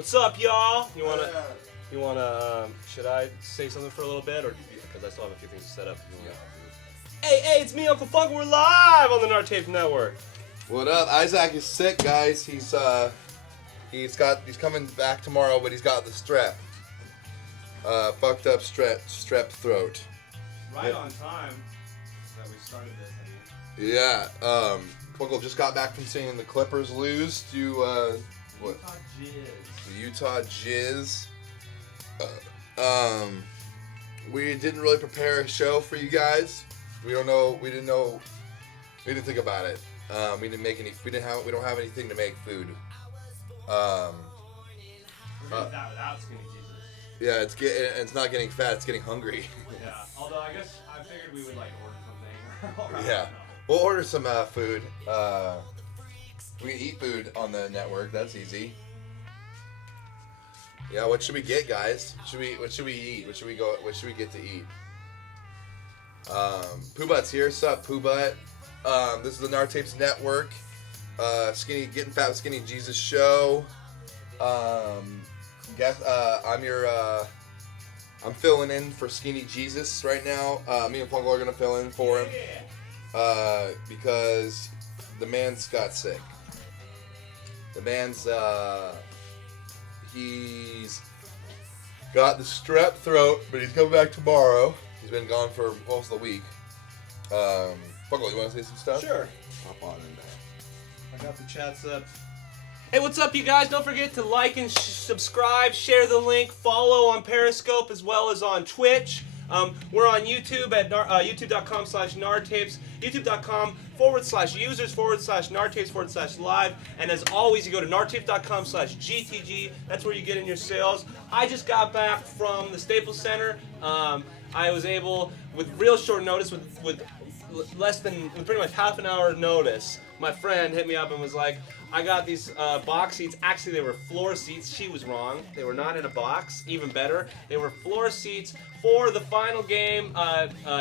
What's up, y'all? You wanna? Should I say something for a little bit, or because I still have a few things to set up? Hey, it's me, Uncle Funk. We're live on the Nartape Network. What up? Izak is sick, guys. He's coming back tomorrow, but he's got the strep. Fucked up strep throat. Right on time that we started this. Yeah. Twinkle just got back from seeing the Clippers lose to what? Utah Jizz. We didn't really prepare a show for you guys. We don't know. We didn't know. We didn't think about it. We didn't make any. We don't have anything to make food. We're doing that without Skinny Jesus. Yeah, it's not getting fat. It's getting hungry. Yeah. Although I guess I figured we would order something. Yeah. We'll order some food. We can eat food on the network. That's easy. Yeah. What should we get, guys? What should we eat? What should we get to eat? Pooh Butt's here. Sup, Pooh Butt? This is the Nartapes Network. Getting Fat with Skinny Jesus show. I'm filling in for Skinny Jesus right now. Me and Fungal are gonna fill in for him. Because the man's got sick. The man's he's got the strep throat, but he's coming back tomorrow. He's been gone for most of the week. Fungal, you want to say some stuff? Sure. Hop on in there. I got the chats up. Hey, what's up, you guys? Don't forget to like and subscribe, share the link, follow on Periscope as well as on Twitch. We're on YouTube at youtube.com/nartapes, youtube.com/users/nartapes/live, and as always, you go to nartapes.com/GTG. That's where you get in your sales. I just got back from the Staples Center. I was able, with real short notice, with pretty much half an hour notice, my friend hit me up and was like, I got these box seats. Actually, they were floor seats. She was wrong. They were not in a box. Even better. They were floor seats for the final game,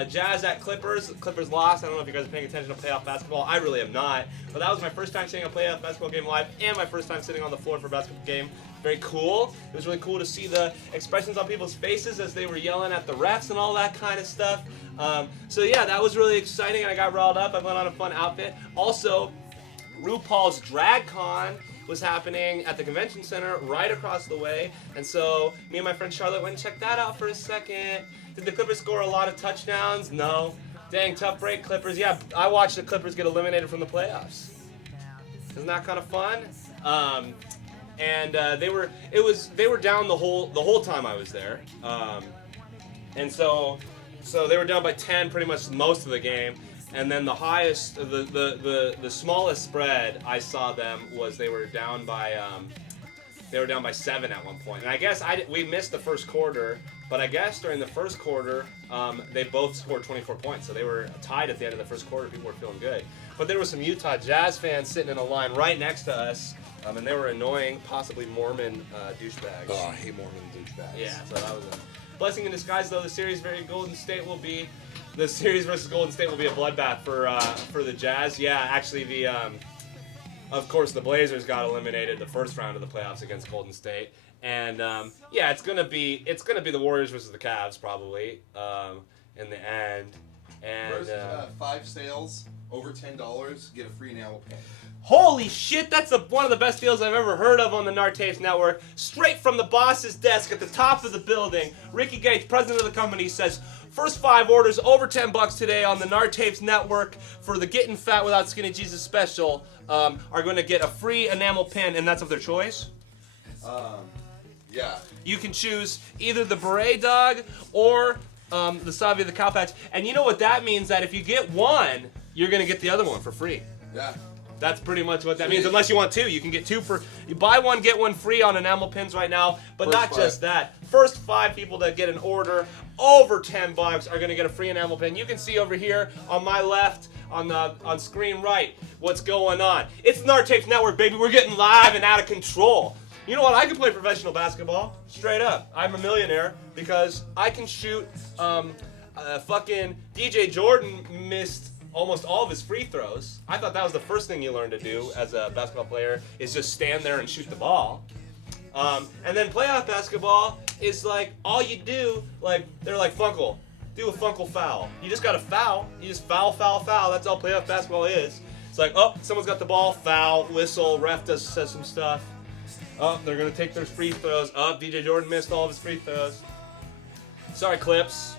Jazz at Clippers. The Clippers lost. I don't know if you guys are paying attention to playoff basketball. I really am not. But that was my first time seeing a playoff basketball game live and my first time sitting on the floor for a basketball game. Very cool. It was really cool to see the expressions on people's faces as they were yelling at the refs and all that kind of stuff. So yeah, that was really exciting, and I got riled up. I went on a fun outfit. Also, RuPaul's Drag Con was happening at the convention center right across the way, and so me and my friend Charlotte went and checked that out for a second. Did the Clippers score a lot of touchdowns? No. Dang, tough break, Clippers. Yeah, I watched the Clippers get eliminated from the playoffs. Isn't that kind of fun? And they were down the whole time I was there, and so they were down by 10 pretty much most of the game. And then the highest, the smallest spread I saw them was they were down by 7 at one point. And I guess we missed the first quarter, but I guess during the first quarter they both scored 24 points, so they were tied at the end of the first quarter. People were feeling good. But there were some Utah Jazz fans sitting in a line right next to us, and they were annoying, possibly Mormon douchebags. Oh, I hate Mormon douchebags. Yeah, so that was a blessing in disguise. Though the series versus Golden State will be a bloodbath for the Jazz. Yeah, actually of course the Blazers got eliminated the first round of the playoffs against Golden State, and yeah, it's gonna be the Warriors versus the Cavs probably in the end. And First, 5 sales over $10, get a free enamel pen. Holy shit, that's one of the best deals I've ever heard of on the Nartapes Network. Straight from the boss's desk at the top of the building, Ricky Gates, president of the company, says, first 5 orders over $10 today on the Nartapes Network for the Gettin Fat Without Skinny Jesus special are going to get a free enamel pin, and that's of their choice? Yeah. You can choose either the Beret Dog or the Savia the Cow Patch. And you know what that means? That if you get one, you're going to get the other one for free. Yeah. That's pretty much what that means. Unless you want 2, you can get 2 for. You buy one, get one free on enamel pins right now. But not just that. First 5 people that get an order over $10 are going to get a free enamel pin. You can see over here on my left, on screen right, what's going on. It's Nartapes Network, baby. We're getting live and out of control. You know what? I can play professional basketball. Straight up. I'm a millionaire because I can shoot. Fucking DJ Jordan missed almost all of his free throws. I thought that was the first thing you learn to do as a basketball player is just stand there and shoot the ball. And then playoff basketball is like all you do. Like they're like Funkle, do a Funkle foul. You just got to foul. You just foul. That's all playoff basketball is. It's like, oh, someone's got the ball, foul, whistle, ref says some stuff. Oh, they're gonna take their free throws. Oh, DJ Jordan missed all of his free throws. Sorry, Clips.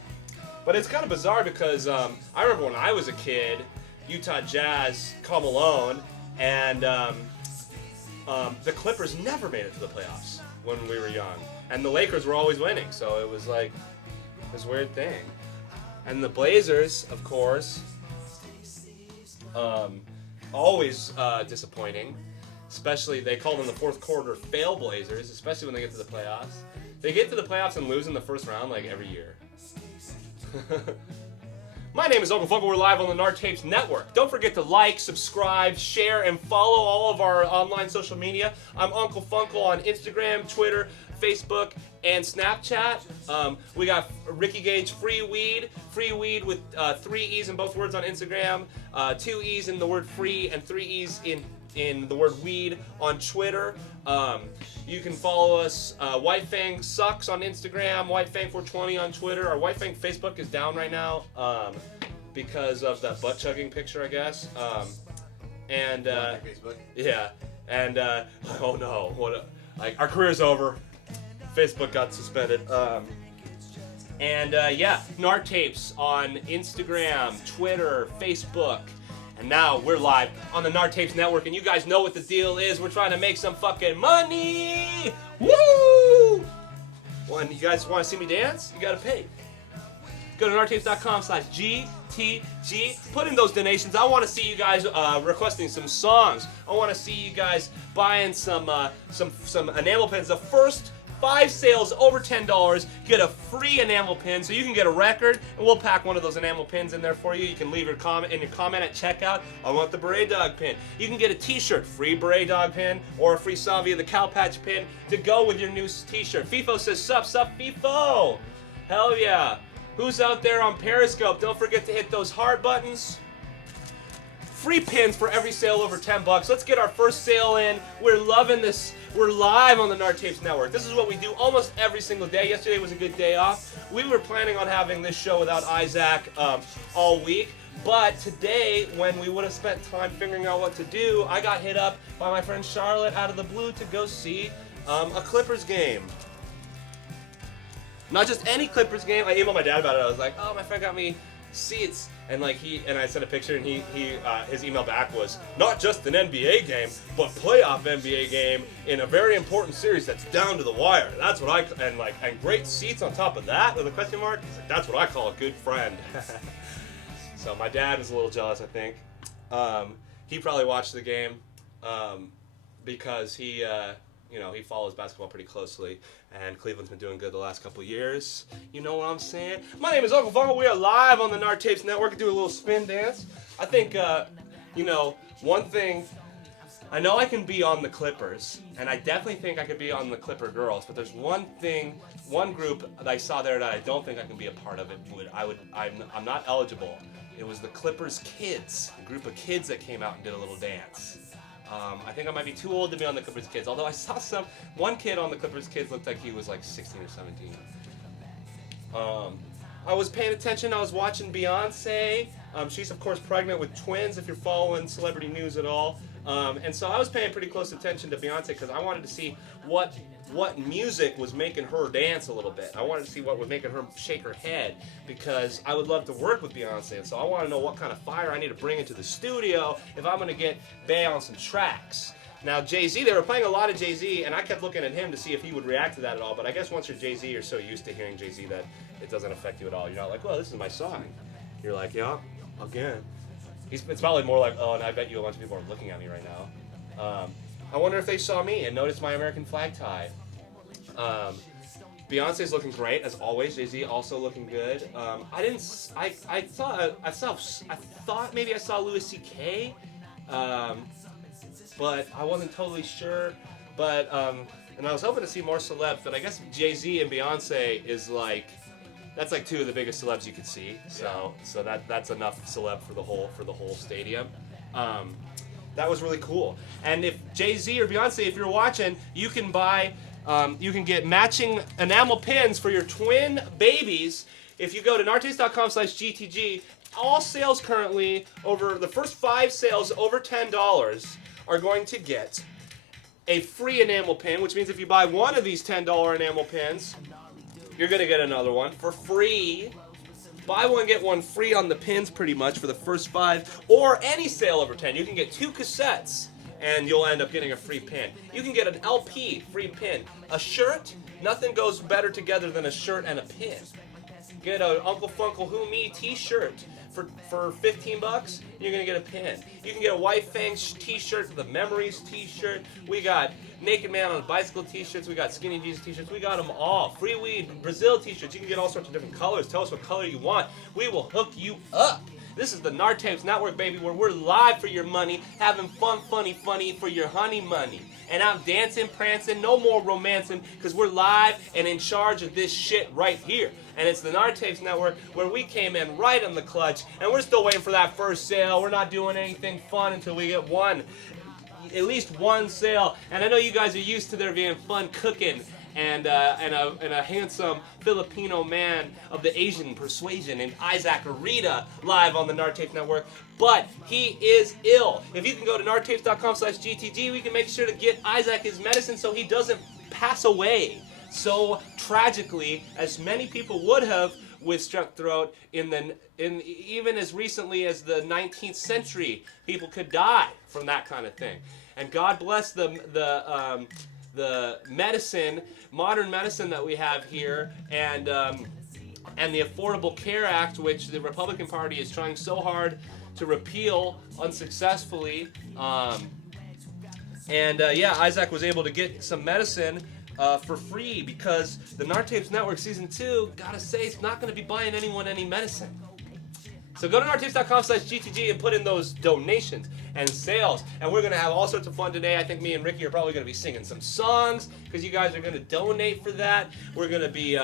But it's kind of bizarre because I remember when I was a kid, Utah Jazz, Karl Malone, and the Clippers never made it to the playoffs when we were young. And the Lakers were always winning, so it was like this weird thing. And the Blazers, of course, always disappointing. Especially, they call them the fourth quarter fail Blazers, especially when they get to the playoffs. They get to the playoffs and lose in the first round like every year. My name is Uncle Funkle. We're live on the Nard Tapes Network. Don't forget to like, subscribe, share, and follow all of our online social media. I'm Uncle Funkle on Instagram, Twitter, Facebook, and Snapchat. We got Ricky Gage Free Weed with 3 E's in both words on Instagram, 2 E's in the word free, and 3 E's in the word weed on Twitter. You can follow us, White Fang Sucks on Instagram, White Fang 420 on Twitter. Our White Fang Facebook is down right now because of that butt chugging picture, I guess. Facebook. Yeah, and oh no, our career's over. Facebook got suspended. Yeah, Nard Tapes on Instagram, Twitter, Facebook. And now we're live on the Nard Tapes Network, and you guys know what the deal is. We're trying to make some fucking money! Woo! Well, and you guys want to see me dance? You gotta pay. Go to nardtapes.com/GTG. Put in those donations. I want to see you guys requesting some songs. I want to see you guys buying some enamel pins. The first 5 sales over $10 get a free enamel pin, so you can get a record, and we'll pack one of those enamel pins in there for you. You can leave your comment at checkout. I want the Beret Dog pin. You can get a T-shirt, free Beret Dog pin, or a free Salvia the Cow Patch pin to go with your new T-shirt. FIFO says sup FIFO. Hell yeah. Who's out there on Periscope? Don't forget to hit those heart buttons. Free pins for every sale over $10. Let's get our first sale in. We're loving this. We're live on the Nard Tapes Network. This is what we do almost every single day. Yesterday was a good day off. We were planning on having this show without Izak all week. But today, when we would have spent time figuring out what to do, I got hit up by my friend Charlotte out of the blue to go see a Clippers game. Not just any Clippers game. I emailed my dad about it. I was like, oh, my friend got me seats. And I sent a picture, and his email back was not just an NBA game, but playoff NBA game in a very important series that's down to the wire. That's what and great seats on top of that with a question mark. He's like, that's what I call a good friend. So my dad was a little jealous, I think. He probably watched the game because he follows basketball pretty closely, and Cleveland's been doing good the last couple years. You know what I'm saying? My name is Uncle Funkle. We are live on the Nard Tapes Network. Do a little spin dance. I think, one thing, I know I can be on the Clippers, and I definitely think I could be on the Clipper girls, but there's one group that I saw there that I don't think I can be a part of it. I'm not eligible. It was the Clippers kids, a group of kids that came out and did a little dance. I think I might be too old to be on the Clippers kids, although I saw one kid on the Clippers kids looked like he was like 16 or 17. I was paying attention. I was watching Beyonce. She's, of course, pregnant with twins, if you're following celebrity news at all. And so I was paying pretty close attention to Beyonce because I wanted to see what music was making her dance a little bit. I wanted to see what was making her shake her head because I would love to work with Beyonce. And so I want to know what kind of fire I need to bring into the studio if I'm going to get Bey on some tracks. Now, Jay-Z, they were playing a lot of Jay-Z, and I kept looking at him to see if he would react to that at all. But I guess once you're Jay-Z, you're so used to hearing Jay-Z that it doesn't affect you at all. You're not like, well, this is my song. You're like, yeah, again. It's probably more like, oh, and I bet you a bunch of people are looking at me right now. I wonder if they saw me and noticed my American flag tie. Beyonce's looking great as always. Jay-Z also looking good. I thought maybe I saw Louis C.K. But I wasn't totally sure. But and I was hoping to see more celebs. But I guess Jay-Z and Beyonce is that's like 2 of the biggest celebs you could see. So that's enough celeb for the whole stadium. That was really cool. And if Jay-Z or Beyonce, if you're watching, you can buy You can get matching enamel pins for your twin babies if you go to nartapes.com/GTG. All sales currently, over the first 5 sales over $10 are going to get a free enamel pin, which means if you buy one of these $10 enamel pins, you're going to get another one for free. Buy one, get one free on the pins pretty much for the first 5, or any sale over 10. You can get 2 cassettes and you'll end up getting a free pin. You can get an LP free pin. A shirt, nothing goes better together than a shirt and a pin. Get an Uncle Funkle Who Me t-shirt for 15 bucks, you're gonna get a pin. You can get a White Fangs t-shirt, the Memories t-shirt. We got Naked Man on a Bicycle t-shirts. We got Skinny Jesus t-shirts. We got them all. Free Weed Brazil t-shirts. You can get all sorts of different colors. Tell us what color you want. We will hook you up. This is the Nartapes Network, baby, where we're live for your money, having fun, funny for your honey money. And I'm dancing, prancing, no more romancing, because we're live and in charge of this shit right here. And it's the Nartapes Network, where we came in right on the clutch, and we're still waiting for that first sale. We're not doing anything fun until we get at least one sale. And I know you guys are used to there being fun cooking and a handsome Filipino man of the Asian persuasion and Izak live on the Nartapes Network, but he is ill. If you can go to nartapes.com/GTG, we can make sure to get Izak his medicine so he doesn't pass away so tragically as many people would have with strep throat even as recently as the 19th century. People could die from that kind of thing. And God bless the medicine, modern medicine that we have here, and the Affordable Care Act, which the Republican Party is trying so hard to repeal unsuccessfully. Izak was able to get some medicine for free because the Nartapes Network Season 2, gotta say, it's not going to be buying anyone any medicine. So go to nartapes.com/GTG and put in those donations and sales. And we're going to have all sorts of fun today. I think me and Ricky are probably going to be singing some songs because you guys are going to donate for that. We're going to be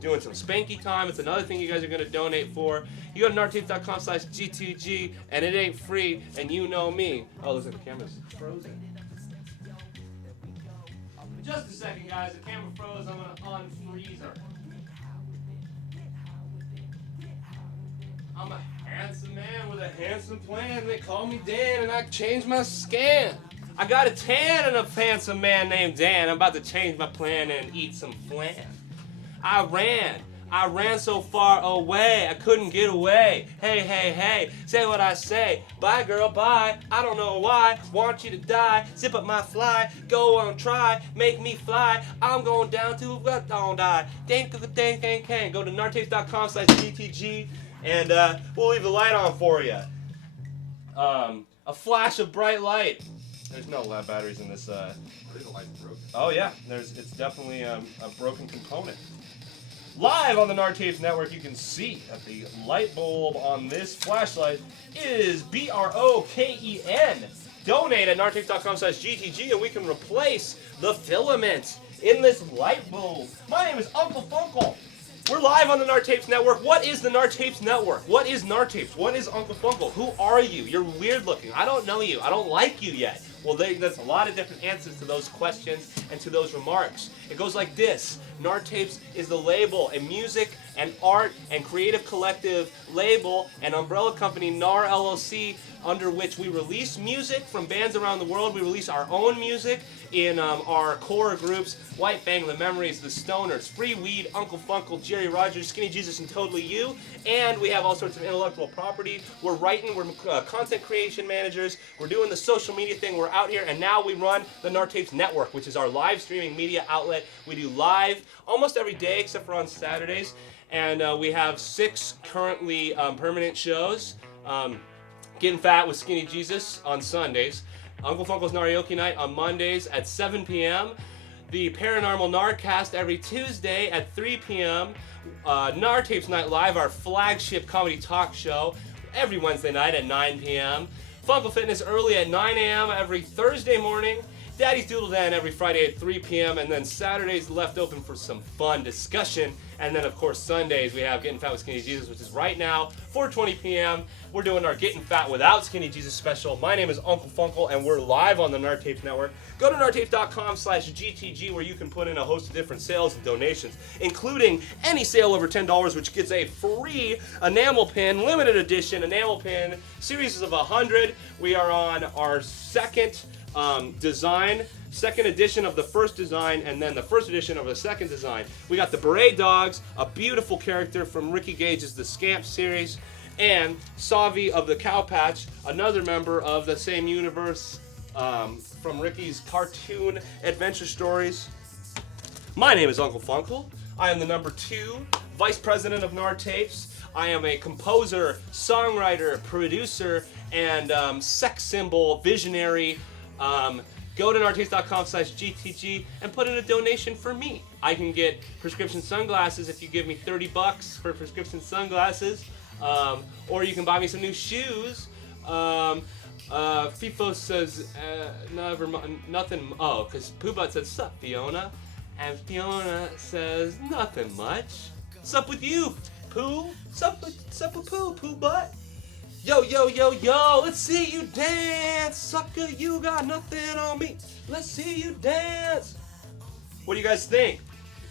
doing some spanky time. It's another thing you guys are going to donate for. You go to nartapes.com/GTG and it ain't free, and you know me. Oh, listen, the camera's frozen. Just a second, guys. The camera froze. I'm going to unfreeze her. I'm a handsome man with a handsome plan. They call me Dan and I changed my scan. I got a tan and a handsome man named Dan. I'm about to change my plan and eat some flan. I ran so far away I couldn't get away. Hey, say what I say. Bye girl, bye. I don't know why. Want you to die. Zip up my fly. Go on, try. Make me fly. I'm going down to what don't die. Think of the thing, can. Go to nartapes.com/GTG. And we'll leave the light on for you. A flash of bright light. There's no lead batteries in this. I think the light's broken. Oh yeah, it's definitely a broken component. Live on the Nartapes Network, you can see that the light bulb on this flashlight is BROKEN. Donate at nartapes.com/GTG and we can replace the filament in this light bulb. My name is Uncle Funkle. We're live on the Nartapes Network. What is the Nartapes Network? What is Nartapes? What is Uncle Funkle? Who are you? You're weird looking. I don't know you. I don't like you yet. Well, there's a lot of different answers to those questions and to those remarks. It goes like this. Nartapes is the label, a music and art and creative collective label and umbrella company, NAR LLC, under which we release music from bands around the world. We release our own music in our core groups, White Fang, The Memories, The Stoners, Free Weed, Uncle Funkle, Jerry Rogers, Skinny Jesus, and Totally You. And we have all sorts of intellectual property. We're writing, we're content creation managers, we're doing the social media thing, we're out here, and now we run the Nartapes Network, which is our live streaming media outlet. We do live almost every day except for on Saturdays. And we have 6 currently permanent shows. Getting Fat with Skinny Jesus on Sundays. Uncle Funkle's Narioki Night on Mondays at 7 p.m. The Paranormal Narcast every Tuesday at 3 p.m. Nartapes Night Live, our flagship comedy talk show, every Wednesday night at 9 p.m. Funkle Fitness early at 9 a.m. every Thursday morning. Daddy's Doodle Dan every Friday at 3 p.m. and then Saturdays left open for some fun discussion. And then, of course, Sundays we have Getting Fat with Skinny Jesus, which is right now, 4:20 p.m. We're doing our Getting Fat Without Skinny Jesus special. My name is Uncle Funkle, and we're live on the Nard Tapes Network. Go to nardtapes.com/GTG, where you can put in a host of different sales and donations, including any sale over $10, which gets a free enamel pin, limited edition enamel pin, series of 100. We are on our second design, second edition of the first design, and then the first edition of the second design. We got the Beret Dogs, a beautiful character from Ricky Gage's The Scamp series, and Savi of the Cow Patch, another member of the same universe from Ricky's cartoon adventure stories. My name is Uncle Funkle. I am the number 2 vice president of Nard Tapes. I am a composer, songwriter, producer, and sex symbol visionary. Go to nardtapes.com/GTG and put in a donation for me. I can get prescription sunglasses if you give me $30 for prescription sunglasses, or you can buy me some new shoes. FIFO says nothing. Oh, because Poobot says sup, Fiona, and Fiona says nothing much. Sup with you, Pooh? Sup with Pooh Butt? Yo, yo, yo, yo, let's see you dance, sucker, you got nothing on me. Let's see you dance. What do you guys think?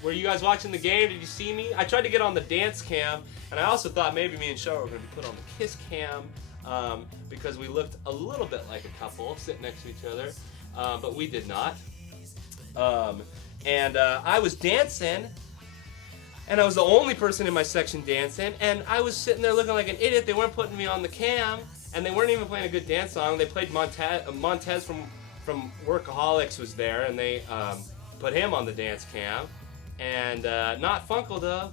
Were you guys watching the game? Did you see me? I tried to get on the dance cam, and I also thought maybe me and Show were going to be put on the kiss cam because we looked a little bit like a couple sitting next to each other, but we did not. I was dancing, and I was the only person in my section dancing, and I was sitting there looking like an idiot. They weren't putting me on the cam, and they weren't even playing a good dance song. They played Montez from Workaholics was there, and they put him on the dance cam, and not Funkle though.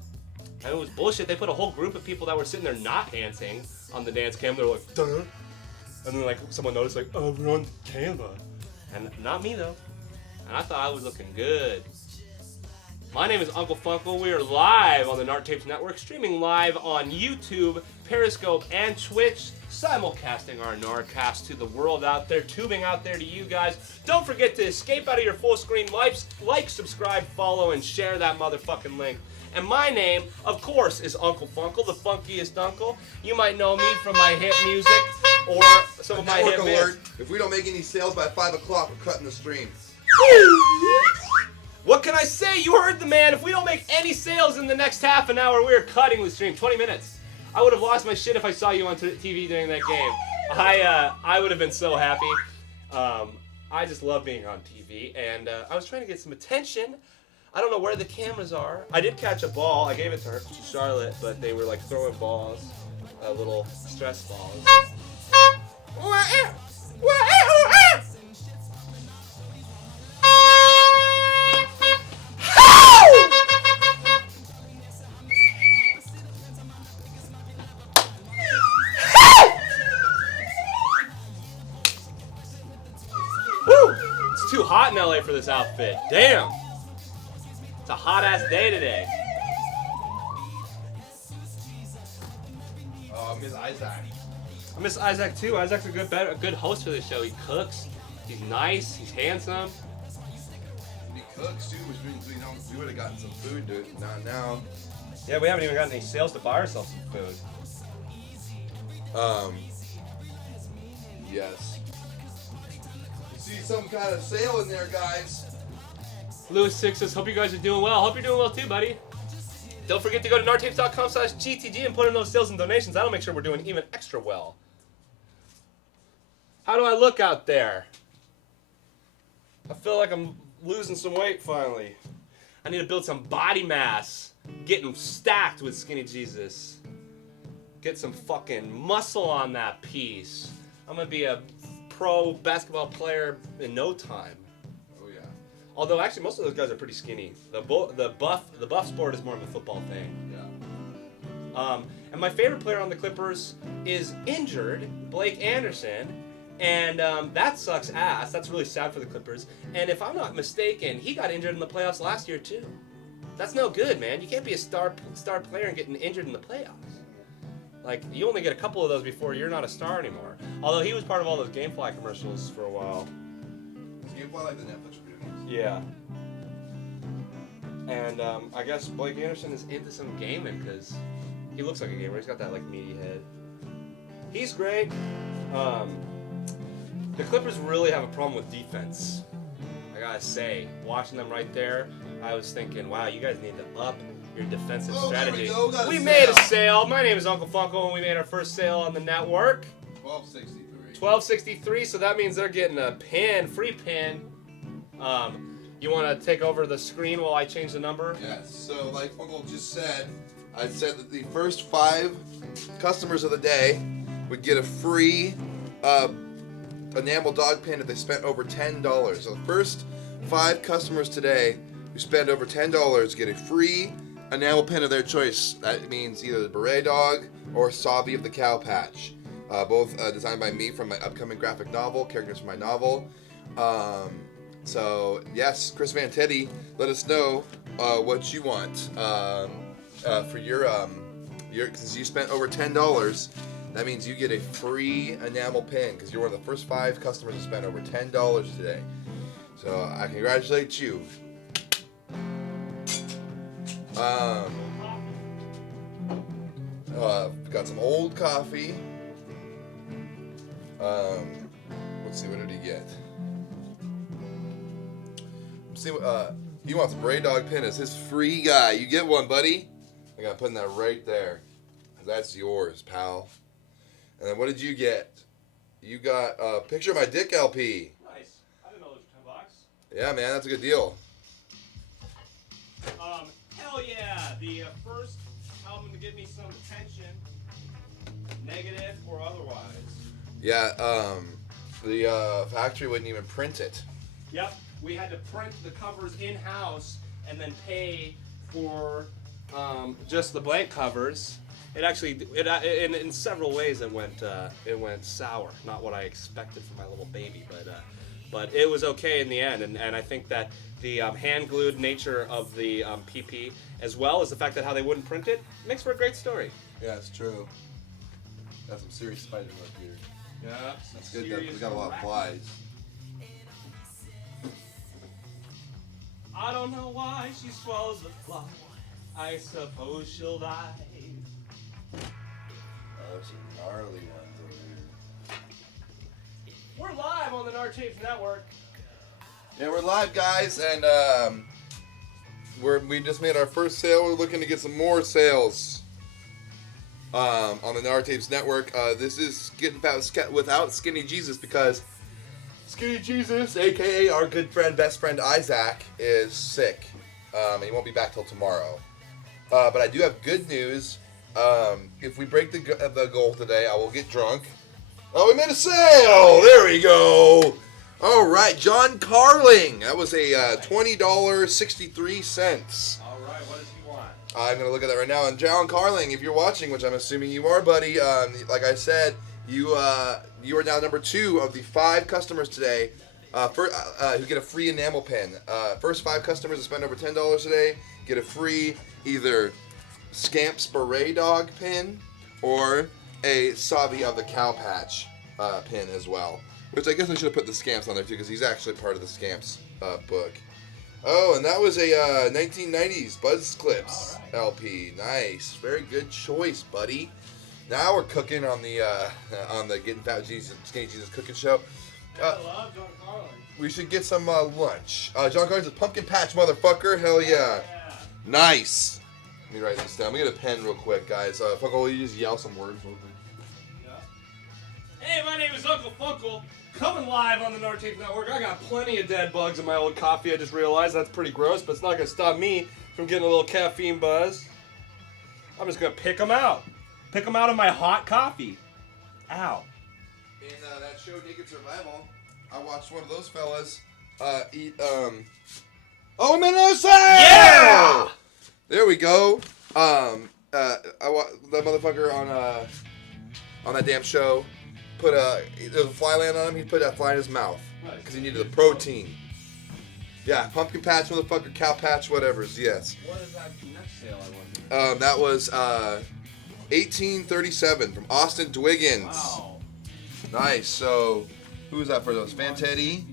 And it was bullshit. They put a whole group of people that were sitting there not dancing on the dance cam. They were like, duh. And then like someone noticed like, oh, we're on camera. And not me though. And I thought I was looking good. My name is Uncle Funkle. We are live on the Nard Tapes Network, streaming live on YouTube, Periscope, and Twitch, simulcasting our Nardcast to the world out there, tubing out there to you guys. Don't forget to escape out of your full screen, like, subscribe, follow, and share that motherfucking link. And my name, of course, is Uncle Funkle, the funkiest uncle. You might know me from my hit music or some of my hit alert. If we don't make any sales by 5 o'clock, we're cutting the stream. What can I say? You heard the man. If we don't make any sales in the next half an hour, we're cutting the stream. 20 minutes. I would have lost my shit if I saw you on TV during that game. I would have been so happy. I just love being on TV, and I was trying to get some attention. I don't know where the cameras are. I did catch a ball. I gave it to Charlotte, but they were like throwing balls, little stress balls. It's too hot in LA for this outfit. Damn. It's a hot ass day today. Oh, I miss Izak. I miss Izak too. Izak's a good host for this show. He cooks. He's nice. He's handsome. He cooks too, which means we would have gotten some food, dude. Not now. Yeah, we haven't even gotten any sales to buy ourselves some food. Yes. You see some kind of sale in there, guys. Lewis 6 says, hope you guys are doing well. Hope you're doing well too, buddy. Don't forget to go to nardtapes.com/GTG and put in those sales and donations. That'll make sure we're doing even extra well. How do I look out there? I feel like I'm losing some weight finally. I need to build some body mass. Getting stacked with Skinny Jesus. Get some fucking muscle on that piece. I'm gonna be a pro basketball player in no time. Oh yeah. Although actually most of those guys are pretty skinny. The buff sport is more of a football thing. Yeah. And my favorite player on the Clippers is injured, Blake Anderson, and that sucks ass. That's really sad for the Clippers. And if I'm not mistaken, he got injured in the playoffs last year too. That's no good, man. You can't be a star player and getting injured in the playoffs. Like, you only get a couple of those before you're not a star anymore. Although he was part of all those GameFly commercials for a while. Gamefly like the Netflix reviews. Yeah. And I guess Blake Anderson is into some gaming because he looks like a gamer. He's got that like meaty head. He's great. The Clippers really have a problem with defense. I gotta say, watching them right there, I was thinking, wow, you guys need to up your defensive strategy. There we go. We made a sale. My name is Uncle Funko, and we made our first sale on the network. $12.63. So that means they're getting a pin, free pin. You want to take over the screen while I change the number? Yes. So, like Uncle just said, I said that the first 5 customers of the day would get a free enamel dog pin if they spent over $10. So the first 5 customers today who spend over $10 get a free enamel pin of their choice. That means either the Beret Dog or Savi of the Cow Patch. Both designed by me from my upcoming graphic novel, characters from my novel. So, yes, Chris Van Teddy, let us know what you want for your since you spent over $10, that means you get a free enamel pin because you're one of the first 5 customers to spend over $10 today. So, I congratulate you. Got some old coffee. Let's see, what did he get? See, he wants a Bray Dog pin as his free guy. You get one, buddy. I got putting that right there. That's yours, pal. And then what did you get? You got a picture of my dick LP. Nice. I didn't know those were $10. Yeah, man, that's a good deal. Hell yeah! The first album to give me some attention, negative or otherwise. Yeah, the factory wouldn't even print it. Yep, we had to print the covers in-house and then pay for just the blank covers. It actually, in several ways, it went sour. Not what I expected for my little baby, but it was okay in the end. And I think that the hand-glued nature of the PP, as well as the fact that how they wouldn't print it, makes for a great story. Yeah, it's true. Got some serious spider web here. Yeah, that's good. We got a lot of flies. I don't know why she swallows the fly. I suppose she'll die. There's some gnarly ones over here. We're live on the Narchapes Network. Yeah, we're live, guys, and we just made our first sale. We're looking to get some more sales on the Nartapes Network. This is Getting Fat Without Skinny Jesus because Skinny Jesus, a.k.a. our good friend, best friend, Izak, is sick, and he won't be back till tomorrow. But I do have good news. If we break the goal today, I will get drunk. Oh, we made a sale! There we go! All right, John Carling. That was a $20.63. All right, what does he want? I'm going to look at that right now. And John Carling, if you're watching, which I'm assuming you are, buddy, like I said, you are now number 2 of the 5 customers today who get a free enamel pin. First 5 customers to spend over $10 today get a free either Scamp's Beret Dog pin or a Savi of the Cow Patch pin as well. Which I guess I should have put the Scamps on there too because he's actually part of the Scamps book. Oh, and that was a 1990s Buzz Clips LP. Nice. Very good choice, buddy. Now we're cooking on the Getting Fat Jesus, Skinny Jesus cooking show. I love John Carling. We should get some lunch. John Carling's a pumpkin patch motherfucker. Hell yeah. Nice. Let me write this down. Let me get a pen real quick, guys. Funko, will you just yell some words? Yeah. Hey, my name is Uncle Funkle. Coming live on the Nartapes Network. I got plenty of dead bugs in my old coffee. I just realized that's pretty gross, but it's not going to stop me from getting a little caffeine buzz. I'm just going to pick them out. Pick them out of my hot coffee. Ow. In that show, Naked Survival, I watched one of those fellas eat, Oh, Minnesota! Yeah! There we go. That motherfucker on that damn show put there was a fly land on him. He put that fly in his mouth because he needed the protein. Yeah, pumpkin patch, motherfucker, cow patch, whatever's. Yes. What is that next sale I want? That was 1837 from Austin Dwiggins. Wow. Nice. So, who was that for those? Fan Teddy.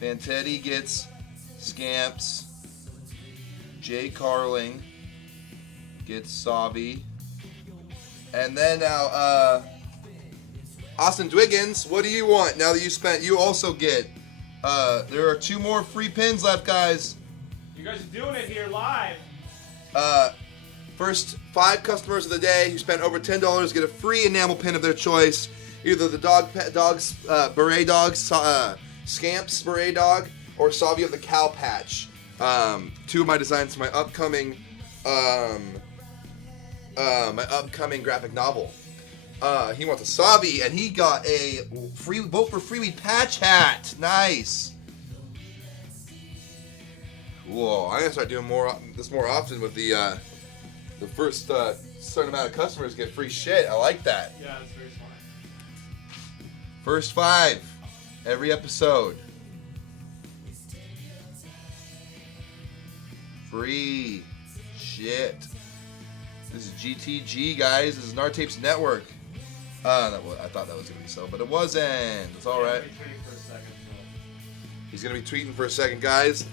Fantetti gets Scamps. Jay Carling gets Savi. And then now, Austin Dwiggins, what do you want now that you also get, there are 2 more free pins left, guys. You guys are doing it here live. First 5 customers of the day who spent over $10 get a free enamel pin of their choice. Either the dog's beret dog, Scamps beret dog, or Savi of the Cow Patch. 2 of my designs for my upcoming graphic novel. He wants a Savi, and he got a free Vote for Freeweed patch hat. Nice. Cool. I'm gonna start doing this more often with the first certain amount of customers get free shit. I like that. Yeah, that's very smart. First 5 every episode. Free shit. This is GTG, guys. This is Nartapes Network. I thought that was gonna be so, but it wasn't. It's all right. He's gonna be tweeting for a second, guys.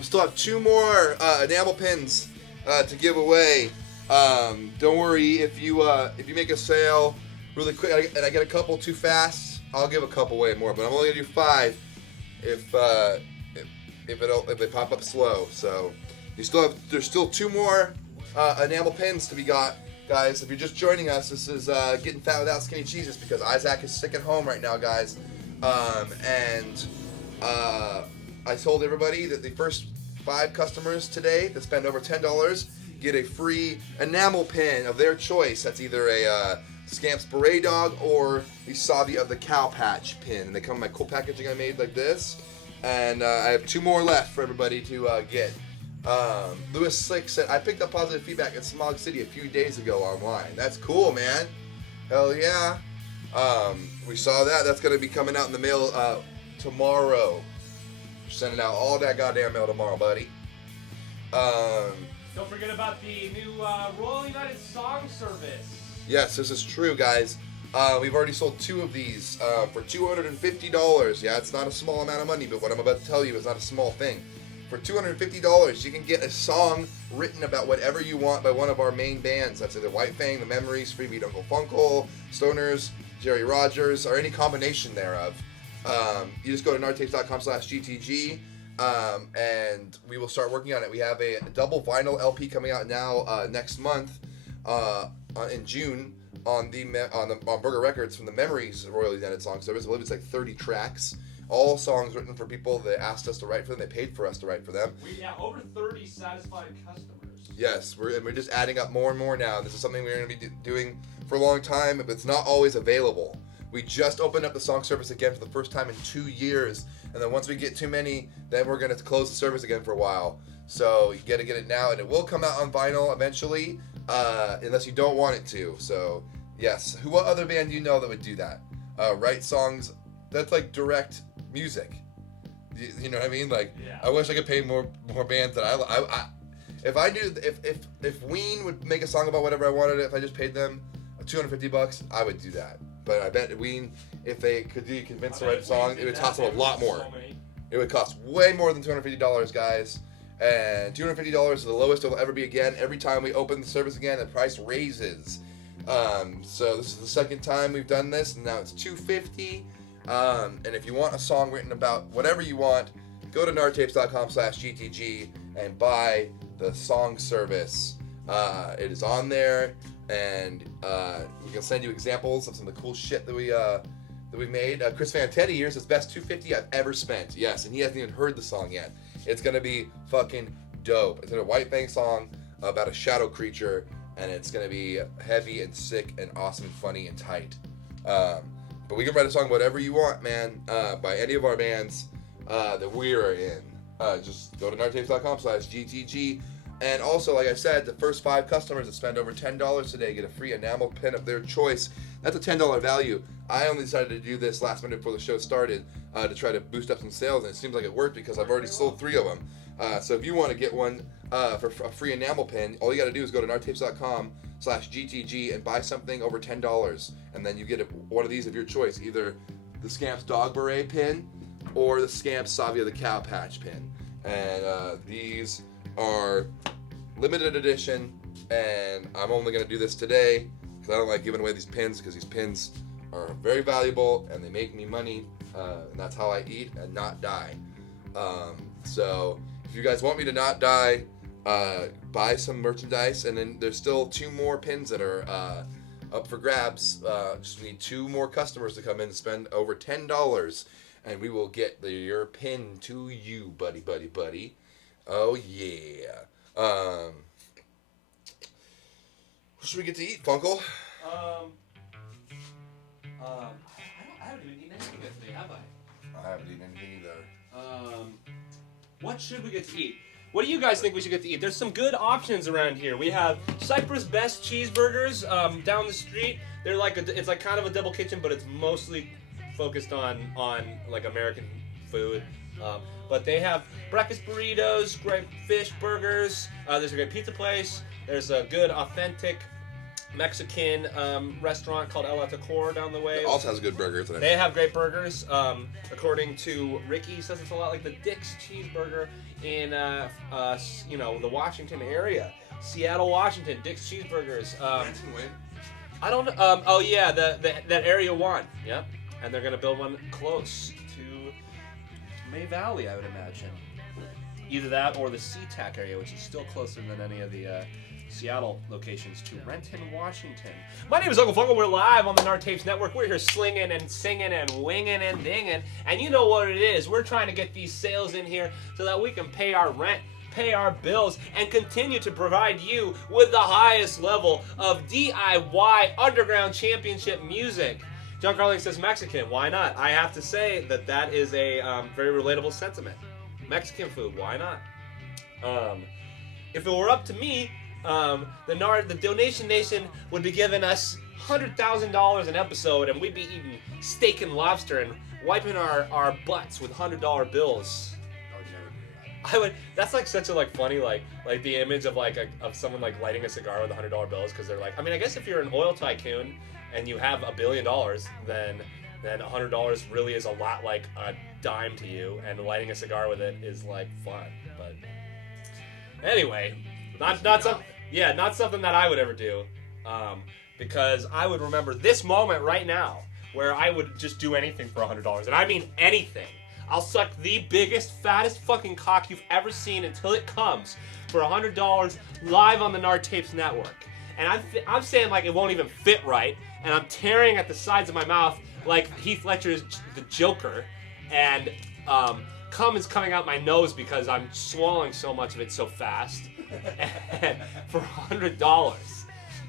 Still have 2 more enamel pins to give away. Don't worry if you make a sale really quick and I get a couple too fast, I'll give a couple away more. But I'm only gonna do 5 if they pop up slow. So there's still 2 more enamel pins to be got. Guys, if you're just joining us, this is Getting Fat Without Skinny Jesus because Izak is sick at home right now, guys. I told everybody that the first 5 customers today that spend over $10 get a free enamel pin of their choice. That's either a Scamps Beret Dog or the Savi of the Cow Patch pin. And they come in my cool packaging I made like this. And I have 2 more left for everybody to get. Lewis Slick said, I picked up positive feedback in Smog City a few days ago online. That's cool, man. Hell yeah. We saw that. That's going to be coming out in the mail tomorrow. Sending out all that goddamn mail tomorrow, buddy. Don't forget about the new Royal United Song Service. Yes, this is true, guys. We've already sold 2 of these for $250. Yeah, it's not a small amount of money, but what I'm about to tell you is not a small thing. For $250, you can get a song written about whatever you want by one of our main bands. That's either White Fang, The Memories, Freebeat Uncle Funkle, Stoners, Jerry Rogers, or any combination thereof. You just go to nartapes.com/GTG, and we will start working on it. We have a double vinyl LP coming out now next month in June on Burger Records from the Memories Royal United Song Service. I believe it's like 30 tracks. All songs written for people that asked us to write for them. They paid for us to write for them. Over 30 satisfied customers. Yes, we're just adding up more and more now. This is something we're going to be doing for a long time, but it's not always available. We just opened up the song service again for the first time in 2 years, and then once we get too many, then we're going to close the service again for a while. So you got to get it now, and it will come out on vinyl eventually, unless you don't want it to. So yes, what other band do you know that would do that? Write songs that's like direct music. You know what I mean? Like, yeah. I wish I could pay more bands that I if Ween would make a song about whatever I wanted, if I just paid them $250, I would do that. But I bet Ween, if they could be convinced to write a song, it would cost them a lot more. It would cost way more than $250, guys. And $250 is the lowest it will ever be again. Every time we open the service again, the price raises. So this is the second time we've done this, and now it's $250. And if you want a song written about whatever you want, go to nartapes.com/GTG and buy the song service. It is on there, and we can send you examples of some of the cool shit that we made. Chris Fantetti here says best $250 I've ever spent. Yes, and he hasn't even heard the song yet. It's gonna be fucking dope. It's a White Fang song about a shadow creature, and it's gonna be heavy and sick and awesome and funny and tight. But we can write a song whatever you want, man, by any of our bands that we are in. Just go to nartapes.com/GTG. And also, like I said, the first 5 customers that spend over $10 today get a free enamel pin of their choice. That's a $10 value. I only decided to do this last minute before the show started to try to boost up some sales, and it seems like it worked because I've already sold 3 of them. So if you want to get one for a free enamel pin, all you got to do is go to nartapes.com/GTG and buy something over $10, and then you get one of these of your choice, either the Scamps Dog Beret pin or the Scamp Savia the Cow Patch pin. And these are limited edition, and I'm only going to do this today because I don't like giving away these pins, because these pins are very valuable and they make me money, and that's how I eat and not die. So if you guys want me to not die, buy some merchandise, and then there's still 2 more pins that are up for grabs. Just need 2 more customers to come in and spend over $10, and we will get your pin to you, buddy. Oh yeah. What should we get to eat, Funkle? I haven't even eaten anything yet today, have I? I haven't eaten anything either. What should we get to eat? What do you guys think we should get to eat? There's some good options around here. We have Cypress Best Cheeseburgers down the street. They're like it's like kind of a double kitchen, but it's mostly focused on like American food. But they have breakfast burritos, great fish burgers. There's a great pizza place. There's a good authentic Mexican restaurant called El Atacor down the way. It also has good burgers. They have great burgers. According to Ricky, he says it's a lot like the Dick's Cheeseburger in the Washington area, Seattle, Washington. Dick's Cheeseburgers. I don't know. Oh yeah, that area 1. Yep. And they're gonna build one close to May Valley, I would imagine. Either that or the SeaTac area, which is still closer than any of the Seattle locations to Renton, Washington. My name is Uncle Funko. We're live on the Nard Tapes Network. We're here slinging and singing and winging and dinging. And you know what it is. We're trying to get these sales in here so that we can pay our rent, pay our bills, and continue to provide you with the highest level of DIY underground championship music. John Carling says Mexican. Why not? I have to say that is a very relatable sentiment. Mexican food. Why not? If it were up to me, the Donation Nation would be giving us $100,000 an episode, and we'd be eating steak and lobster and wiping our butts with $100 bills. I would. That's like such a funny the image of of someone lighting a cigar with $100 bills, because they're like, I mean, I guess if you're an oil tycoon and you have $1 billion, then $100 really is a lot like a dime to you, and lighting a cigar with it is fun. But anyway, not something that I would ever do, because I would remember this moment right now where I would just do anything for $100, and I mean anything. I'll suck the biggest, fattest fucking cock you've ever seen until it comes for $100 live on the Nard Tapes Network. And I'm saying it won't even fit right, and I'm tearing at the sides of my mouth like Heath Ledger's the Joker, and cum is coming out my nose because I'm swallowing so much of it so fast. And for $100.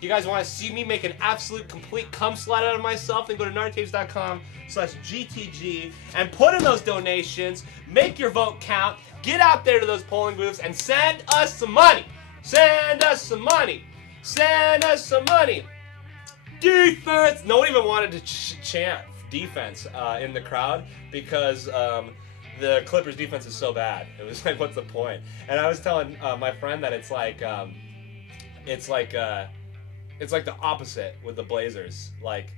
You guys want to see me make an absolute complete cum slut out of myself? Then go to nardtapes.com/GTG and put in those donations. Make your vote count. Get out there to those polling booths and send us some money. Send us some money. Send us some money. Defense. No one even wanted to chant defense in the crowd because the Clippers defense is so bad. It was what's the point? And I was telling my friend that it's like the opposite with the Blazers. Like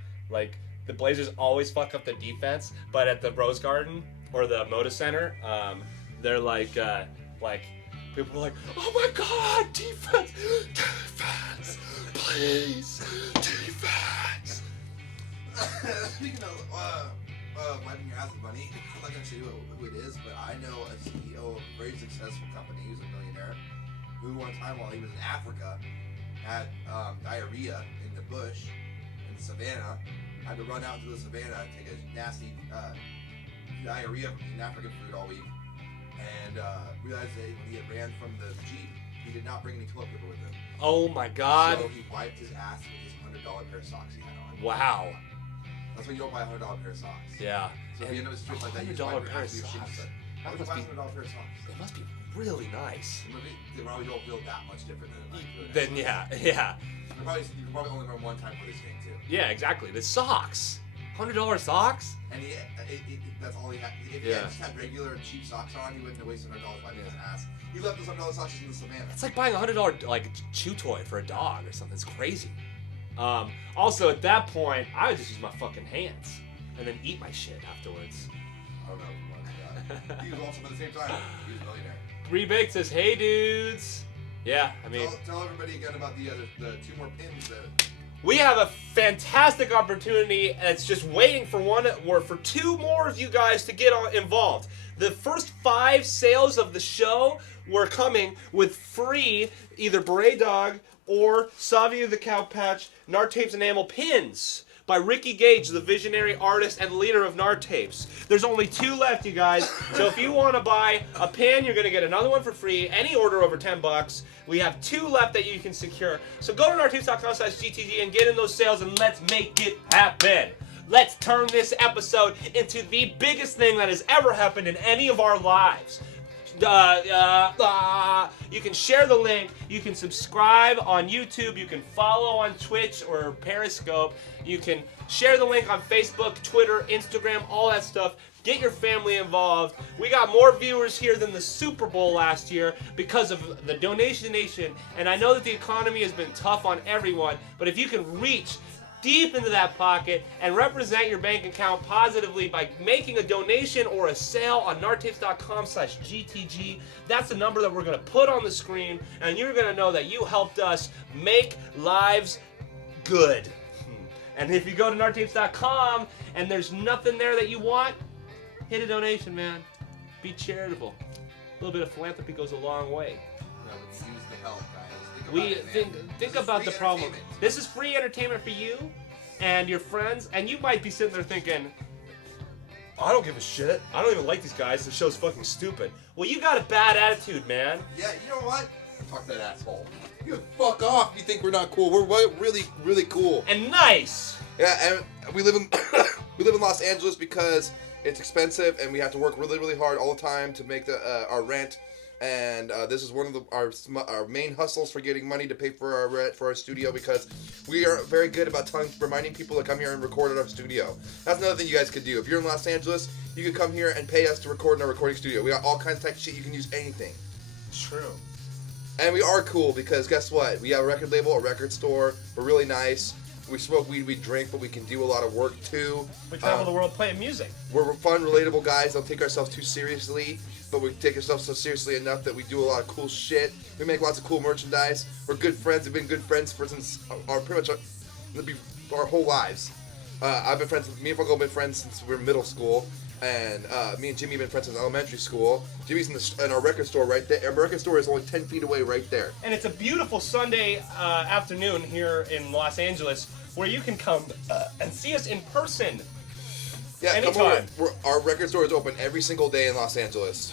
the Blazers always fuck up the defense, but at the Rose Garden or the Moda Center, they're people are like, oh my God, defense, please, defense. Speaking of wiping your ass with money, I'm not gonna say who it is, but I know a CEO of a very successful company who's a millionaire, who one time while he was in Africa had diarrhea in the bush in the savannah, had to run out into the savannah and take a nasty diarrhea from eating African food all week, and realized that when he had ran from the Jeep, he did not bring any toilet paper with him. Oh my God. So he wiped his ass with his $100 pair of socks he had on. Wow. That's when you don't buy a $100 pair of socks. Yeah. So if you end up in a situation like that, you just $100 wipe your pair ass of with your socks. sheets. That Why would you must buy be- a $100 pair of socks? It must be really nice. They probably don't feel that much different than Then yeah. You can probably only run one time for this thing too. Yeah, exactly. The socks. $100 socks? And that's all he had. If he had just had regular cheap socks on, he wouldn't have wasted $100 wiping his ass. He left those $100 socks in the savannah. It's like buying a $100 chew toy for a dog or something. It's crazy. Also, at that point, I would just use my fucking hands and then eat my shit afterwards. I don't know if you want to do He was also, at the same time, he was a millionaire. Rebake says, hey dudes. Yeah, I mean, Tell everybody again about the 2 more pins that... we have a fantastic opportunity that's just waiting for for 2 more of you guys to get involved. The first 5 sales of the show were coming with free either Beret Dog or Savia the Cow Patch Nard Tapes enamel pins by Ricky Gage, the visionary artist and leader of Nard Tapes. There's only 2 left, you guys. So if you want to buy a pin, you're going to get another one for free. Any order over $10. We have 2 left that you can secure. So go to nardtapes.com/GTG and get in those sales and let's make it happen. Let's turn this episode into the biggest thing that has ever happened in any of our lives. You can share the link. You can subscribe on YouTube. You can follow on Twitch or Periscope. You can share the link on Facebook, Twitter, Instagram, all that stuff. Get your family involved. We got more viewers here than the Super Bowl last year because of the Donation Nation. And I know that the economy has been tough on everyone, but if you can reach deep into that pocket and represent your bank account positively by making a donation or a sale on nardtapes.com/GTG. That's the number that we're going to put on the screen, and you're going to know that you helped us make lives good. And if you go to nardtapes.com and there's nothing there that you want, hit a donation, man. Be charitable. A little bit of philanthropy goes a long way. Yeah, let's use the help, guys. Think about the problem. This is free entertainment for you and your friends, and you might be sitting there thinking, I don't give a shit. I don't even like these guys. This show's fucking stupid. Well, you got a bad attitude, man. Yeah, you know what? Fuck that asshole. You fuck off. You think we're not cool? We're really, really cool. And nice. Yeah, and we live in we live in Los Angeles because it's expensive, and we have to work really, really hard all the time to make our rent. And this is one of our main hustles for getting money to pay for our rent for our studio, because we are very good about reminding people to come here and record at our studio. That's another thing you guys could do. If you're in Los Angeles, you could come here and pay us to record in our recording studio. We got all kinds of type of shit. You can use anything. True. And we are cool because guess what? We have a record label, a record store. We're really nice. We smoke weed, we drink, but we can do a lot of work too. We travel the world playing music. We're fun, relatable guys. Don't take ourselves too seriously, but we take ourselves so seriously enough that we do a lot of cool shit. We make lots of cool merchandise. We're good friends. We've been good friends since pretty much our whole lives. Me and Funko have been friends since we were in middle school, and me and Jimmy have been friends since elementary school. Jimmy's in our record store right there. Our record store is only 10 feet away right there. And it's a beautiful Sunday afternoon here in Los Angeles where you can come and see us in person. Yeah, anytime. Come over. Our record store is open every single day in Los Angeles.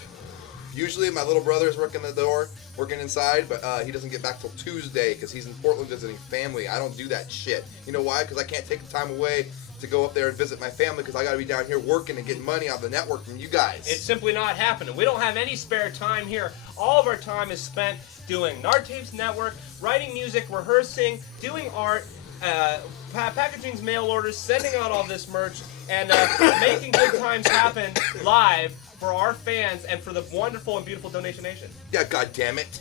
Usually my little brother is working the door, working inside, but he doesn't get back till Tuesday because he's in Portland visiting family. I don't do that shit. You know why? Because I can't take the time away to go up there and visit my family because I got to be down here working and getting money on the network from you guys. It's simply not happening. We don't have any spare time here. All of our time is spent doing Nard Tapes Network, writing music, rehearsing, doing art, packaging mail orders, sending out all this merch, and making good times happen live for our fans and for the wonderful and beautiful Donation Nation. Yeah, God damn it.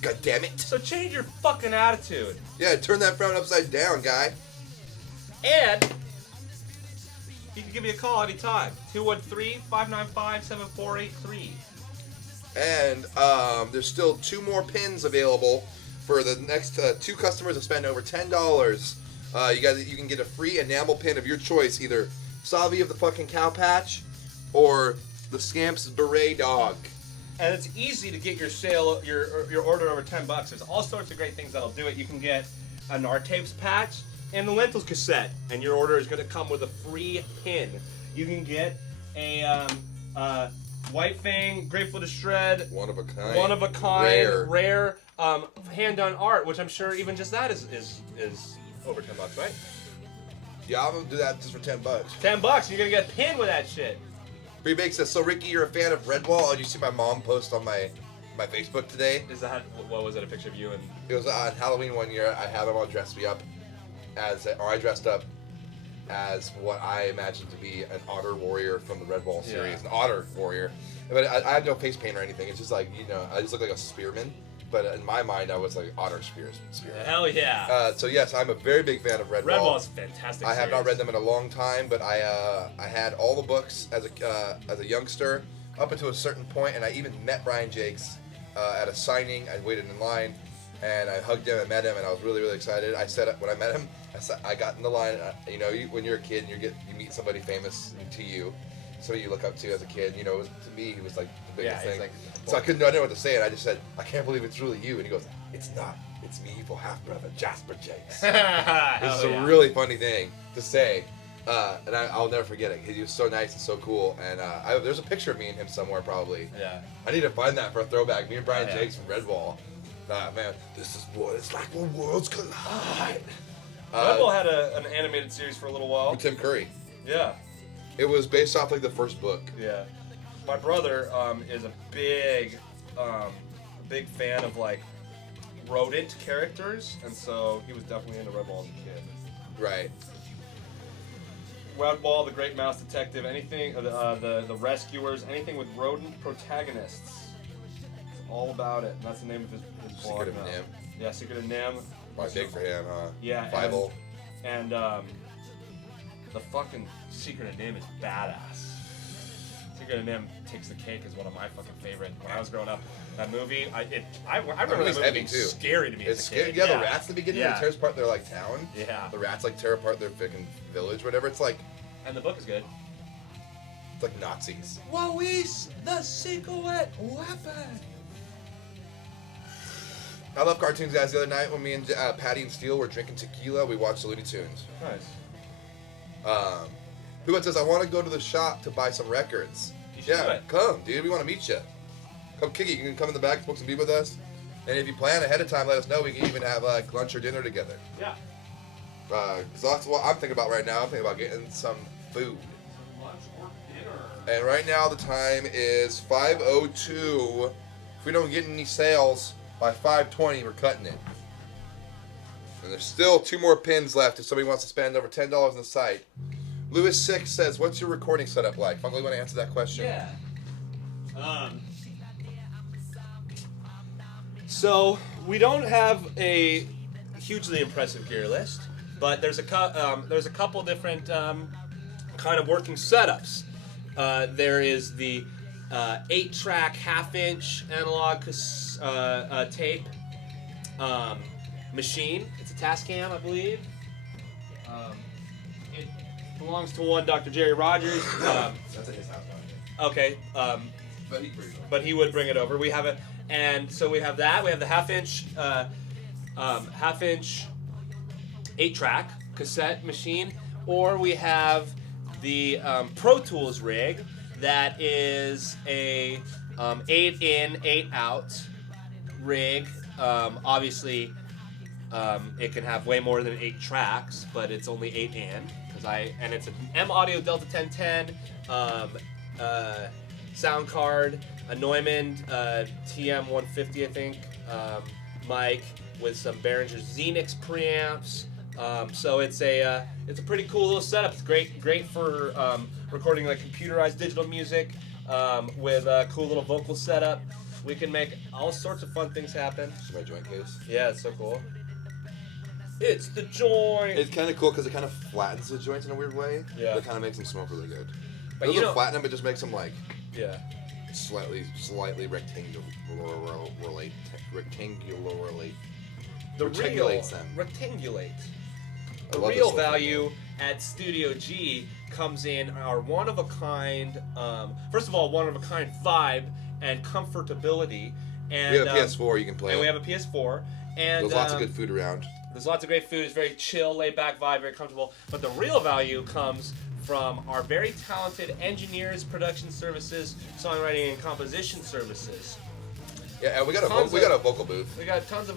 God damn it. So change your fucking attitude. Yeah, turn that frown upside down, guy. And you can give me a call anytime. 213-595-7483. And there's still 2 more pins available for the next 2 customers that spend over $10. You can get a free enamel pin of your choice, either Savi of the fucking Cow Patch or the Scamp's Beret Dog. And it's easy to get your order over $10. There's all sorts of great things that'll do it. You can get a Nard Tapes patch and the Lentils cassette, and your order is going to come with a free pin. You can get a White Fang Grateful to Shred, one of a kind, rare hand-done art, which I'm sure even just that is over $10, right? Yeah, I'm gonna do that just for $10. $10, you're gonna get a pin with that shit. Rebake says, so Ricky, you're a fan of Redwall? Did you see my mom post on my Facebook today? Is that, what was it, a picture of you and... It was on Halloween one year. I had them all dressed me up I dressed up as what I imagined to be an otter warrior from the Redwall series, an otter warrior. But I had no face paint or anything. It's just like, I just look like a spearman. But in my mind, I was like otter spearman. Hell yeah. So yes, I'm a very big fan of Redwall. Redwall's fantastic. I have not read them in a long time, but I had all the books as a youngster up until a certain point, and I even met Brian Jakes at a signing. I waited in line, and I hugged him and met him, and I was really, really excited. I said when I met him, I got in the line. You know, when you're a kid and you meet somebody famous to you, somebody you look up to as a kid. You know, to me, he was like the biggest thing. So I didn't know what to say, and I just said, "I can't believe it's really you." And he goes, "It's not. It's me, evil half brother, Jasper Jakes." This is a really funny thing to say. And I'll never forget it. He was so nice and so cool. And there's a picture of me and him somewhere probably. Yeah. I need to find that for a throwback. Me and Brian Jakes from Redwall. Man, this is what it's like when worlds collide. Redwall had an animated series for a little while. With Tim Curry. Yeah. It was based off like the first book. Yeah. My brother is a big fan of like rodent characters, and so he was definitely into Redwall as a kid. Right. Redwall, the Great Mouse Detective, anything, the Rescuers, anything with rodent protagonists. It's all about it, and that's the name of his blog. Secret of Nim. Yeah, Secret of Nim. Quite big for him, huh? Yeah. Bible. And the fucking Secret of Nim is badass. Secret of Nim takes the cake is one of my fucking favorite. When I was growing up, that movie, I remember that movie being scary to me as a kid. Scary. Yeah, the rats at the beginning, it tears apart their like town. Yeah. The rats like tear apart their freaking village, whatever. It's like. And the book is good. It's like Nazis. What is the secret weapon? I love cartoons, guys. The other night when me and Patty and Steele were drinking tequila, we watched the Looney Tunes. Nice. Who says, I want to go to the shop to buy some records. Yeah, come, dude. We want to meet you. Come kick it. You can come in the back, smoke some beer with us. And if you plan ahead of time, let us know. We can even have like lunch or dinner together. Yeah. Because that's what I'm thinking about right now. I'm thinking about getting some food. Lunch or dinner. And right now the time is 5:02. If we don't get any sales by 5:20, we're cutting it. And there's still 2 more pins left if somebody wants to spend over $10 on the site. Lewis 6 says, what's your recording setup like? Fungal, you want to answer that question? Yeah. So we don't have a hugely impressive gear list, but there's a couple different kind of working setups. There is the 8-track half-inch analog tape machine. It's a Tascam, I believe. It belongs to one Dr. Jerry Rogers. That's at his house. Okay. But he would bring it over. We have it, and so we have that. We have the half-inch 8-track cassette machine, or we have the Pro Tools rig that is a 8-in, 8-out rig. Obviously, it can have way more than 8 tracks, but it's only 8-in. And it's an M Audio Delta 1010 sound card, a Neumann TM 150, I think, mic with some Behringer Xenix preamps. So it's a pretty cool little setup. It's great for recording like computerized digital music with a cool little vocal setup. We can make all sorts of fun things happen. This is my joint case. Yeah, it's so cool. It's the joint. It's kind of cool because it kind of flattens the joints in a weird way. Yeah. It kind of makes them smoke really good. But it doesn't flatten them, it just makes them like slightly rectangularly. Rectangulates them. Rectangulate. I The love real this value at Studio G comes in our one-of-a-kind, first of all, one-of-a-kind vibe and comfortability. And, we have a PS4 you can play. And we have a PS4. And there's lots of good food around. There's lots of great food. It's very chill, laid-back vibe, very comfortable. But the real value comes from our very talented engineers, production services, songwriting, and composition services. Yeah, and we got a vocal booth. We got tons of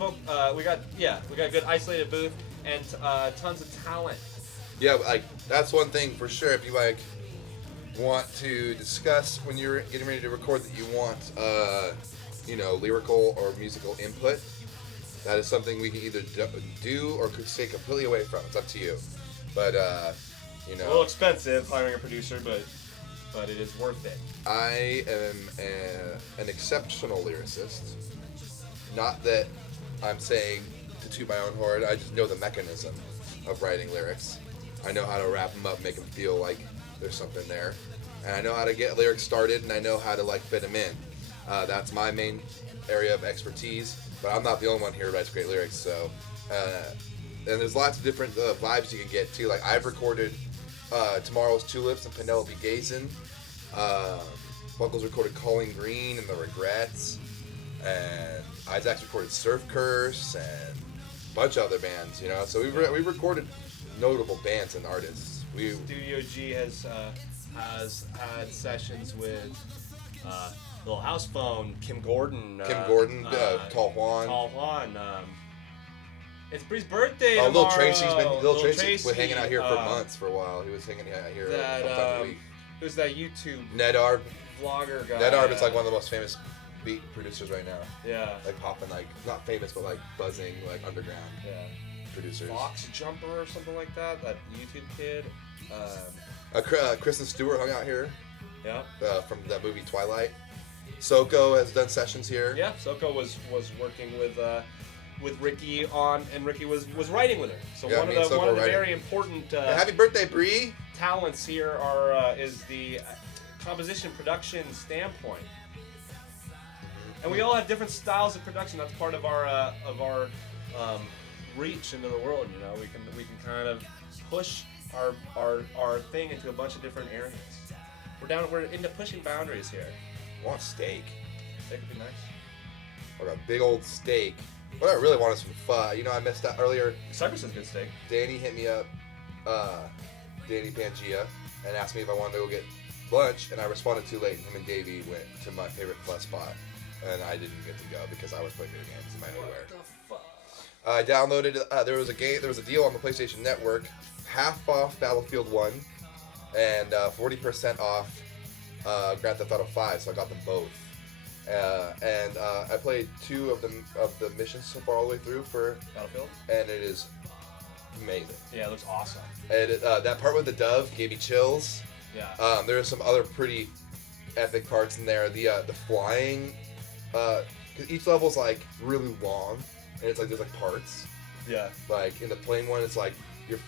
we got a good isolated booth and tons of talent. Yeah, like that's one thing for sure. If you like want to discuss when you're getting ready to record that you want lyrical or musical input, that is something we can either do or could stay completely away from. It's up to you. But a little expensive hiring a producer, but it is worth it. I am an exceptional lyricist. Not that I'm saying to toot my own horn. I just know the mechanism of writing lyrics. I know how to wrap them up, make them feel like there's something there. and I know how to get lyrics started, and I know how to like fit them in. That's my main area of expertise, but I'm not the only one here who writes great lyrics. So, and there's lots of different vibes you can get too. Like I've recorded Tomorrow's Tulips and Penelope Gazin. Buckles recorded Calling Green and The Regrets, and Izak's recorded Surf Curse and a bunch of other bands. You know, so we've recorded notable bands and artists. Studio G has had sessions with Little House Phone, Kim Gordon, Tall Juan. Tall Juan. It's Bree's birthday Oh, tomorrow. Little Tracy's been hanging out here for months for a while. He was hanging out here a couple times a week. Who's that YouTube Nedarb vlogger guy? Nedarb is like one of the most famous beat producers right now. Yeah. Like popping, like not famous, but like buzzing, like underground. Yeah. Producers. Fox Jumper or something like that. That YouTube kid. Kristen Stewart hung out here. Yeah. From that movie Twilight. Soko has done sessions here. Yeah. Soko was working with Ricky and Ricky was writing with her. So yeah, one of the very important. Happy birthday, Bree! Talents here is the composition production standpoint, and we all have different styles of production. That's part of our reach into the world. You know, we can kind of push our thing into a bunch of different areas. We're into pushing boundaries here. I want steak. Steak would be nice. Or a big old steak. What I really want is some pho. You know, I missed out earlier. Cypress is good steak. Danny hit me up, Danny Pangea, and asked me if I wanted to go get lunch, and I responded too late. Him and Davey went to my favorite pho spot, and I didn't get to go because I was playing video games in my underwear. What the fuck? I downloaded. There was a deal on the PlayStation Network, half off Battlefield 1, and 40% off Grand Theft Auto 5. So I got them both. And I played 2 of the missions so far all the way through for Battlefield, and it is amazing. Yeah, it looks awesome. And that part with the dove gave me chills. Yeah. There are some other pretty epic parts in there. The flying, cause each level's like really long, and it's like there's like parts. Yeah. Like in the plane one, it's like you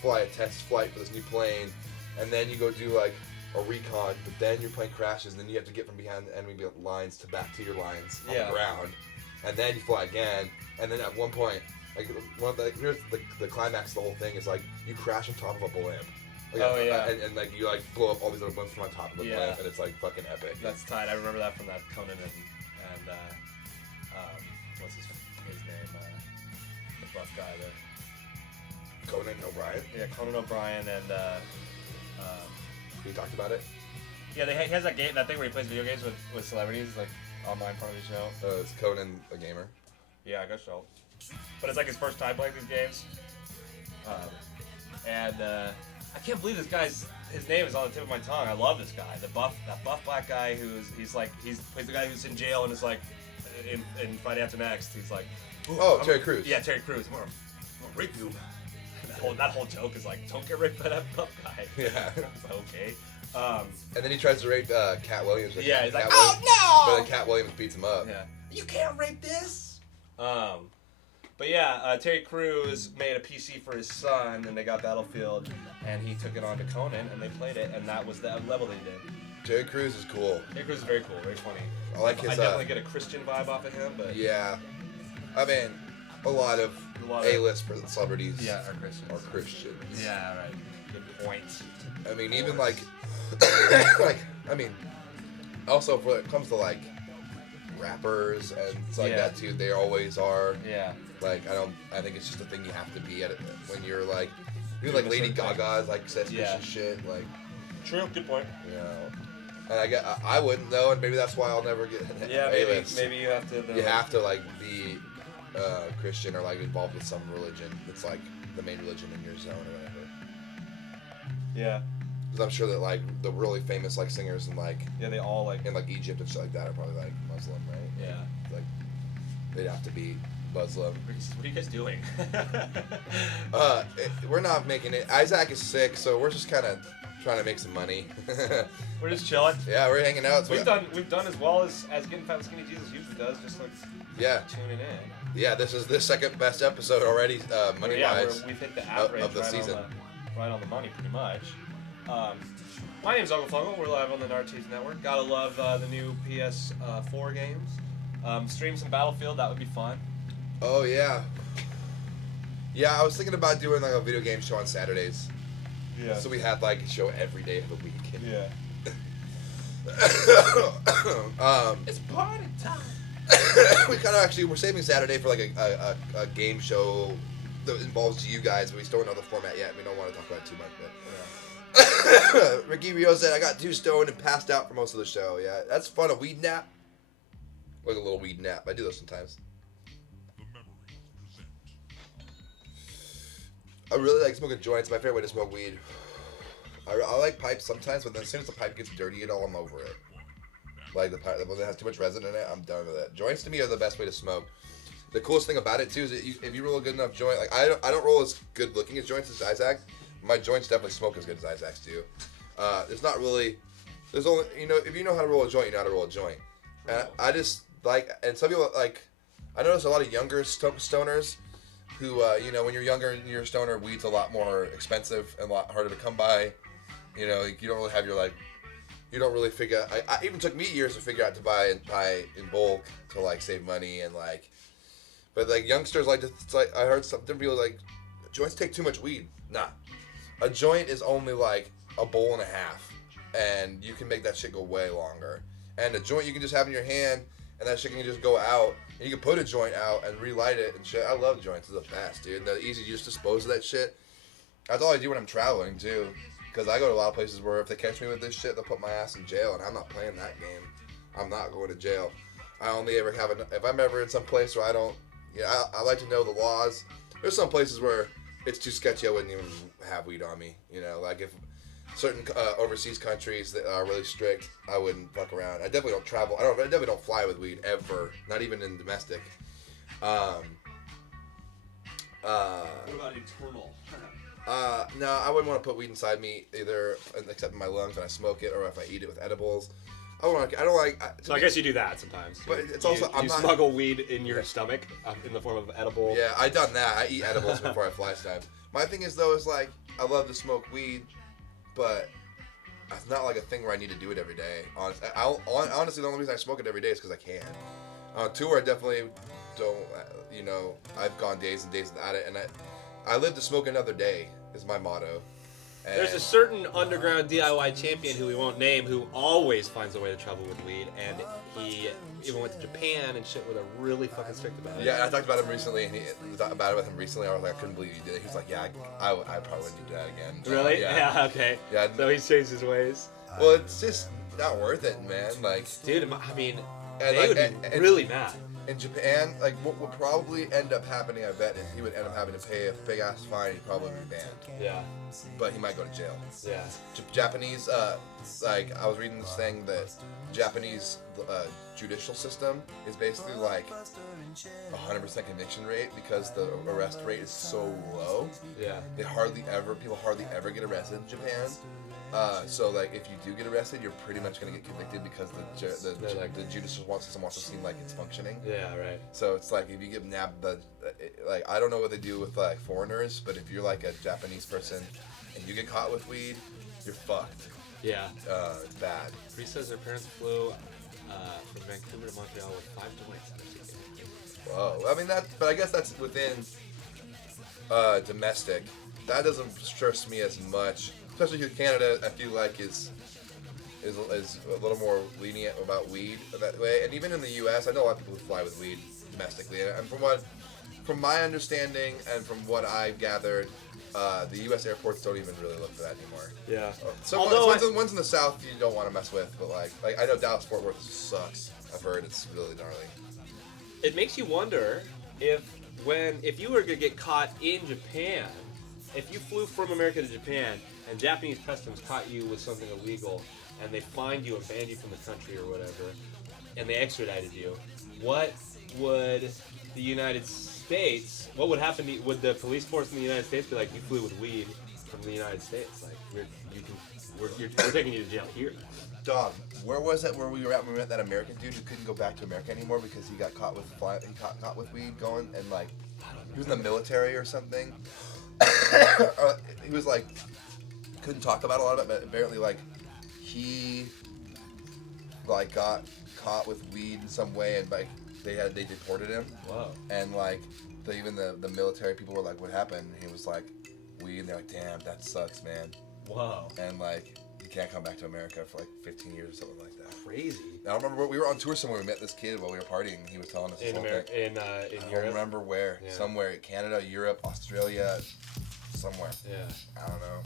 fly a test flight for this new plane, and then you go do like a recon, but then your plane crashes, and then you have to get from behind the enemy lines to back to your lines on the ground, and then you fly again, and then at one point, like here's the climax of the whole thing is like you crash on top of a blimp. Like, and like you like blow up all these little blimps from on top of the blimp, and it's like fucking epic. That's tight. I remember that from that Conan and what's his name? The buff guy there. Conan O'Brien. Yeah, Conan O'Brien and. We talked about it. Yeah, he has that thing where he plays video games with celebrities, like online part of the show. Is Conan a gamer? Yeah, I guess so. But it's like his first time playing these games. And I can't believe his name is on the tip of my tongue. I love this guy. That buff black guy he plays the guy who's in jail and is like in Friday After Next. He's like, Terry Crews. Yeah, Terry Crews. I'm gonna rape you. That whole joke is like, don't get raped by that buff guy. Yeah. Okay. And then he tries to rape Cat Williams. Yeah, he's like, Williams, oh no! But then Cat Williams beats him up. Yeah. You can't rape this. But yeah, Terry Crews made a PC for his son, and they got Battlefield, and he took it on to Conan, and they played it, and that was the level they did. Terry Crews is cool. Terry Crews is very cool, very funny. I like his. I definitely get a Christian vibe off of him, but yeah, I mean, a lot of A-list celebrities are Christians. Yeah, right. Good point. I mean, even like, also when it comes to like rappers and stuff like that too, they always are. Yeah. Like I think it's just a thing you have to be at it when you're like, like Lady Gaga's like says Christian shit like. True. Good point. You know, and I wouldn't know, and maybe that's why I'll never get. Yeah, maybe you have to. You have to like be Christian or like involved with some religion that's like the main religion in your zone or whatever. Yeah. Because I'm sure that like the really famous like singers in like they all like in like Egypt and shit like that are probably like Muslim, right? Yeah. Like they'd have to be Muslim. What are you guys doing? We're not making it. Izak is sick, so we're just kind of trying to make some money. We're just chilling. Yeah, we're hanging out. So we've done as well as Getting Fat with Skinny Jesus usually does, just like tuning in. Yeah, this is the second best episode already, money wise. We've hit the average of the season. Right on the money, pretty much. My name's Uncle Fungal. We're live on the Nartese Network. Gotta love the new PS4 games. Stream some Battlefield. That would be fun. Oh yeah. Yeah, I was thinking about doing like a video game show on Saturdays. Yeah. So we had like a show every day of the week. Yeah. It's party time. We kind of actually we're saving Saturday for like a game show that involves you guys, but we still don't know the format yet. We don't want to talk about it too much, but. Ricky Rio said I got too stoned and passed out for most of the show. Yeah, that's fun. A weed nap. Like a little weed nap. I do those sometimes. I really like smoking joints. My favorite way to smoke weed. I like pipes sometimes, but then as soon as the pipe gets dirty at all, I'm over it. Like the pipe, when it has too much resin in it, I'm done with it. Joints to me are the best way to smoke. The coolest thing about it too is that if you roll a good enough joint, like I don't roll as good looking as joints as Izak. My joints definitely smoke as good as Izak's do. There's not really, there's only, if you know how to roll a joint, you know how to roll a joint. And I just like, and some people like, I notice a lot of younger stoners who, when you're younger and you're a stoner, weed's a lot more expensive and a lot harder to come by. You don't really have your you don't really figure. I even took me years to figure out to buy in bulk to like save money and like, but like youngsters like to, it's like I heard some different people like, joints take too much weed. Nah. A joint is only like a bowl and a half, and you can make that shit go way longer. And a joint you can just have in your hand, and that shit can just go out, and you can put a joint out and relight it and shit. I love joints. They're the best, dude. And they're easy to just dispose of that shit. That's all I do when I'm traveling, too. Because I go to a lot of places where if they catch me with this shit, they'll put my ass in jail, and I'm not playing that game. I'm not going to jail. I only ever have if I'm ever in some place where I don't, I like to know the laws. There's some places where it's too sketchy. I wouldn't even have weed on me. Like if certain overseas countries that are really strict, I wouldn't fuck around. I definitely don't travel. I definitely don't fly with weed ever. Not even in domestic. What about Eternal? No, I wouldn't want to put weed inside me either, except in my lungs when I smoke it or if I eat it with edibles. I don't like. So I guess you do that sometimes. But it's also you smuggle weed in your stomach in the form of edible. Yeah, I've done that. I eat edibles before I fly sometimes. My thing is though, is like I love to smoke weed, but it's not like a thing where I need to do it every day. Honestly, the only reason I smoke it every day is because I can. On tour, I definitely don't. I've gone days and days without it, and I live to smoke another day is my motto. And there's a certain underground DIY champion who we won't name who always finds a way to travel with weed, and he even went to Japan and shit where they're really fucking strict about it. Yeah, I talked about him recently, and I talked about it with him recently. I was like, I couldn't believe you did it. He was like, yeah, I probably wouldn't do that again. Really? Yeah, okay. Yeah. So he's changed his ways. Well, it's just not worth it, man. Like, dude, I mean, and they would be really mad. In Japan, like what would probably end up happening, I bet, is he would end up having to pay a big ass fine. He'd probably be banned. Yeah. But he might go to jail. Yeah. Japanese, like I was reading this thing that Japanese judicial system is basically like 100% conviction rate because the arrest rate is so low. Yeah. People hardly ever get arrested in Japan. So like if you do get arrested, you're pretty much gonna get convicted because the judicial system wants to seem like it's functioning. Yeah, right. So it's like if you get nabbed, like I don't know what they do with like foreigners, but if you're like a Japanese person and you get caught with weed, you're fucked. Yeah. It's bad. Bree says her parents flew from Vancouver to Montreal with 5 joints out of ticket. Whoa. I mean but I guess that's within domestic. That doesn't stress me as much. Especially here in Canada, I feel like is a little more lenient about weed that way. And even in the U.S., I know a lot of people who fly with weed domestically. And from my understanding and from what I've gathered, the U.S. airports don't even really look for that anymore. Yeah. So ones in the South you don't want to mess with, but like I know Dallas Fort Worth sucks. I've heard it's really gnarly. It makes you wonder if you were to get caught in Japan, if you flew from America to Japan and Japanese customs caught you with something illegal and they fined you and banned you from the country or whatever, and they extradited you, what would the United States, what would happen would the police force in the United States be like, you flew with weed from the United States? Like, we're taking you to jail here. Dog, where was it where we were at when we met that American dude who couldn't go back to America anymore because he got caught with weed going, and like he was in the military or something. He was like couldn't talk about a lot of it, but apparently, like, he, like, got caught with weed in some way, and, like, they deported him. Wow. And, like, even the military people were like, what happened? And he was like, weed. And they're like, damn, that sucks, man. Wow. And, like, he can't come back to America for, like, 15 years or something like that. Crazy. I don't remember, we were on tour somewhere, we met this kid while we were partying, and he was telling us this In whole America, thing. in I Europe. don't remember where. Yeah. Somewhere. Canada, Europe, Australia, somewhere. Yeah. I don't know.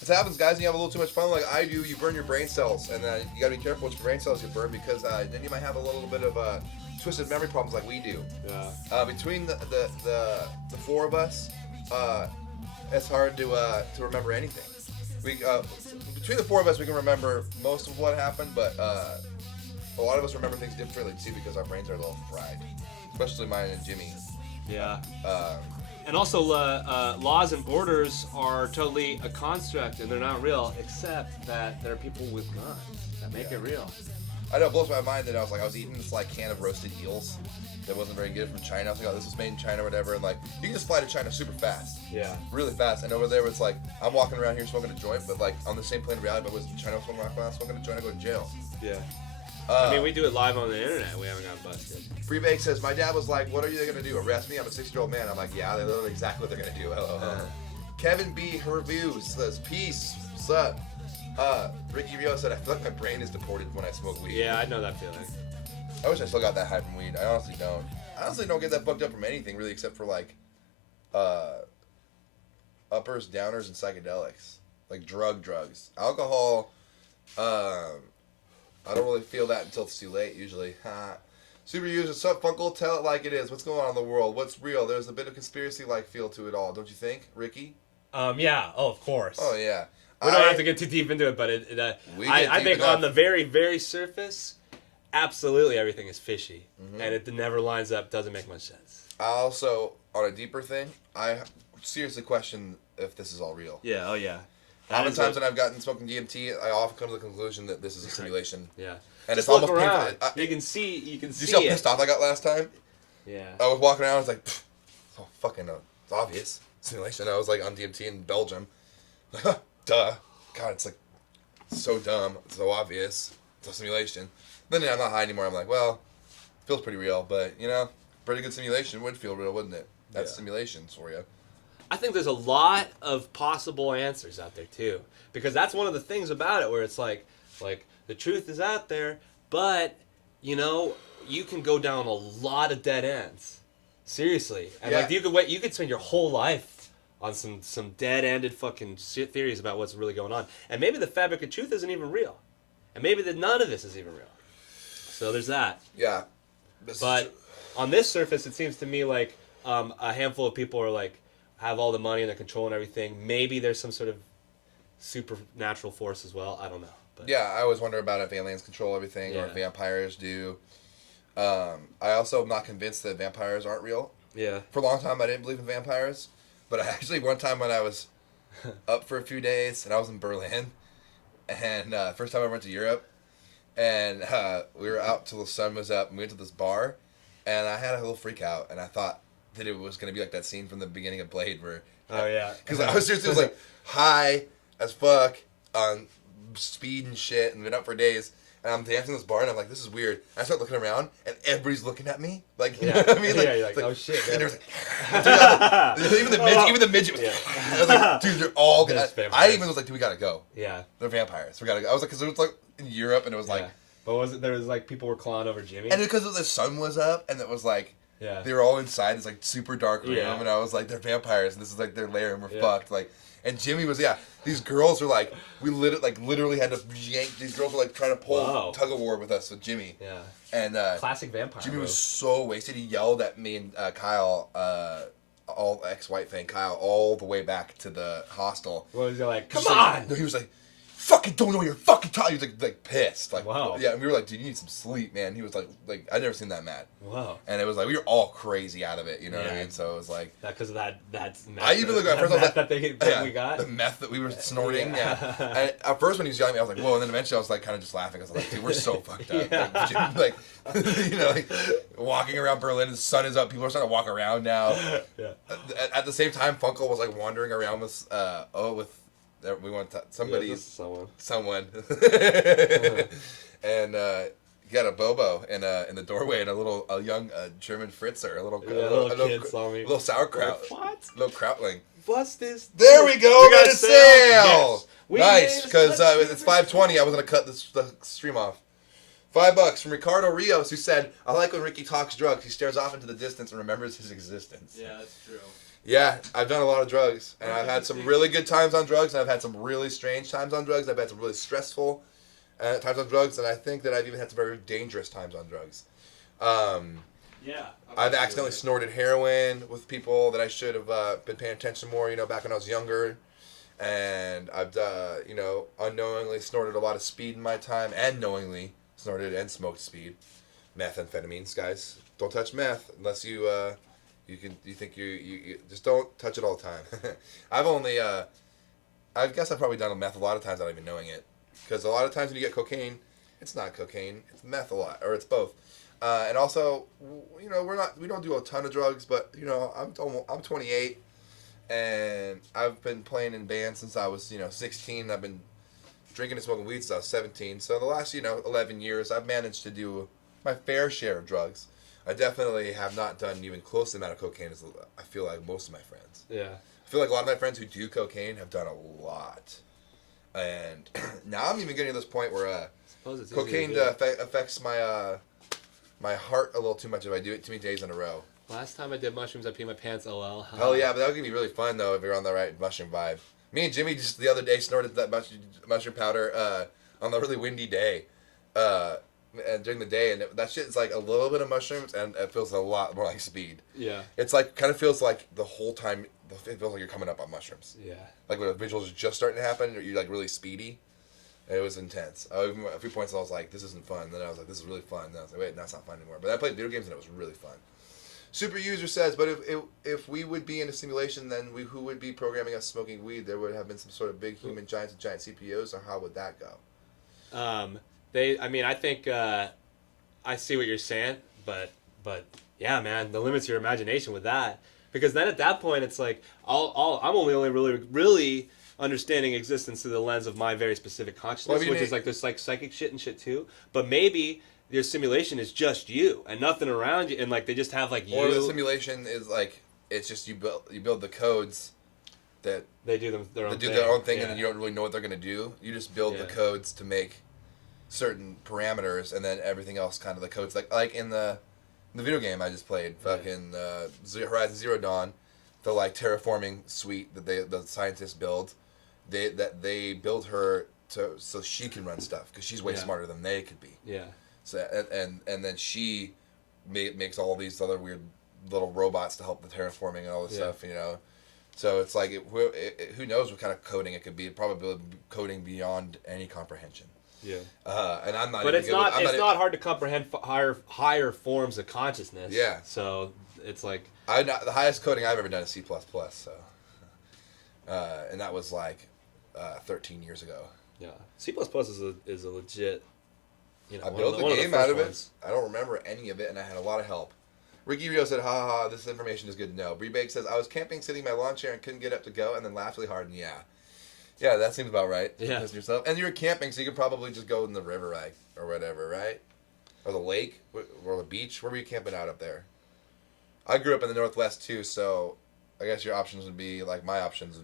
This happens, guys, and you have a little too much fun like I do. You burn your brain cells, and you gotta be careful which brain cells you burn, because then you might have a little bit of twisted memory problems like we do. Yeah. Between the four of us, it's hard to remember anything. Between the four of us, we can remember most of what happened, but a lot of us remember things differently too, because our brains are a little fried, especially mine and Jimmy. Yeah. And also, laws and borders are totally a construct, and they're not real, except that there are people with guns that make it real. I know, it blows my mind that I was eating this like can of roasted eels that wasn't very good from China. I was like, oh, this was made in China or whatever, and like you can just fly to China super fast. Yeah. Really fast. And over there it's like I'm walking around here smoking a joint, but like on the same plane of reality, but was in China smoking a joint, I go to jail. Yeah. I mean, we do it live on the internet. We haven't gotten busted. Free Bake says, my dad was like, what are you going to do? Arrest me? I'm a 6-year-old man. I'm like, yeah, they know exactly what they're going to do. Hello. Kevin B. Her reviews says, peace. What's up? Ricky Rio said, I feel like my brain is deported when I smoke weed. Yeah, I know that feeling. I wish I still got that high from weed. I honestly don't. I honestly don't get that fucked up from anything, really, except for, like, uppers, downers, and psychedelics. Like, drugs. Alcohol, I don't really feel that until it's too late, usually. Super user, sup, Funkle? Tell it like it is. What's going on in the world? What's real? There's a bit of conspiracy-like feel to it all, don't you think, Ricky? Yeah. Oh, of course. Oh, yeah. We don't have to get too deep into it, but I think on the very, very surface, absolutely everything is fishy. Mm-hmm. And it never lines up, doesn't make much sense. I also, on a deeper thing, I seriously question if this is all real. Yeah, oh yeah. How many times when I've gotten smoking DMT, I often come to the conclusion that this is a simulation. Yeah. And just it's almost around. painful. You can see you see how pissed off I got last time? Yeah. I was walking around, I was like, oh, fucking it's obvious. Simulation. I was like on DMT in Belgium. Duh. God, it's like so dumb. It's so obvious. It's a simulation. Then I'm not high anymore. I'm like, well, feels pretty real, but, pretty good simulation would feel real, wouldn't it? That's simulations for you. I think there's a lot of possible answers out there too, because that's one of the things about it where it's like the truth is out there, but you can go down a lot of dead ends, seriously, and like you could spend your whole life on some dead-ended fucking shit theories about what's really going on, and maybe the fabric of truth isn't even real, and maybe that none of this is even real. So there's that. Yeah. But on this surface, it seems to me like a handful of people are like, have all the money and they're controlling everything. Maybe there's some sort of supernatural force as well. I don't know. But. Yeah, I always wonder about if aliens control everything or if vampires do. I also am not convinced that vampires aren't real. Yeah. For a long time, I didn't believe in vampires. But actually, one time when I was up for a few days and I was in Berlin, and first time I went to Europe, and we were out till the sun was up, and we went to this bar, and I had a little freak out, and I thought that it was going to be like that scene from the beginning of Blade where... Oh, yeah. Because I was seriously like high as fuck on speed and shit and been up for days. And I'm dancing in this bar and I'm like, this is weird. And I start looking around and everybody's looking at me. Like, you know what I mean? Like, you're like, oh shit, man. And even the midget was... Yeah. I was like, dude, they're all... I even was like, dude, we gotta go. Yeah. They're vampires. We gotta go. I was like, because it was like in Europe and it was like... But there was like people were clawing over Jimmy? And because the sun was up and it was like... Yeah. They were all inside this like super dark room, and I was like, they're vampires, and this is like their lair, and we're fucked. Like, and Jimmy was these girls were like, we literally had to yank. These girls were like trying to pull tug of war with us with Jimmy. Yeah. And classic vampire. Jimmy was so wasted. He yelled at me and Kyle, all ex-white fan Kyle, all the way back to the hostel. What was he like? Come on! No, he was like, fucking don't know what you're fucking talking. He was like pissed. Like, wow. Yeah, and we were like, dude, you need some sleep, man. He was like I'd never seen that mad. Wow. And it was like we were all crazy out of it, you know what I mean? So it was like because of that meth. I even looked at first. I was like, we got the meth that we were snorting. Yeah. And at first when he was yelling at me, I was like, whoa. And then eventually I was like, kind of just laughing. I was like, dude, we're so fucked up. Like, like walking around Berlin, the sun is up. People are starting to walk around now. Yeah. At the same time, Funkel was like wandering around with we went to Yeah, this is someone, and got a Bobo in the doorway and a young German Fritzer, a little kid saw me. a little sauerkraut, Like, what? a little krautling. What's this? There we go. We got Made a a sale. sale. Yes. Nice, because it's 5:20. I was gonna cut the stream off. $5 from Ricardo Rios, who said, "I like when Ricky talks drugs. He stares off into the distance and remembers his existence." Yeah, that's true. Yeah, I've done a lot of drugs, and I've had some really good times on drugs, and I've had some really strange times on drugs. I've had some really stressful times on drugs, and I think that I've even had some very dangerous times on drugs. Yeah. I've accidentally snorted heroin with people that I should have been paying attention more, back when I was younger. And I've, unknowingly snorted a lot of speed in my time, and knowingly snorted and smoked speed. Methamphetamines, guys. Don't touch meth unless you think you just don't touch it all the time. I guess I've probably done meth a lot of times without even knowing it. Because a lot of times when you get cocaine, it's not cocaine, it's meth a lot, or it's both. And also, we don't do a ton of drugs, but I'm 28, and I've been playing in bands since I was 16. I've been drinking and smoking weed since I was 17. So the last 11 years, I've managed to do my fair share of drugs. I definitely have not done even close to the amount of cocaine as I feel like most of my friends. Yeah. I feel like a lot of my friends who do cocaine have done a lot. And now I'm even getting to this point where cocaine affects my heart a little too much if I do it too many days in a row. Last time I did mushrooms, I peed my pants. LL. Hell yeah, but that would be really fun though if you're on the right mushroom vibe. Me and Jimmy just the other day snorted that mushroom powder on a really windy day, and during the day, and that shit is like a little bit of mushrooms, and it feels a lot more like speed. Yeah. It's like kind of feels like the whole time it feels like you're coming up on mushrooms. Yeah. Like when the visuals are just starting to happen, or you're like really speedy. It was intense. A few points I was like, this isn't fun. Then I was like, this is really fun. Then I was like, wait, that's not fun anymore. But I played video games and it was really fun. Super User says, but if we would be in a simulation, then who would be programming us smoking weed? There would have been some sort of big human giants with giant CPUs, or how would that go? I think I see what you're saying, but yeah, man, the limits to your imagination with that, because then at that point it's like I'm only really understanding existence through the lens of my very specific consciousness, which is like there's like psychic shit and shit too. But maybe your simulation is just you and nothing around you, and like they just have like you. Or the simulation is like it's just you build the codes that they do their own thing, and then you don't really know what they're gonna do. You just build the codes to make certain parameters, and then everything else kind of the codes like in the video game I just played, fucking Horizon Zero Dawn, the like terraforming suite that the scientists build. They build her so she can run stuff because she's way smarter than they could be. Yeah. So and then she makes all these other weird little robots to help the terraforming and all this stuff, So it's like who knows what kind of coding it could be? Probably coding beyond any comprehension. Yeah. And I'm not. But even it's not hard to comprehend higher forms of consciousness. Yeah. So it's like the highest coding I've ever done is C++. So, and that was like 13 years ago. Yeah. C++ is a legit. I built the game out of it. I don't remember any of it, and I had a lot of help. Ricky Rio said, "Ha ha, this information is good to know." Rebake says, "I was camping, sitting in my lawn chair, and couldn't get up to go, and then laughed really hard." And yeah, that seems about right. Yeah. Yourself. And you're camping, so you could probably just go in the river, right, or whatever, right, or the lake, or the beach. Where were you camping out up there? I grew up in the Northwest too, so I guess your options would be like my options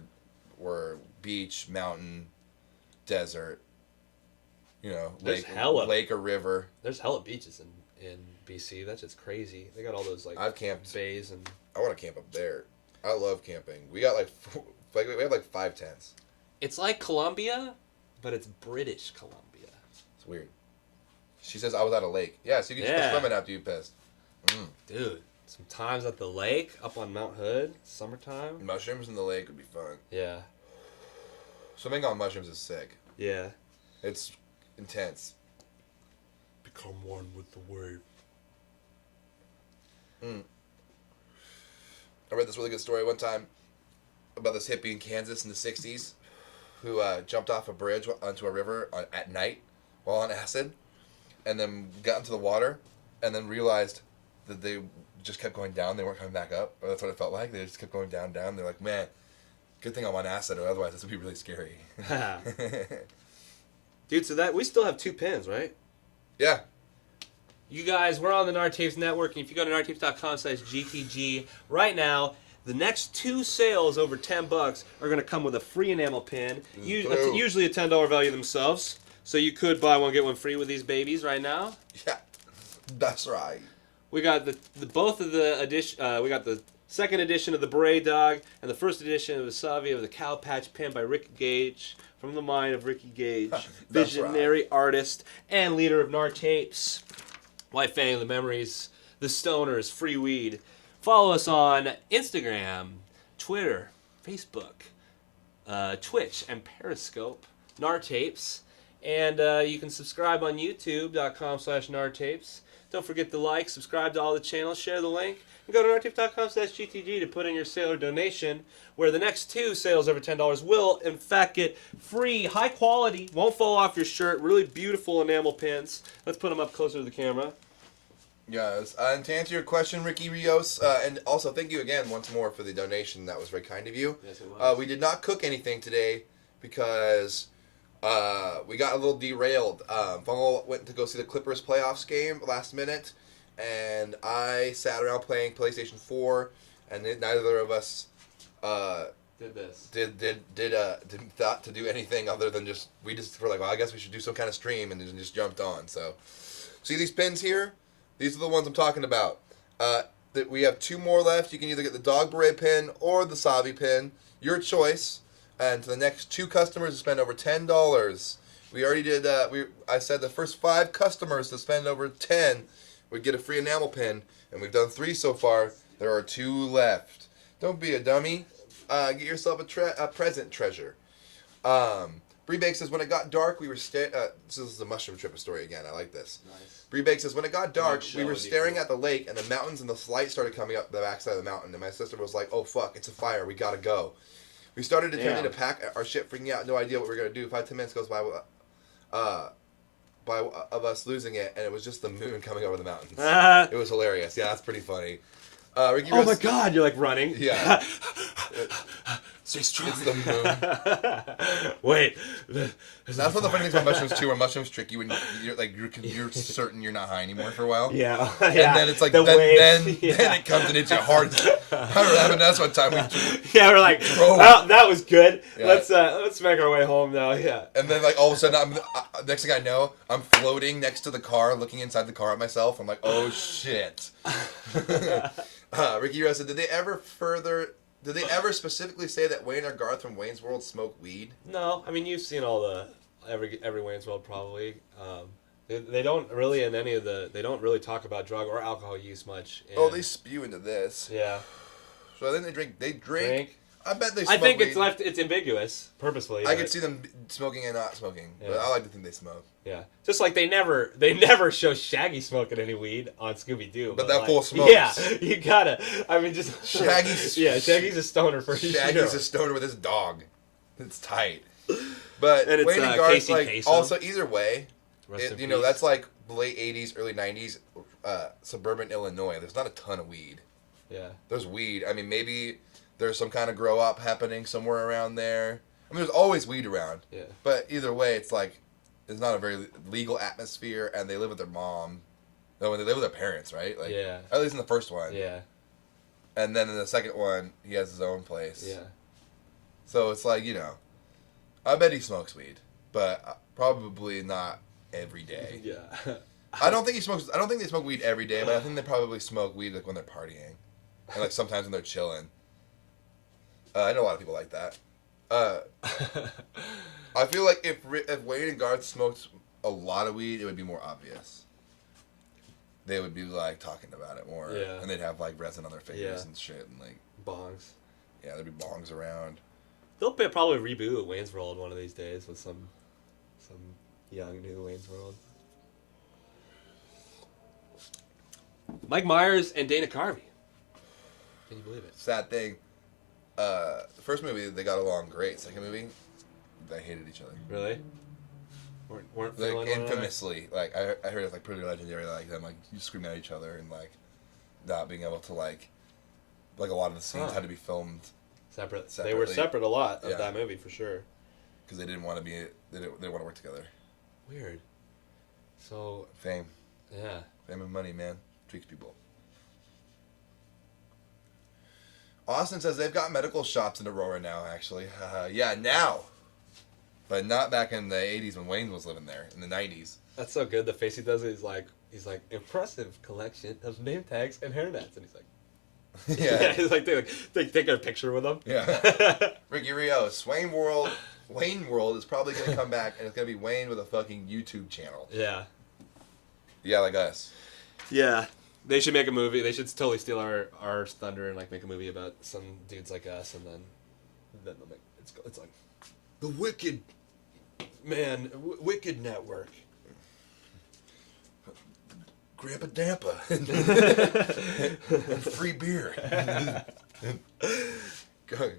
were beach, mountain, desert. Lake or river. There's hella beaches in BC. That's just crazy. They got all those like I've camped bays and. I want to camp up there. I love camping. We got we have like 5 tents. It's like Colombia, but it's British Columbia. It's weird. She says I was at a lake. Yeah, so you can just go swimming after you pissed. Dude, sometimes at the lake up on Mount Hood, summertime. Mushrooms in the lake would be fun. Yeah. Swimming on mushrooms is sick. Yeah. It's intense. Become one with the wave. I read this really good story one time about this hippie in Kansas in the 60s who jumped off a bridge onto a river at night while on acid, and then got into the water, and then realized that they just kept going down. They weren't coming back up. Or that's what it felt like. They just kept going down. They're like, man, Good thing I'm on acid, or otherwise this would be really scary. Dude, so that we still have 2 pins, right? Yeah. You guys, we're on the Nard Tapes Network, and if you go to nardtapes.com/GTG right now, the next 2 sales over $10 are going to come with a free enamel pin, usually a $10 value themselves. So you could buy one, get one free with these babies right now. Yeah, that's right. We got the both of the edition. We got the second edition of the Beret Dog and the first edition of the Savi of the Cow Patch pin by Ricky Gage, from the mind of Ricky Gage, visionary artist and leader of Nard Tapes. White Fang, the Memories, the Stoners, Free Weed. Follow us on Instagram, Twitter, Facebook, Twitch, and Periscope, Nard Tapes. And you can subscribe on youtube.com/nardtapes. Don't forget to like, subscribe to all the channels, share the link, and go to nardtapes.com/GTG to put in your sale or donation, where the next 2 sales over $10 will, in fact, get free, high quality, won't fall off your shirt, really beautiful enamel pins. Let's put them up closer to the camera. Yes, and to answer your question, Ricky Rios, and also thank you again once more for the donation. That was very kind of you. Yes, it was. We did not cook anything today because we got a little derailed. Fungal went to go see the Clippers playoffs game last minute, and I sat around playing PlayStation 4, and neither of us didn't thought to do anything other than we were like, well, I guess we should do some kind of stream, and then just jumped on. So, see these pins here? These are the ones I'm talking about. That we have 2 more left. You can either get the Dog Beret pin or the Savi pin. Your choice. And to the next 2 customers to spend over $10. We already did. I said the first 5 customers to spend over 10 would get a free enamel pin, and we've done 3 so far. There are 2 left. Don't be a dummy. Get yourself a present, treasure. Bree Bake says, when it got dark, we were this is the mushroom trip story again. I like this. Nice. Bree Bake says, when it got dark, we were staring at the lake, and the mountains and the light started coming up the backside of the mountain. And my sister was like, oh, fuck, it's a fire. We gotta go. We started attempting to pack our shit, freaking out, no idea what we were gonna do. 5-10 minutes goes by of us losing it, and it was just the moon coming over the mountains. It was hilarious. Yeah, that's pretty funny. Ricky oh my God, you're like running. Yeah. Stay strong. It's the moon. Wait. That's one of the funny things about mushrooms too. Where mushrooms trick you when you're certain you're not high anymore for a while. Yeah. And then it's like then it comes and it's your heart. I remember having that one time. We're like, well, that was good. Yeah. Let's make our way home now. Yeah. And then like all of a sudden, next thing I know, I'm floating next to the car, looking inside the car at myself. I'm like, oh shit. Ricky Rose said, did they ever specifically say that Wayne or Garth from Wayne's World smoke weed? No, I mean you've seen all the every Wayne's World probably. They don't really they don't really talk about drug or alcohol use much. Oh, they spew into this. Yeah. So then they drink. I bet they smoke I think weed. it's ambiguous purposefully. I could see them smoking and not smoking, but I like to think they smoke. Yeah, just like they never show Shaggy smoking any weed on Scooby Doo. But that fool smokes. Yeah, you gotta. I mean, just Shaggy's. Yeah, Shaggy's a stoner for sure. Shaggy's a stoner with his dog. It's tight. But and it's, Wayne and Garth, Casey like Kasem. Also either way, that's like late '80s, early '90s, suburban Illinois. There's not a ton of weed. Yeah. There's weed. I mean, maybe there's some kind of grow up happening somewhere around there. I mean, there's always weed around. Yeah. But either way, it's like it's not a very legal atmosphere, and they live with their mom. No, when they live with their parents, right? Like, yeah. At least in the first one. Yeah. And then in the second one, he has his own place. Yeah. So it's like, I bet he smokes weed, but probably not every day. Yeah. I don't think they smoke weed every day, but I think they probably smoke weed like when they're partying, and like sometimes when they're chilling. I know a lot of people like that. I feel like if Wayne and Garth smoked a lot of weed, it would be more obvious. They would be like talking about it more, and they'd have like resin on their faces and shit, and like bongs. Yeah, there'd be bongs around. They'll probably reboot Wayne's World one of these days with some young new Wayne's World. Mike Myers and Dana Carvey. Can you believe it? Sad thing. The first movie they got along great. Second movie, they hated each other. Really? Weren't like infamously. Like I heard it's like pretty legendary. Like them like you screaming at each other and like not being able to like a lot of the scenes had to be filmed Separate. They Separately. were separate a lot of Yeah. that movie for sure. Because they didn't want to be. They didn't want to work together. Weird. So. Fame. Yeah. Fame and money, man. Tweaks people. Austin says they've got medical shops in Aurora now, actually. Yeah, now. But not back in the 80s when Wayne was living there, in the 90s. That's so good. The face he does, he's like, impressive collection of name tags and hairnets. And he's like, Yeah. he's like, taking a picture with him. Yeah. Ricky Rios, Wayne World is probably going to come back, and it's going to be Wayne with a fucking YouTube channel. Yeah. Yeah, like us. Yeah. They should make a movie. They should totally steal our thunder and like make a movie about some dudes like us, and then they'll make it's like the Wicked Man, Wicked Network. Grandpa Dampa. And free beer. Go.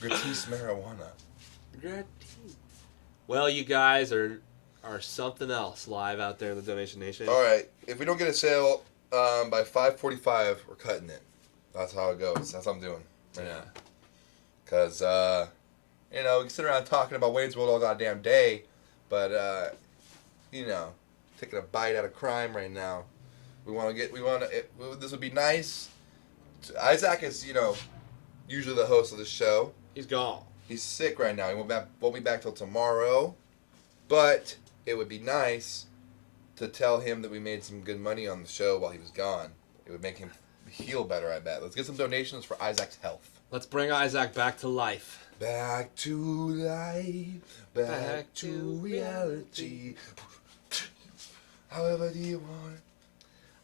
Gratis marijuana. Well, you guys are something else live out there in the Donation Nation. All right. If we don't get a sale by 5:45, we're cutting it. That's how it goes. That's what I'm doing. Yeah. Because, we can sit around talking about Wayne's World all goddamn day, but, taking a bite out of crime right now. This would be nice. Izak is, usually the host of the show. He's gone. He's sick right now. He won't be back till tomorrow. But it would be nice to tell him that we made some good money on the show while he was gone. It would make him heal better, I bet. Let's get some donations for Izak's health. Let's bring Izak back to life. Back to life. Back to reality. However do you want it?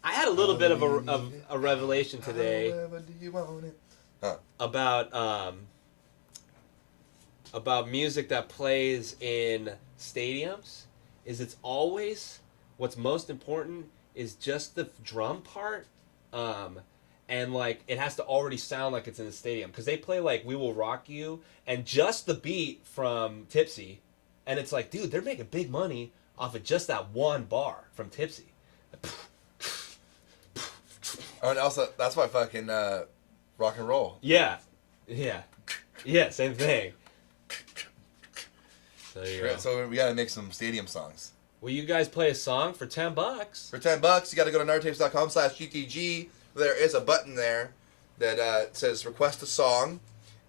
I had a little bit of a revelation today. However do you want it? Huh. About music that plays in stadiums. It's always what's most important is just the drum part, and like it has to already sound like it's in the stadium because they play like "We Will Rock You" and just the beat from Tipsy, and it's like, dude, they're making big money off of just that one bar from Tipsy. Oh, and also that's why fucking rock and roll. Yeah, same thing. So we gotta make some stadium songs. Will you guys play a song for $10? For $10, you gotta go to nardtapes.com/GTG. There is a button there that says request a song,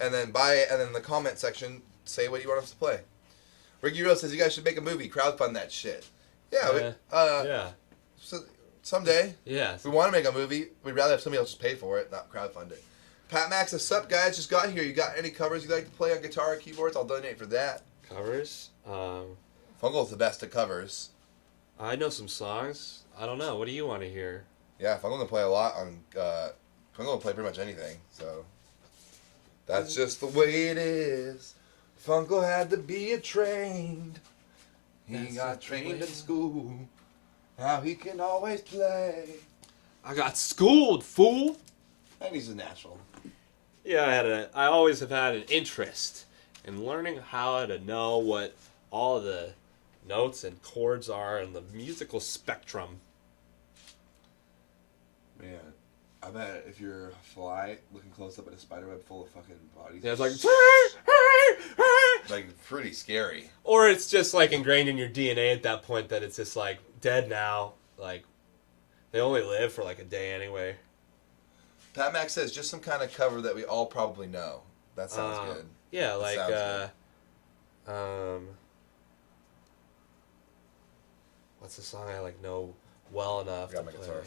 and then buy it, and then in the comment section, say what you want us to play. Ricky Rose says you guys should make a movie, crowdfund that shit. Yeah, Yeah. So, someday. Yeah. If we want to make a movie, we'd rather have somebody else just pay for it, not crowdfund it. Pat Max says, sup guys, just got here. You got any covers you'd like to play on guitar or keyboards? I'll donate for that. Covers? Fungal's the best at covers. I know some songs. I don't know. What do you want to hear? Yeah, Fungal can play a lot on. Fungal can play pretty much anything. So that's just the way it is. Fungal had to be trained. He got trained in school. Now he can always play. I got schooled, fool. And he's a natural. Yeah, I always have had an interest in learning how to know what all the notes and chords are in the musical spectrum. Man, I bet if you're a fly looking close up at a spiderweb full of fucking bodies. Yeah, it's like... like pretty scary. Or it's just like ingrained in your DNA at that point that it's just like dead now. Like, they only live for like a day anyway. Pat Max says just some kind of cover that we all probably know. That sounds good. Yeah, like, what's the song I like know well enough to play? Guitar.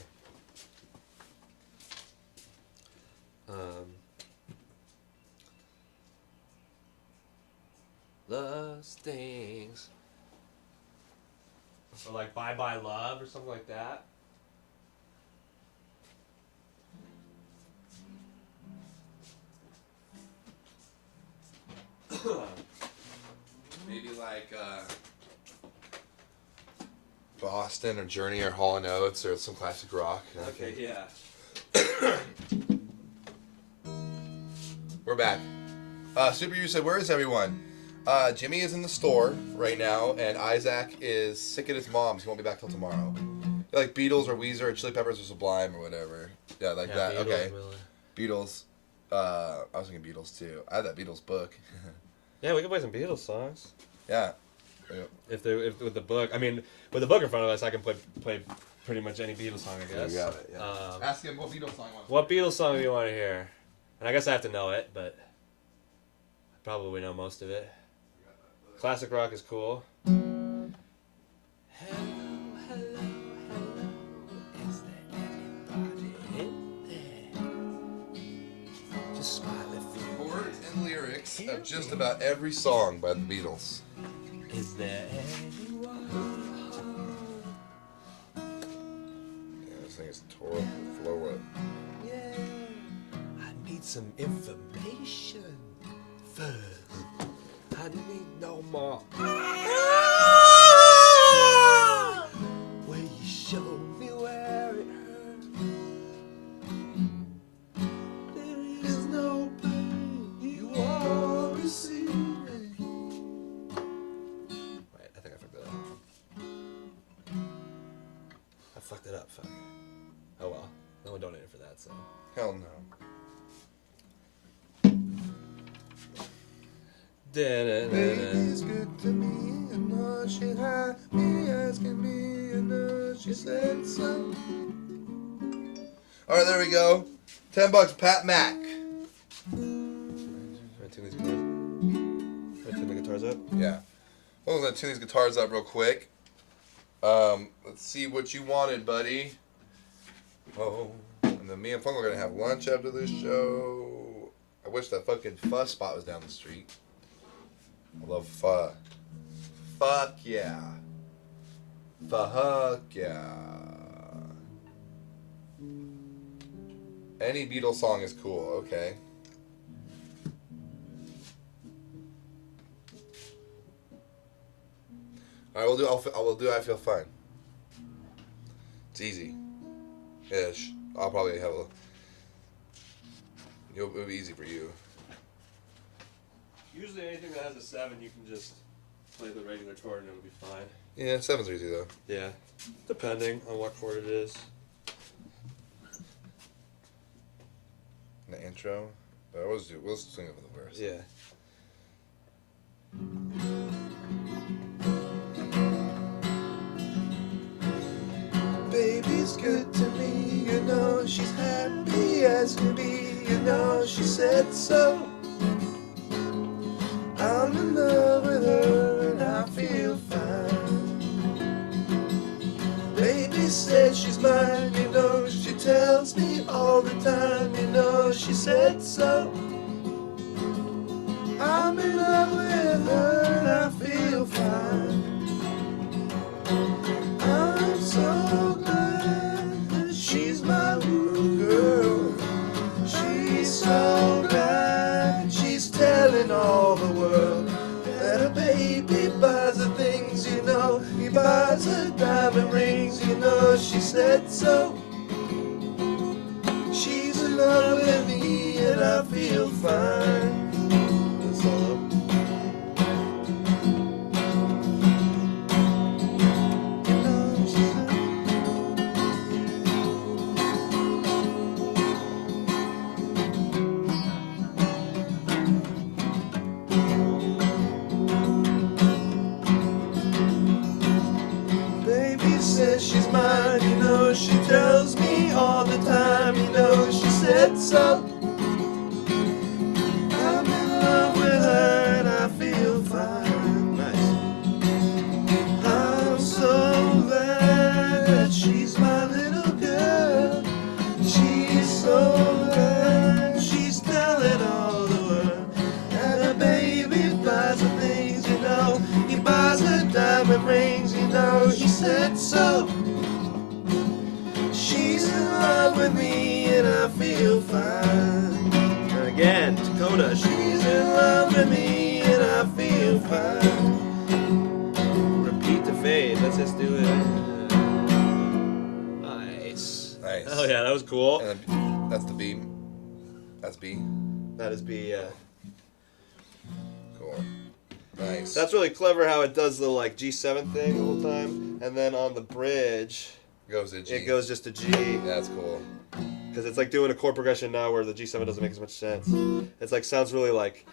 The Stings. Or like Bye Bye Love or something like that. Maybe like Boston or Journey or Hall & Oates or some classic rock. Okay, yeah. We're back. Super U said, where is everyone? Jimmy is in the store right now, and Izak is sick at his mom's. He won't be back till tomorrow. Like Beatles or Weezer or Chili Peppers or Sublime or whatever. Yeah, like Yeah, that. Beatles, Okay. Miller. Beatles. I was thinking Beatles too. I had that Beatles book. Yeah, we can play some Beatles songs. Yeah. If with the book, I mean, with the book in front of us, I can play pretty much any Beatles song, I guess. You got it. Yeah. Ask him what Beatles song he wants. What Beatles song do you want to hear? And I guess I have to know it, but I probably know most of it. Classic rock is cool. Hello, hello, hello. Is there anybody in there? Just smile if you Words and lyrics of just about every song by the Beatles. Is there anyone? Yeah, this thing is tore up the floor up. Yeah. I need some information first. I need no more. Will you show me where it hurts? There is no pain you are receiving. Wait, I think I fucked it up. I fucked it up, fuck. Oh well. No one donated for that, so. Hell no. Baby's good to me, and all she had me asking me, and she said so. Alright, there we go. $10, Pat Mac. Tune the guitars up? Yeah. Well, I'm gonna tune these guitars up real quick. Let's see what you wanted, buddy. Oh. And then me and Funk are gonna have lunch after this show. I wish that fucking Fuss spot was down the street. I love pho. Fuck yeah. Fuck yeah. Any Beatles song is cool, okay. Alright, we'll do I Feel Fine. It's easy. Ish. I'll probably have it'll be easy for you. Usually anything that has a 7, you can just play the regular chord and it'll be fine. Yeah, 7's are easy though. Yeah, depending on what chord it is. The intro. But we'll sing it with the verse. Yeah. Baby's good to me, you know she's happy as can be, you know she said so. I'm in love with her and I feel fine. Baby said she's mine, you know she tells me all the time, you know she said so. I'm in love with her and I feel fine. I'm so glad that she's my little girl. She's so glad she's telling all the world that a baby buys her things, you know. He buys her diamond rings, you know she said so. She's in love with me and I feel fine. That's all. Says she's mine, you know she tells me all the time, you know she said so. I'm in love with her and I feel fine. Nice. I'm so glad that she's my little girl. She's so glad she's telling all the world that a baby buys her things, you know. He buys her diamond rings, you know he said so. She's in love with me and I feel fine. And again, Dakota. She's in love with me and I feel fine. Repeat the fade. Let's just do it. Nice. Nice. Oh yeah, that was cool. And then, that's the B. That's B. That is B, yeah. Cool. Nice. That's really clever how it does the like G7 thing the whole time, and then on the bridge goes to G. it goes just to G. That's cool. Because because it's like doing a chord progression now where the G7 doesn't make as much sense. It's like sounds really like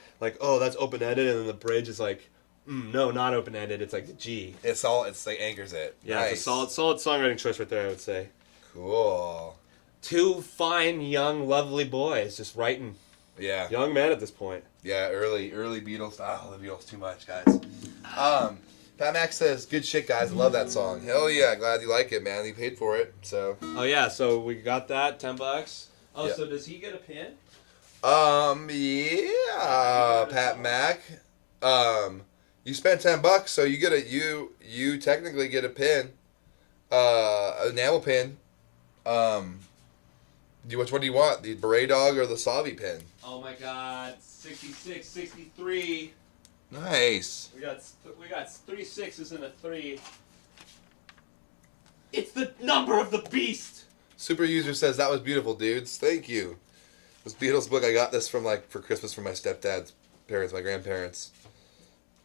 oh, that's open ended, and then the bridge is like no, not open ended. It's like the G. It's like anchors it. Yeah, Nice. it's a solid songwriting choice right there, I would say. Cool. Two fine, young, lovely boys just writing. Yeah. Young men at this point. Yeah, early Beatles. Oh, the Beatles too much, guys. Pat Max says, "Good shit, guys. Love that song. Hell yeah, glad you like it, man. You paid for it, so." Oh yeah, so we got that $10. Oh, Yeah. so does he get a pin? Yeah, Pat Mac. You spent $10, so you get you technically get a pin, an enamel pin. Which one do you want? The Beret Dog or the Savi pin? Oh my God, 66, 63. Nice. We got 3 6s and a 3. It's the number of the beast. Super user says that was beautiful, dudes. Thank you. This Beatles book, I got this from for Christmas from my stepdad's parents, my grandparents.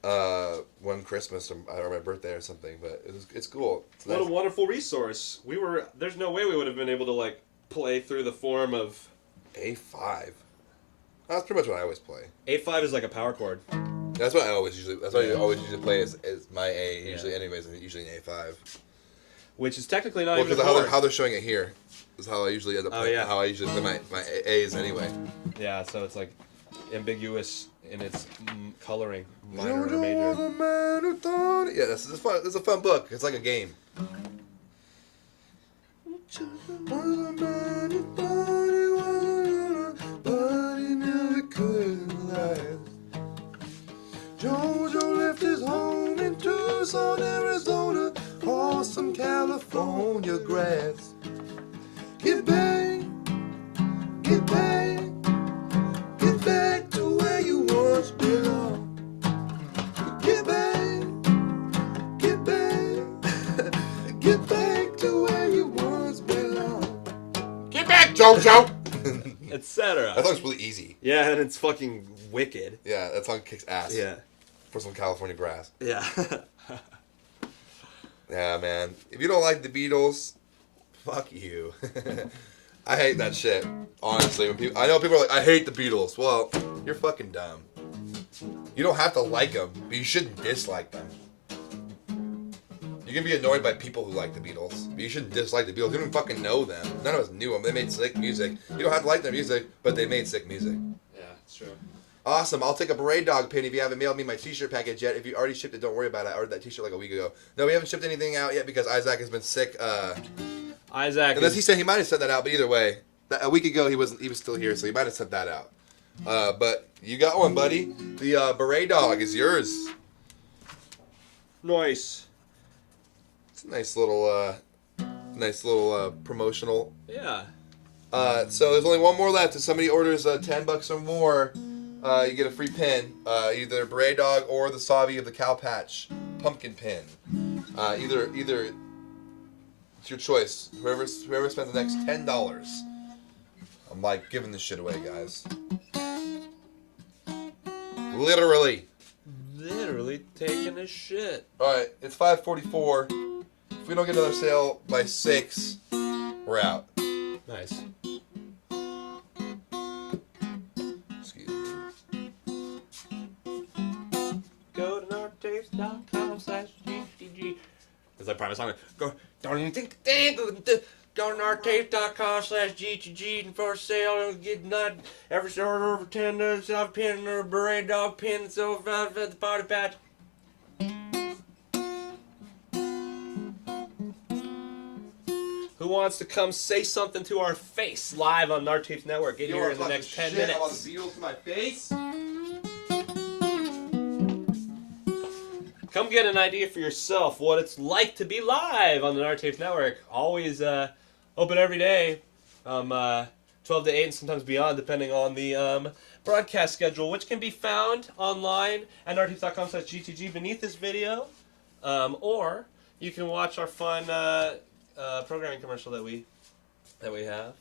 One Christmas or my birthday or something, but it's cool. It's What nice. a wonderful resource. There's no way we would have been able to play through the form of A5. That's pretty much what I always play. A5 is like a power chord. That's what I always usually play is my A usually Yeah. anyways, and usually an A5. Which is technically not Well, even a because chord. how they're showing it here is how I usually end up playing. yeah. How I usually play my A's anyway. Yeah, so it's like ambiguous in its coloring, minor or major. Yeah, this is fun. It's a fun book. It's like a game. Jojo left his home in Tucson, Arizona, awesome California grass. Get back, get back, get back to where you once belonged. Get back, get back, get back to where you once belonged. Get back, Jojo! Etc. That song's really easy. Yeah, and it's fucking wicked. Yeah, that song kicks ass. Yeah. For some California grass. Yeah. Yeah, man. If you don't like the Beatles, fuck you. I hate that shit. Honestly, I know people are like, I hate the Beatles. Well, you're fucking dumb. You don't have to like them, but you shouldn't dislike them. You can be annoyed by people who like the Beatles, but you shouldn't dislike the Beatles. You don't fucking know them. None of us knew them. They made sick music. You don't have to like their music, but they made sick music. Yeah, it's true. Awesome. I'll take a Beret Dog pin if you haven't mailed me my t-shirt package yet. If you already shipped it, don't worry about it. I ordered that t-shirt like a week ago. No, we haven't shipped anything out yet because Izak has been sick. Isaac. Unless he said he might have sent that out, but either way, a week ago he was still here, so he might have sent that out. But you got one, buddy. The Beret Dog is yours. Nice. It's a nice little promotional. Yeah. So there's only one more left. If somebody orders $10 or more, you get a free pin. Either Beret Dog or the Savi of the Cow Patch pumpkin pin. Either it's your choice. Whoever spends the next $10. I'm like giving this shit away, guys. Literally. Literally taking a shit. All right, it's 5:44. If we don't get another sale by 6, we're out. Nice. Excuse me. Go to nartapes.com/GTG. As I promised, I'm gonna go. Don't even think. Go to nartapes.com/GTG and for sale. Get not every order over 10 $5 pin or a Beret Dog pin. So at the party patch. Who wants to come say something to our face live on Nartapes Network? Get here in the next 10 minutes. About the Beatles to my face. Come get an idea for yourself what it's like to be live on the Nartapes Network. Always open every day, 12 to 8 and sometimes beyond, depending on the broadcast schedule, which can be found online at nartapes.com/GTG beneath this video, or you can watch our fun programming commercial that we have. I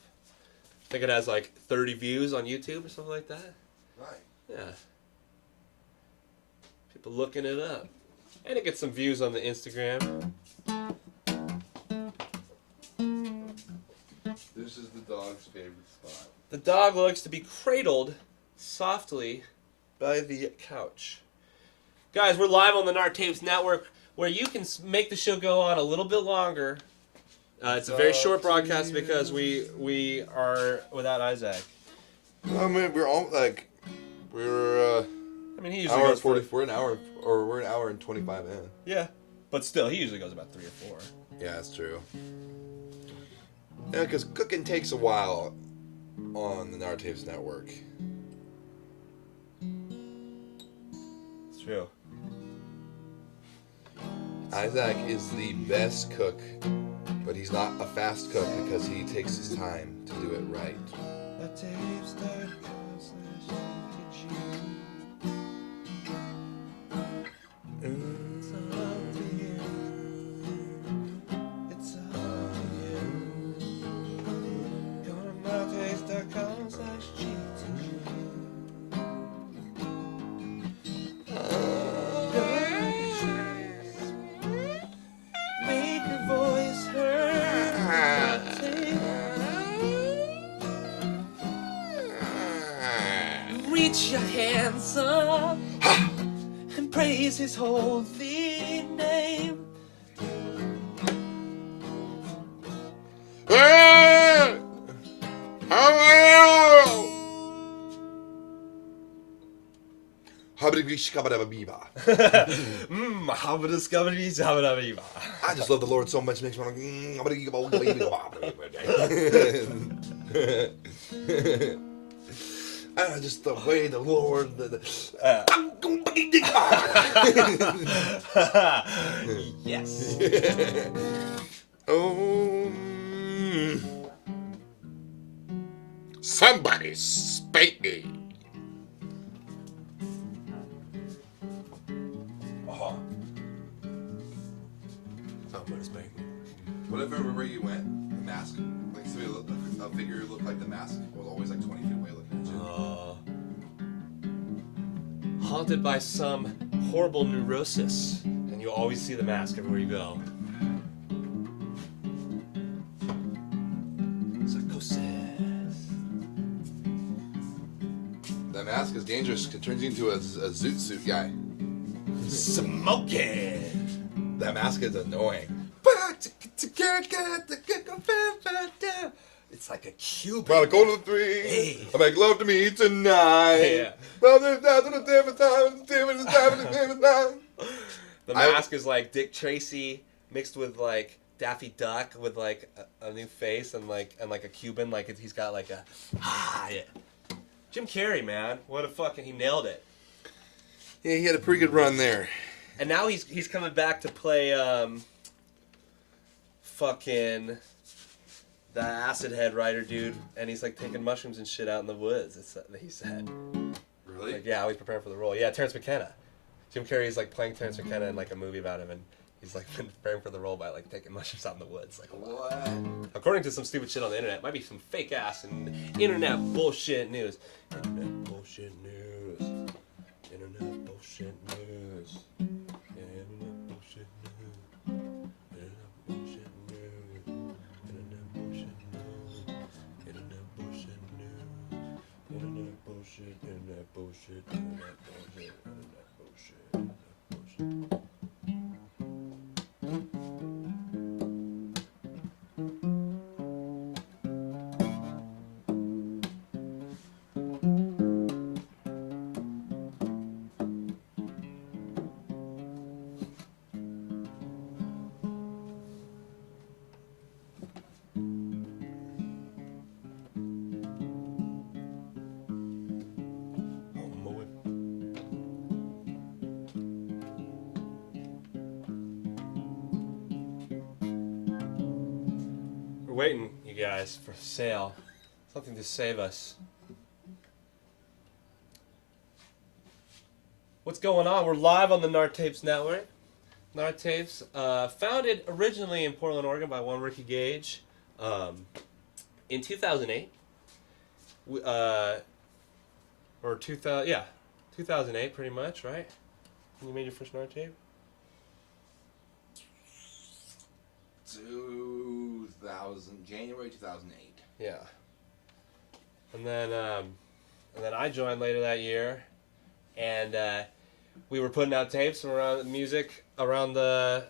think it has like 30 views on YouTube or something like that. Right. Yeah. People looking it up. And it gets some views on the Instagram. This is the dog's favorite spot. The dog likes to be cradled softly by the couch. Guys, we're live on the Nart Tapes Network, where you can make the show go on a little bit longer. It's a very short broadcast because we are without Izak. I mean, we're all like, we're I mean, he usually hour goes 40. We're an hour and 25 in. Yeah, but still, he usually goes about 3 or 4. Yeah, that's true. Yeah, because cooking takes a while on the Nart Tapes Network. It's true. Izak is the best cook, but he's not a fast cook because he takes his time to do it right. Reach your hands up and praise his holy name. I just love the Lord so much, it makes me want just the way the Lord. Yes. Somebody spank me. Somebody spank me. What if everywhere you went, the mask, like somebody looked, a figure looked like the mask was always like 20 feet away looking at you? Haunted by some horrible neurosis, and you always see the mask everywhere you go. Psychosis. That mask is dangerous. It turns you into a zoot suit guy. Smoking. That mask is annoying. It's like a cube. About a quarter to 3. Hey. I make love to me tonight. Yeah. The mask is like Dick Tracy mixed with like Daffy Duck with like a new face and like a Cuban, like he's got like a yeah. Jim Carrey, man, what a fucking, he nailed it. Yeah, he had a pretty good run there. And now he's coming back to play fucking the acid head writer dude, and he's like taking mushrooms and shit out in the woods. He said. Really? Like, yeah, he's preparing for the role. Yeah, Terrence McKenna. Jim Carrey's like playing Terrence McKenna in like a movie about him, and he's like been preparing for the role by like taking mushrooms out in the woods. Like, What? according to some stupid shit on the internet, might be some fake ass and internet bullshit news. Internet bullshit news. Internet bullshit news. Internet bullshit news. Internet bullshit news. Internet bullshit news. Internet bullshit news. Internet bullshit. Internet bullshit. Internet bullshit. Internet bullshit. Internet bullshit. We're waiting, you guys, for sale. Something to save us. What's going on? We're live on the Nart Tapes Network. Nart Tapes, founded originally in Portland, Oregon by one Ricky Gage in 2008. Or 2008 pretty much, right? When you made your first Nart tape? 2000, January 2008. Yeah. and then I joined later that year, and we were putting out tapes around music around the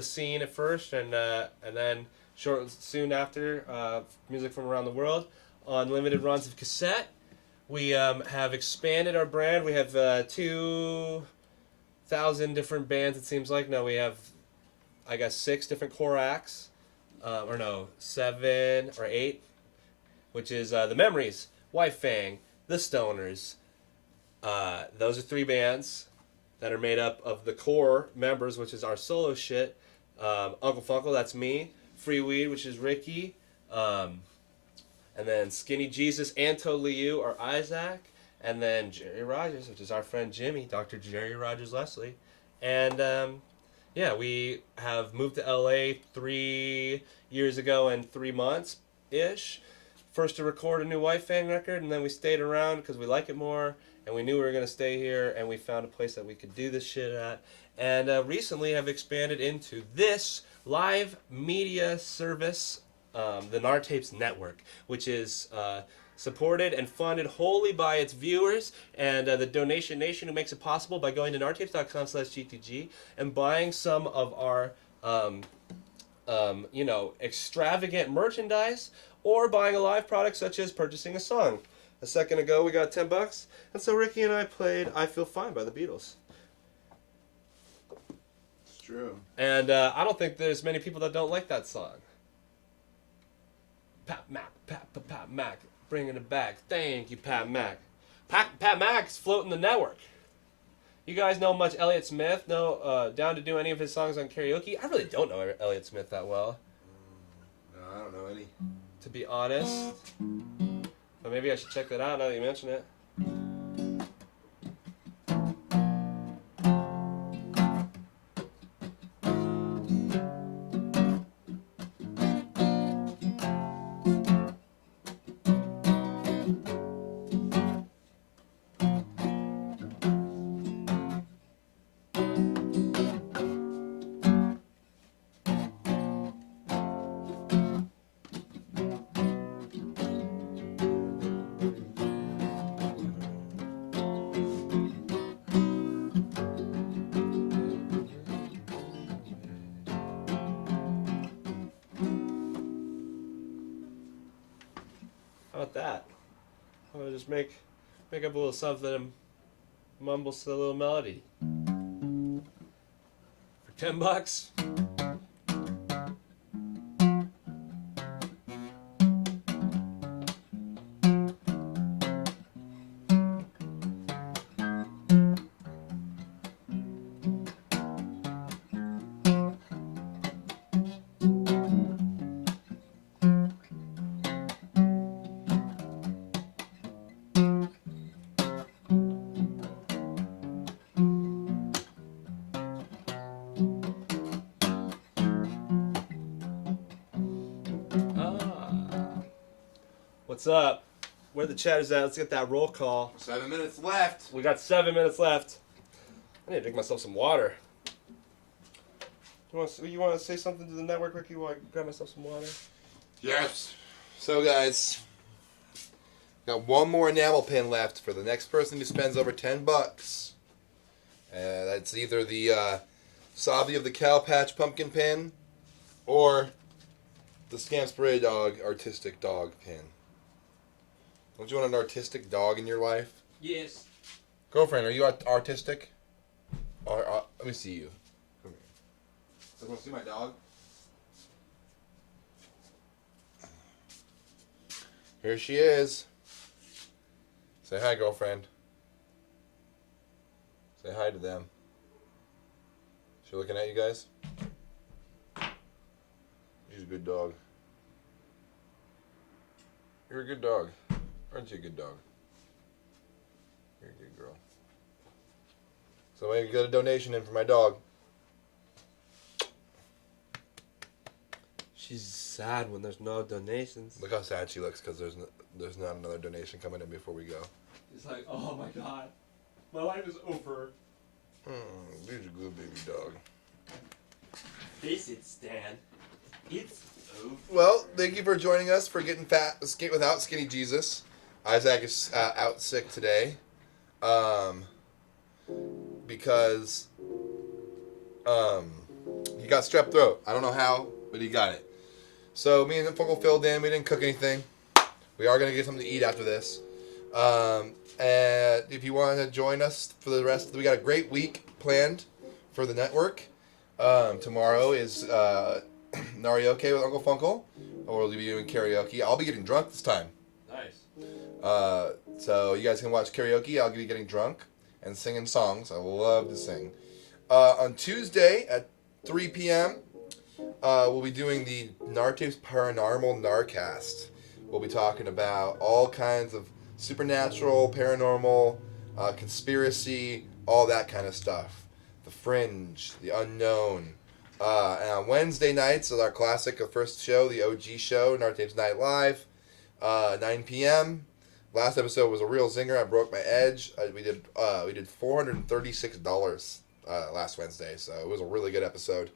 scene at first, and then soon after, music from around the world on limited runs of cassette. We have expanded our brand. We have 2,000 different bands. It seems like no, we have, I guess, 6 different core acts, or no, 7 or 8, which is the Memories, White Fang, the Stoners. Those are 3 bands that are made up of the core members, which is our solo shit. Uncle Funkle, that's me. Free Weed, which is Ricky. And then Skinny Jesus and Totally You are Izak. And then Jerry Rogers, which is our friend Jimmy, Dr. Jerry Rogers Leslie. And yeah, we have moved to LA 3 years ago and 3 months ish. First to record a new White Fang record, and then we stayed around because we like it more, and we knew we were going to stay here, and we found a place that we could do this shit at. And recently have expanded into this live media service, the Nartapes Network, which is supported and funded wholly by its viewers and the Donation Nation, who makes it possible by going to nartapes.com/GTG and buying some of our extravagant merchandise, or buying a live product such as purchasing a song. A second ago we got $10, and so Ricky and I played I Feel Fine by the Beatles. It's true. And I don't think there's many people that don't like that song. Pat Mac, bringing it back. Thank you, Pat Mac. Pat Mac's floating the network. You guys know much Elliott Smith? Down to do any of his songs on karaoke? I really don't know Elliott Smith that well. No, I don't know any. To be honest. But maybe I should check that out now that you mention it. How about that? I'm gonna just make up a little something and mumble to a little melody. For $10. What's up? Where the chat is at? Let's get that roll call. 7 minutes left. We got 7 minutes left. I need to drink myself some water. You want to say something to the network, Ricky, while I grab myself some water? Yes. So, guys, got one more enamel pin left for the next person who spends over $10. That's either the Savi of the Cow Patch pumpkin pin or the Scamp Spray Dog artistic dog pin. Don't you want an artistic dog in your life? Yes. Girlfriend, are you artistic? Let me see you. Come here. So, want to see my dog? Here she is. Say hi, girlfriend. Say hi to them. She looking at you guys? She's a good dog. You're a good dog. Aren't you a good dog? You're a good girl. So maybe get a donation in for my dog. She's sad when there's no donations. Look how sad she looks because there's not another donation coming in before we go. It's like, oh my god, my life is over. You're a good baby dog. Face it, Stan. It's over. Well, thank you for joining us for Getting Fat Without Skinny Jesus. Izak is out sick today, because he got strep throat. I don't know how, but he got it. So me and Funkel filled in. We didn't cook anything. We are gonna get something to eat after this. And if you want to join us for the rest, we got a great week planned for the network. Tomorrow is karaoke with Uncle Funkel. We'll be doing karaoke. I'll be getting drunk this time. Nice. So you guys can watch karaoke. I'll be getting drunk and singing songs. I love to sing. On Tuesday at 3 p.m., we'll be doing the Nartives Paranormal Narcast. We'll be talking about all kinds of supernatural, paranormal, conspiracy, all that kind of stuff. The Fringe, the Unknown. And on Wednesday nights is our classic first show, the OG show, Nartives Night Live, 9 p.m. Last episode was a real zinger. I broke my edge. We did $436 last Wednesday, so it was a really good episode.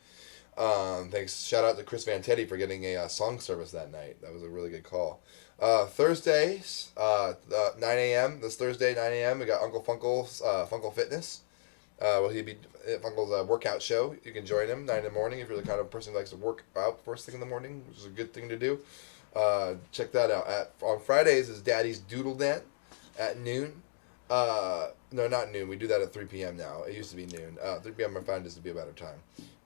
Thanks. Shout out to Chris Van Teddy for getting a song service that night. That was a really good call. Thursdays, 9 a.m. This Thursday, 9 a.m. We got Uncle Funkel's Funkel Fitness. Will he be Funkel's workout show? You can join him 9 in the morning if you're the kind of person who likes to work out first thing in the morning, which is a good thing to do. Check that out. On Fridays is Daddy's Doodle Dan at noon. No, not noon. We do that at 3 p.m. now. It used to be noon. 3 p.m. I find is to be a better time.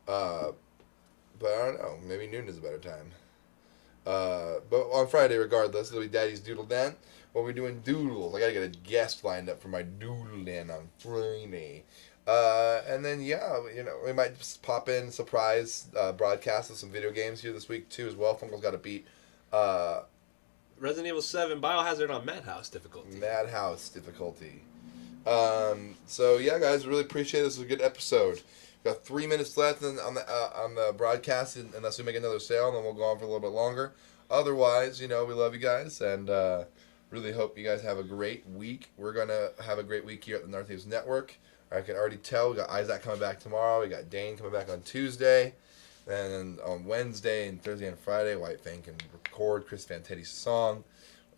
But I don't know. Maybe noon is a better time. But on Friday, regardless, it'll be Daddy's Doodle Dan. We'll be doing doodles. I gotta get a guest lined up for my Doodle Dan on Friday. And then, yeah, we might just pop in surprise broadcast of some video games here this week, too, as well. Funkel's got to beat Resident Evil 7 Biohazard on Madhouse difficulty. So, yeah, guys, really appreciate it. This was a good episode. Got 3 minutes left on the broadcast, unless we make another sale, and then we'll go on for a little bit longer. Otherwise, we love you guys, and really hope you guys have a great week. We're going to have a great week here at the Nartives Network. I can already tell. We got Izak coming back tomorrow. We got Dane coming back on Tuesday. And then on Wednesday and Thursday and Friday, White Fang can record Chris Van Teddy's song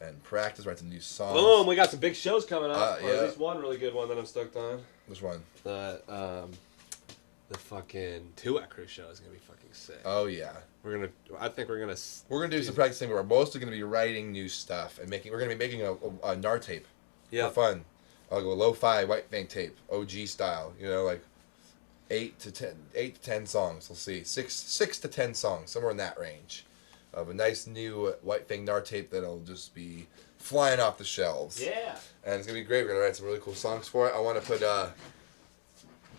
and practice, write some new songs. Boom, we got some big shows coming up. Yeah. Or at least one really good one that I'm stoked on. Which one? The fucking Two-Act Crew show is going to be fucking sick. Oh, yeah. I think we're going to... We're going to do some practicing. We're mostly going to be writing new stuff. And we're going to be making a NAR tape. Yeah. For fun. I'll go lo-fi White Fang tape, OG style. Like 8 to 10 songs. We'll see, 6 to 10 songs, somewhere in that range, of a nice new White Fang NAR tape that'll just be flying off the shelves. Yeah. And it's gonna be great. We're gonna write some really cool songs for it. I want to put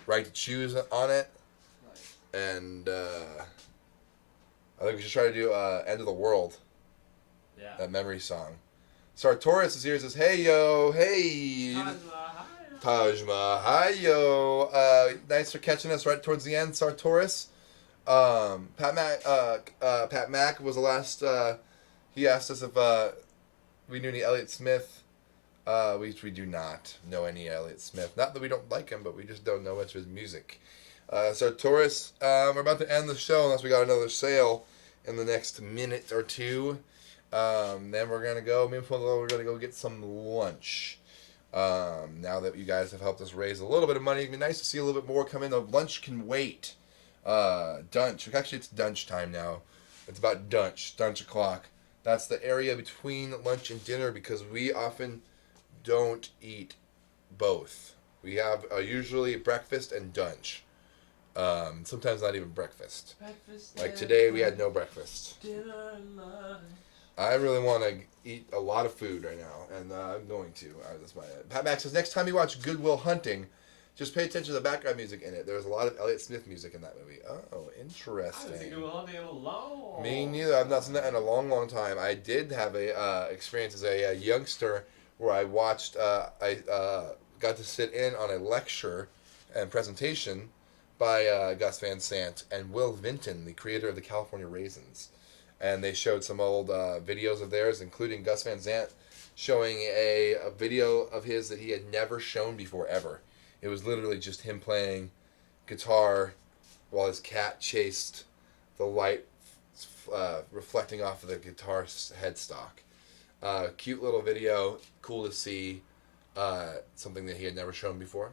Right to Choose on it, and I think we should try to do End of the World. Yeah. That memory song. Sartorius is here and says, hey, yo, hey. Tajma, hi, yo. Thanks for catching us right towards the end, Sartorius. Pat Mack was the last, he asked us if we knew any Elliott Smith. We do not know any Elliott Smith. Not that we don't like him, but we just don't know much of his music. Sartorius, we're about to end the show unless we got another sale in the next minute or two. Then we're going to go, me and Funko, we're going to go get some lunch. Now that you guys have helped us raise a little bit of money, it'd be nice to see a little bit more come in. The lunch can wait. Dunch. Actually, it's dunch time now. It's about dunch o'clock. That's the area between lunch and dinner because we often don't eat both. We have usually breakfast and dunch. Sometimes not even breakfast. Like today, we had no breakfast. I really want to eat a lot of food right now, and I'm going to. That's my Pat Max says, next time you watch Good Will Hunting, just pay attention to the background music in it. There's a lot of Elliott Smith music in that movie. Oh, interesting. I haven't seen Good Will Hunting in a long. Me neither. I've not seen that in a long, long time. I did have a experience as a youngster where I watched. I got to sit in on a lecture and presentation by Gus Van Sant and Will Vinton, the creator of the California Raisins. And they showed some old videos of theirs, including Gus Van Sant showing a video of his that he had never shown before, ever. It was literally just him playing guitar while his cat chased the light reflecting off of the guitar headstock. Cute little video, cool to see. Something that he had never shown before.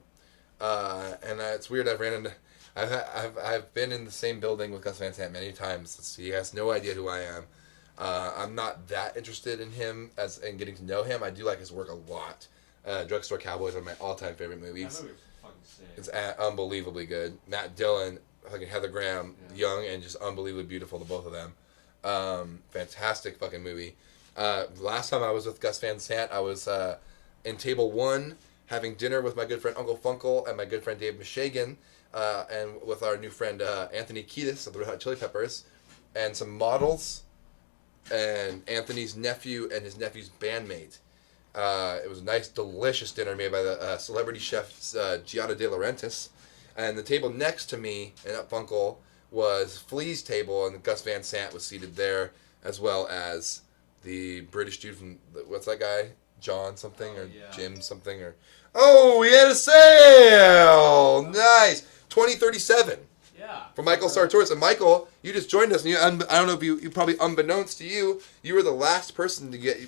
And it's weird. I've been in the same building with Gus Van Sant many times. He has no idea who I am. I'm not that interested in him and getting to know him. I do like his work a lot. Drugstore Cowboys are my all-time favorite movies. That movie was fucking sick. It's unbelievably good. Matt Dillon, fucking Heather Graham, young and just unbelievably beautiful, the both of them. Fantastic fucking movie. Last time I was with Gus Van Sant, I was in table 1 having dinner with my good friend Uncle Funkle and my good friend Dave Mishagan, and with our new friend Anthony Kiedis of the Red Hot Chili Peppers, and some models, and Anthony's nephew and his nephew's bandmate. It was a nice, delicious dinner made by the celebrity chef Giada De Laurentiis. And the table next to me and at Funkle was Flea's table, and Gus Van Sant was seated there, as well as the British dude from, what's that guy? John something, Jim something, or... Oh, we had a sale! Nice! 2037. Yeah. From Michael Sartoris. And Michael, you just joined us, and I don't know if you probably, unbeknownst to you, you were the last person to get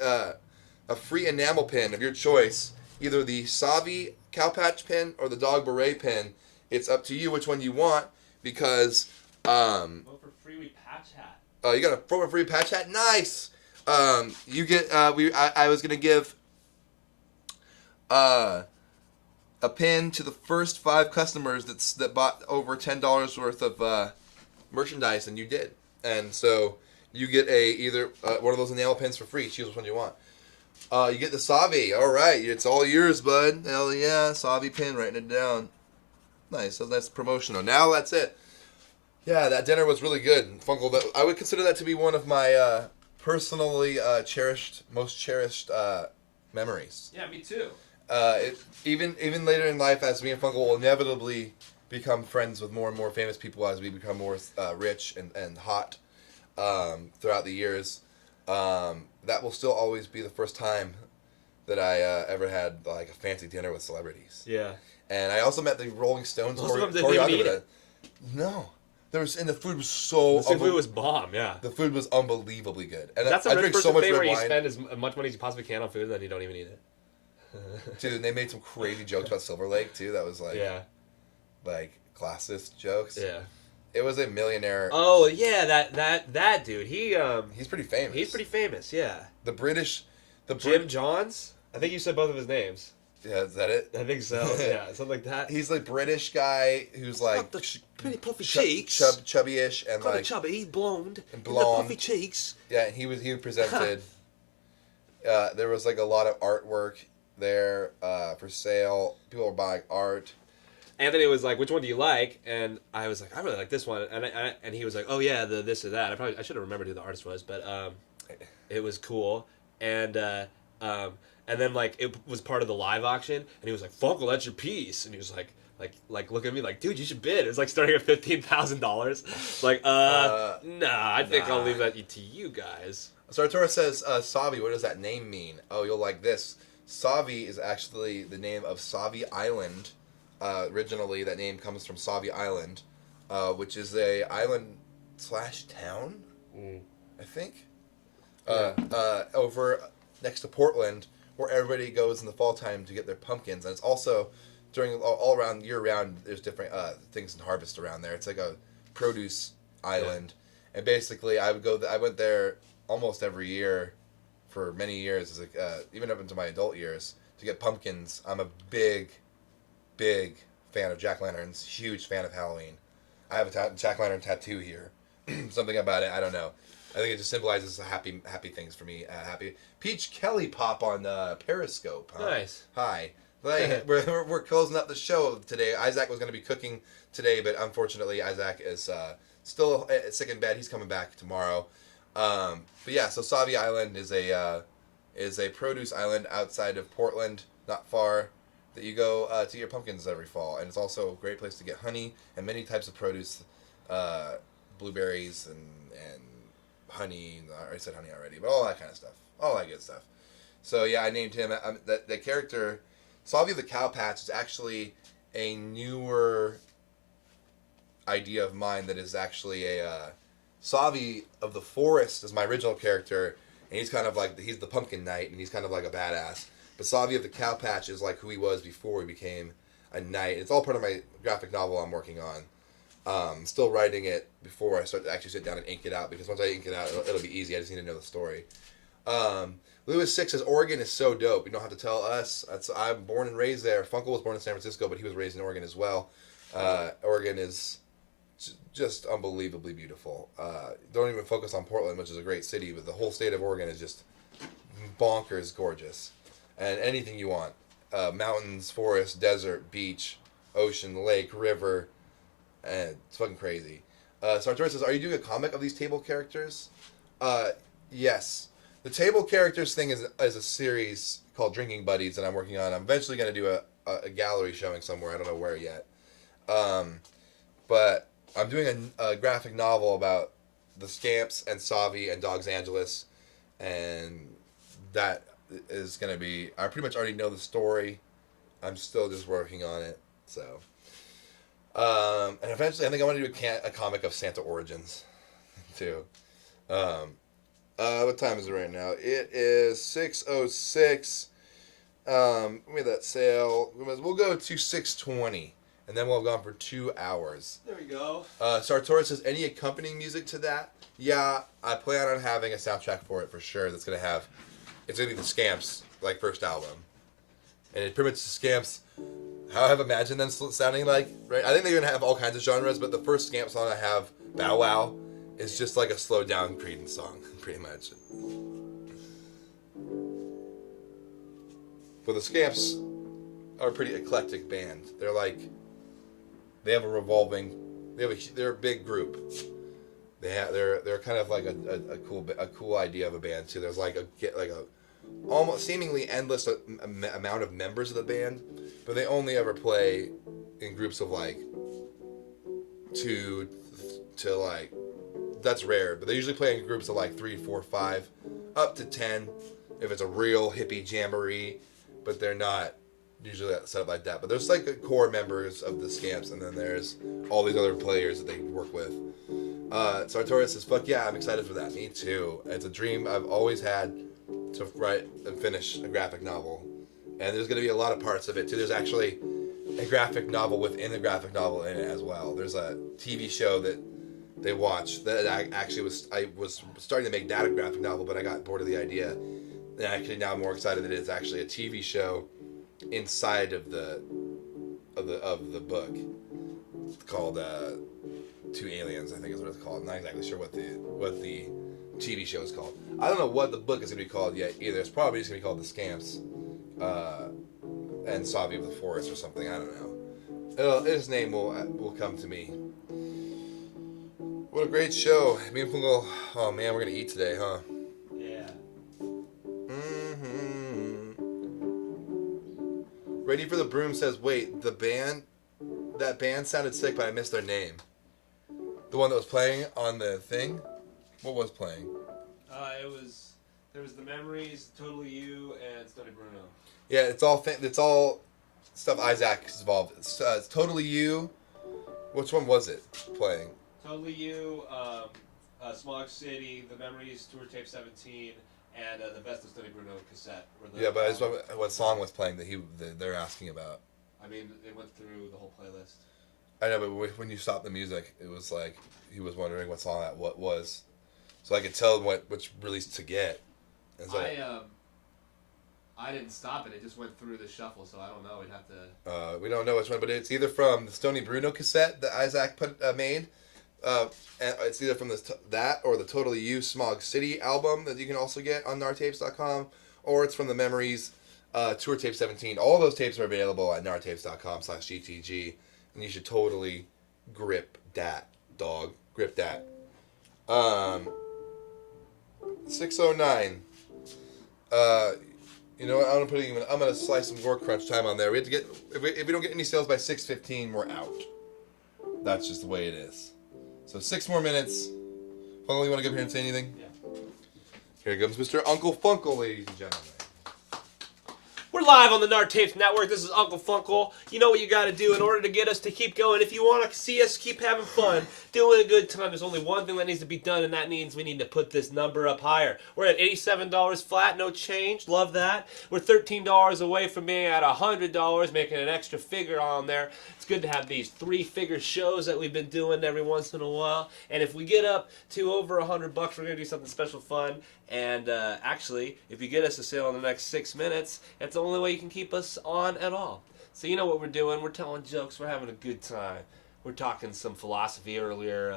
a free enamel pin of your choice. Either the Savi Cowpatch pin or the Dog Beret pin. It's up to you which one you want, because... Vote for free patch hat. You got a free patch hat? Nice! You get... I was going to give... a pin to the first 5 customers that bought over $10 worth of merchandise, and you did. And so you get either one of those enamel pins for free. Choose which one you want. You get the Savi. All right, it's all yours, bud. Hell yeah, Savi pin. Writing it down. Nice. That's promotional. Now that's it. Yeah, that dinner was really good. Funkle, I would consider that to be one of my personally most cherished memories. Yeah, me too. Even later in life, as me and Funkle will inevitably become friends with more and more famous people as we become more rich and hot throughout the years, that will still always be the first time that I ever had like a fancy dinner with celebrities. Yeah. And I also met the Rolling Stones Most of them didn't even eat it. No. And the food was so... The food was bomb, yeah. The food was unbelievably good. And that's I a drink rich so person much thing red where you wine. spend as much money as you possibly can on food and then you don't even eat it. Dude, and they made some crazy jokes about Silver Lake, too. That was like... Yeah. Like, classist jokes. Yeah. It was a millionaire... Oh, yeah, that dude. He's pretty famous. He's pretty famous, yeah. The British... Jim Johns? I think you said both of his names. Yeah, is that it? I think so, yeah. Something like that. He's the British guy who's like... Got the pretty puffy cheeks. Chubby-ish and Got like... a chubby, blonde. And The blonde. puffy cheeks. Yeah, and he presented... there was like a lot of artwork there for sale. People were buying art. Anthony was like, "Which one do you like?" And I was like, "I really like this one." And he was like, "Oh yeah, the this or that." I should have remembered who the artist was, but it was cool. And then like it was part of the live auction, and he was like, "Funkle, that's your piece." And he was like look at me like, "Dude, you should bid." It was like starting at $15,000. Like, nah, I think I'll leave that to you guys. Sartora says, Savi, what does that name mean? Oh, you'll like this. Savi is actually the name of Savi Island. Originally, that name comes from Savi Island, which is a island / town, I think, over next to Portland, where everybody goes in the fall time to get their pumpkins. And it's also during all around year round. There's different things in harvest around there. It's like a produce island, and basically I went there almost every year for many years, as even up into my adult years, to get pumpkins. I'm a big fan of jack-o'-lanterns, huge fan of Halloween. I have a jack-o'-lantern tattoo here. Something about it, I don't know. I think it just symbolizes happy things for me. Happy Peach Kelly pop on Periscope. Huh? Nice. Hi. Like, we're closing up the show today. Izak was going to be cooking today, but unfortunately Izak is still sick in bed. He's coming back tomorrow. But yeah, so Savi Island is a produce island outside of Portland, not far, that you go to get your pumpkins every fall. And it's also a great place to get honey and many types of produce, blueberries and honey. I already said honey already, but all that kind of stuff. All that good stuff. So yeah, I named him. The character, Savi the Cowpatch, is actually a newer idea of mine that is actually a... Savi of the Forest is my original character, and he's kind of like he's the pumpkin knight, and he's kind of like a badass. But Savi of the Cow Patch is like who he was before he became a knight. It's all part of my graphic novel I'm working on. Still writing it before I start to actually sit down and ink it out, because once I ink it out, it'll be easy. I just need to know the story. Lewis 6 says Oregon is so dope. You don't have to tell us. I'm born and raised there. Funkel was born in San Francisco, but he was raised in Oregon as well. Oregon is just unbelievably beautiful. Don't even focus on Portland, which is a great city, but the whole state of Oregon is just bonkers gorgeous. And anything you want. Mountains, forest, desert, beach, ocean, lake, river, and it's fucking crazy. Sartori says, are you doing a comic of these table characters? Yes. The table characters thing is a series called Drinking Buddies that I'm working on. I'm eventually going to do a gallery showing somewhere. I don't know where yet. But I'm doing a graphic novel about the Scamps and Savi and Dogs Angeles. And that is going to be... I pretty much already know the story. I'm still just working on it. So... and eventually I think I want to do a comic of Santa Origins, too. What time is it right now? It is 6:06. We had that sale. We'll go to 6:20, and then we'll have gone for 2 hours. There we go. Sartori says, any accompanying music to that? Yeah, I plan on having a soundtrack for it for sure. It's gonna be the Scamps, like, first album. And it pretty much the Scamps, how I've imagined them sounding like, right? I think they're gonna have all kinds of genres, but the first Scamp song I have, Bow Wow, is just like a slowed down Creedence song, pretty much. But the Scamps are a pretty eclectic band. They're like, they're a big group. They're kind of like a cool idea of a band too. There's like a almost seemingly endless amount of members of the band, but they only ever play in groups of like 2 to like, that's rare, but they usually play in groups of like 3, 4, 5, up to 10 if it's a real hippie jamboree, but they're not usually set up like that. But there's like the core members of the Scamps, and then there's all these other players that they work with. Sartori says, fuck yeah, I'm excited for that. Me too. It's a dream I've always had to write and finish a graphic novel. And there's going to be a lot of parts of it too. There's actually a graphic novel within the graphic novel in it as well. There's a TV show that they watch that I was starting to make that a graphic novel, but I got bored of the idea. And actually now I'm more excited that it's actually a TV show inside of the book. It's called Two Aliens, I think is what it's called. I'm not exactly sure what the TV show is called. I don't know what the book is going to be called yet either. It's probably just going to be called The Scamps and Savi of the Forest or something. I don't know. His name will come to me. What a great show. Me and Fungal, oh man, we're going to eat today, huh? Yeah. Ready for the Broom says, wait, that band sounded sick, but I missed their name. The one that was playing on the thing? What was playing? There was The Memories, Totally You, and Stony Bruno. Yeah, it's all stuff Izak is involved. It's Totally You. Which one was it playing? Totally You, Smog City, The Memories, Tour Tape 17, and the Best of Stony Bruno cassette. Yeah, but I just wonder what song was playing that they're asking about. I mean, they went through the whole playlist. I know, but when you stopped the music, it was like he was wondering what song that was, so I could tell him which release to get. And so, I didn't stop it. It just went through the shuffle, so I don't know. We'd have to. We don't know which one, but it's either from the Stony Bruno cassette that Izak made. And it's either from that or the Totally You Smog City album that you can also get on nartapes.com, or it's from the Memories Tour Tape 17. All those tapes are available at nartapes.com/GTG, and you should totally grip that, dog. Grip that. 6:09. You know what? I'm gonna slice some Gore Crunch time on there. We have to get if we don't get any sales by 6:15, we're out. That's just the way it is. So 6 more minutes. Funkle, you want to come here and say anything? Yeah. Here comes Mr. Uncle Funkle, ladies and gentlemen. We're live on the Nard Tapes Network. This is Uncle Funkle. You know what you got to do in order to get us to keep going. If you want to see us keep having fun, doing a good time, there's only one thing that needs to be done, and that means we need to put this number up higher. We're at $87 flat, no change. Love that. We're $13 away from being at $100, making an extra figure on there. It's good to have these 3-figure shows that we've been doing every once in a while. And if we get up to over $100, we're going to do something special fun. And actually, if you get us a sale in the next 6 minutes, that's the only way you can keep us on at all. So you know what we're doing. We're telling jokes. We're having a good time. We're talking some philosophy earlier.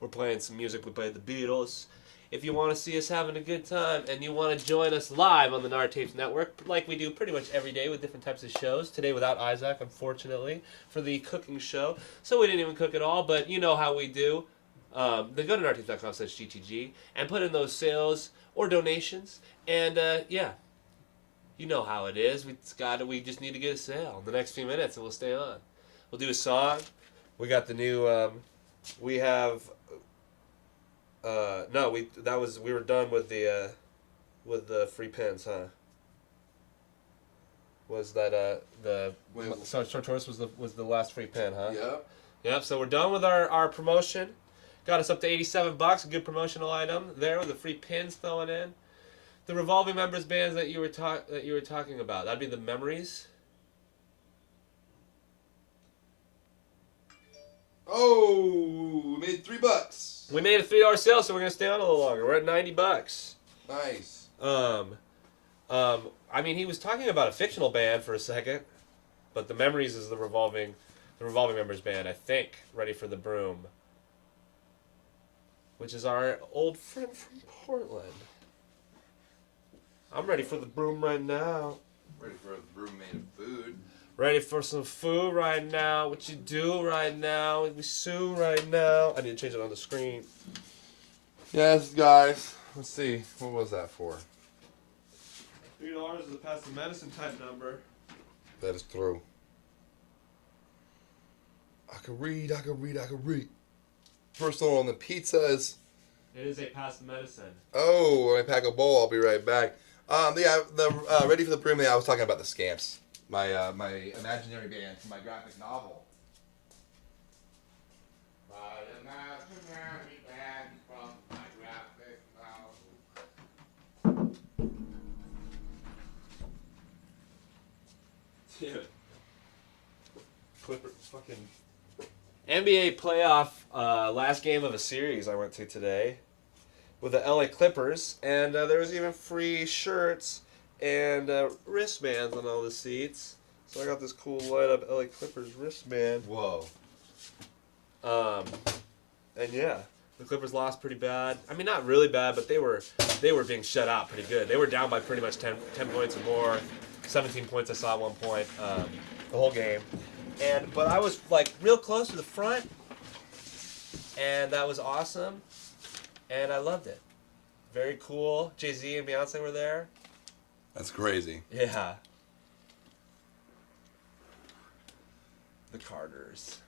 We're playing some music. We played the Beatles. If you want to see us having a good time and you want to join us live on the Nard Tapes Network, like we do pretty much every day with different types of shows. Today without Izak, unfortunately, for the cooking show. So we didn't even cook at all, but you know how we do. Then go to nardtapes.com/GTG and put in those sales or donations, and yeah, you know how it is. We just need to get a sale in the next few minutes, and we'll stay on. We'll do a song. We got the new. We have. We were done with the free pins, huh? Was that Sartorius was the last free pin, huh? Yep. Yep. So we're done with our promotion. Got us up to $87, a good promotional item there with the free pins thrown in. The revolving members bands that you were talking about, that'd be the Memories. Oh, we made $3. We made a $3 sale, so we're gonna stay on a little longer. We're at $90. Nice. I mean, he was talking about a fictional band for a second, but the Memories is the revolving members band, I think. Ready for the Broom, which is our old friend from Portland. I'm ready for the Broom right now. Ready for a broom made of food. Ready for some food right now. What you do right now? We sue right now. I need to change it on the screen. Yes, guys. Let's see. What was that for? $3 is the pass the medicine type number. That is through. I can read. First one on the pizza is. It is a pass the medicine. Oh, let me pack a bowl. I'll be right back. Ready for the Broom. I was talking about the Scamps. My imaginary band from my graphic novel. My imaginary band from my graphic novel. Dude. Clipper fucking NBA playoff last game of a series I went to today with the LA Clippers, and there was even free shirts and wristbands on all the seats. So I got this cool light up LA Clippers wristband. Whoa. And yeah, the Clippers lost pretty bad. I mean, not really bad, but they were being shut out pretty good. They were down by pretty much 10 points or more. 17 points I saw at one point the whole game. But I was like real close to the front, and that was awesome, and I loved it. Very cool. Jay-Z and Beyonce were there. That's crazy. Yeah. The Carters.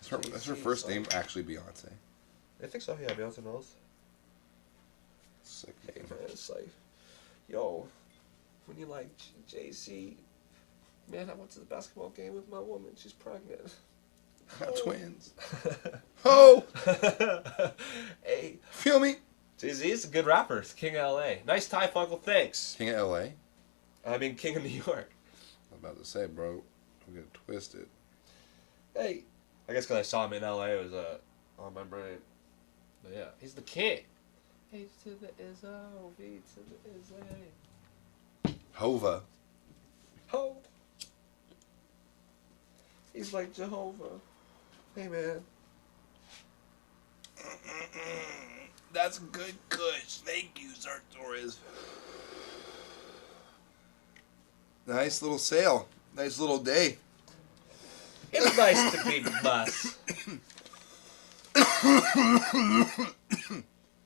Is her first name actually Beyonce? I think so. Yeah, Beyonce knows. Sick Hey name. man, it's like, yo, when you like Jay-Z, man, I went to the basketball game with my woman. She's pregnant. Twins. Oh! Hey. Feel me? Jay-Z is a good rapper. He's king of LA. Nice tie, Funkle. Thanks. King of LA? I mean, king of New York. I was about to say, bro. I'm going to twist it. Hey. I guess because I saw him in LA, it was on my brain. But yeah, he's the king. H to the Izzo, V to the Izzy. Hova. Ho. He's like Jehovah. Hey, man. That's good kush. Thank you, Sartorius. Nice little sale. Nice little day. It's nice to be bus.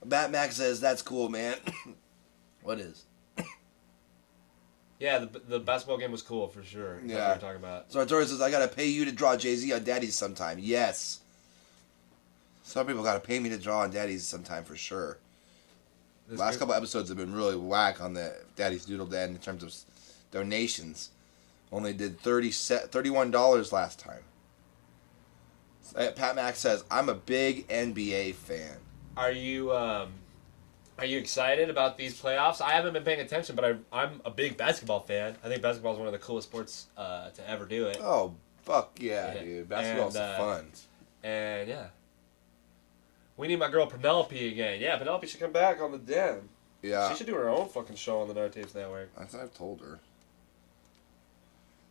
Bat Max says, that's cool, man. What is? Yeah, the basketball game was cool for sure. That's what Yeah. we were talking about. Sartorius says, I gotta pay you to draw Jay-Z on Daddy's sometime. Yes. Some people gotta pay me to draw on Daddy's sometime for sure. Last couple episodes have been really whack on the Daddy's Doodle Den in terms of donations. Only did $31 last time. Pat Mack says, "I'm a big NBA fan." Are you excited about these playoffs? I haven't been paying attention, but I'm a big basketball fan. I think basketball is one of the coolest sports to ever do it. Oh, fuck yeah, dude. Basketball's fun. And yeah. We need my girl Penelope again. Yeah, Penelope should come back on the Den. Yeah. She should do her own fucking show on the No Tapes Network. That's what I've told her.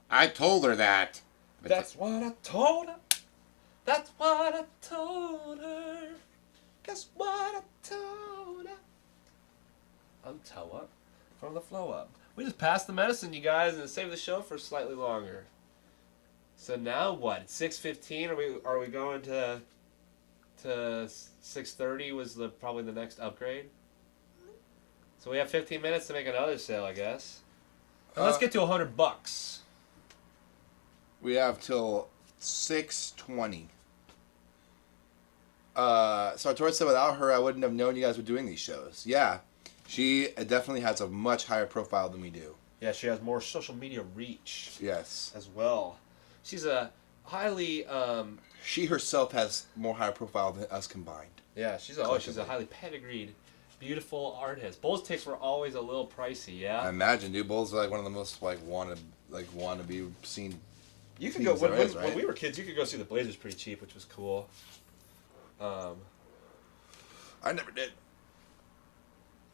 I told her that. That's what I told her. That's what I told her. Guess what I told her. I'm toe up from the flow up. We just passed the medicine, you guys, and saved the show for slightly longer. So now what? It's 6:15. Are we going to 6:30? Was probably the next upgrade. So we have 15 minutes to make another sale, I guess. Now let's get to $100. We have till 6:20. So Tori said without her, I wouldn't have known you guys were doing these shows. Yeah, she definitely has a much higher profile than we do. Yeah, she has more social media reach. Yes. As well. She's a highly She herself has more higher profile than us combined. yeah, she's a highly pedigreed, beautiful artist. Bulls takes were always a little pricey, yeah. I imagine, dude. Bulls are like one of the most want to be seen. You could go when right? we were kids. You could go see the Blazers pretty cheap, which was cool. I never did.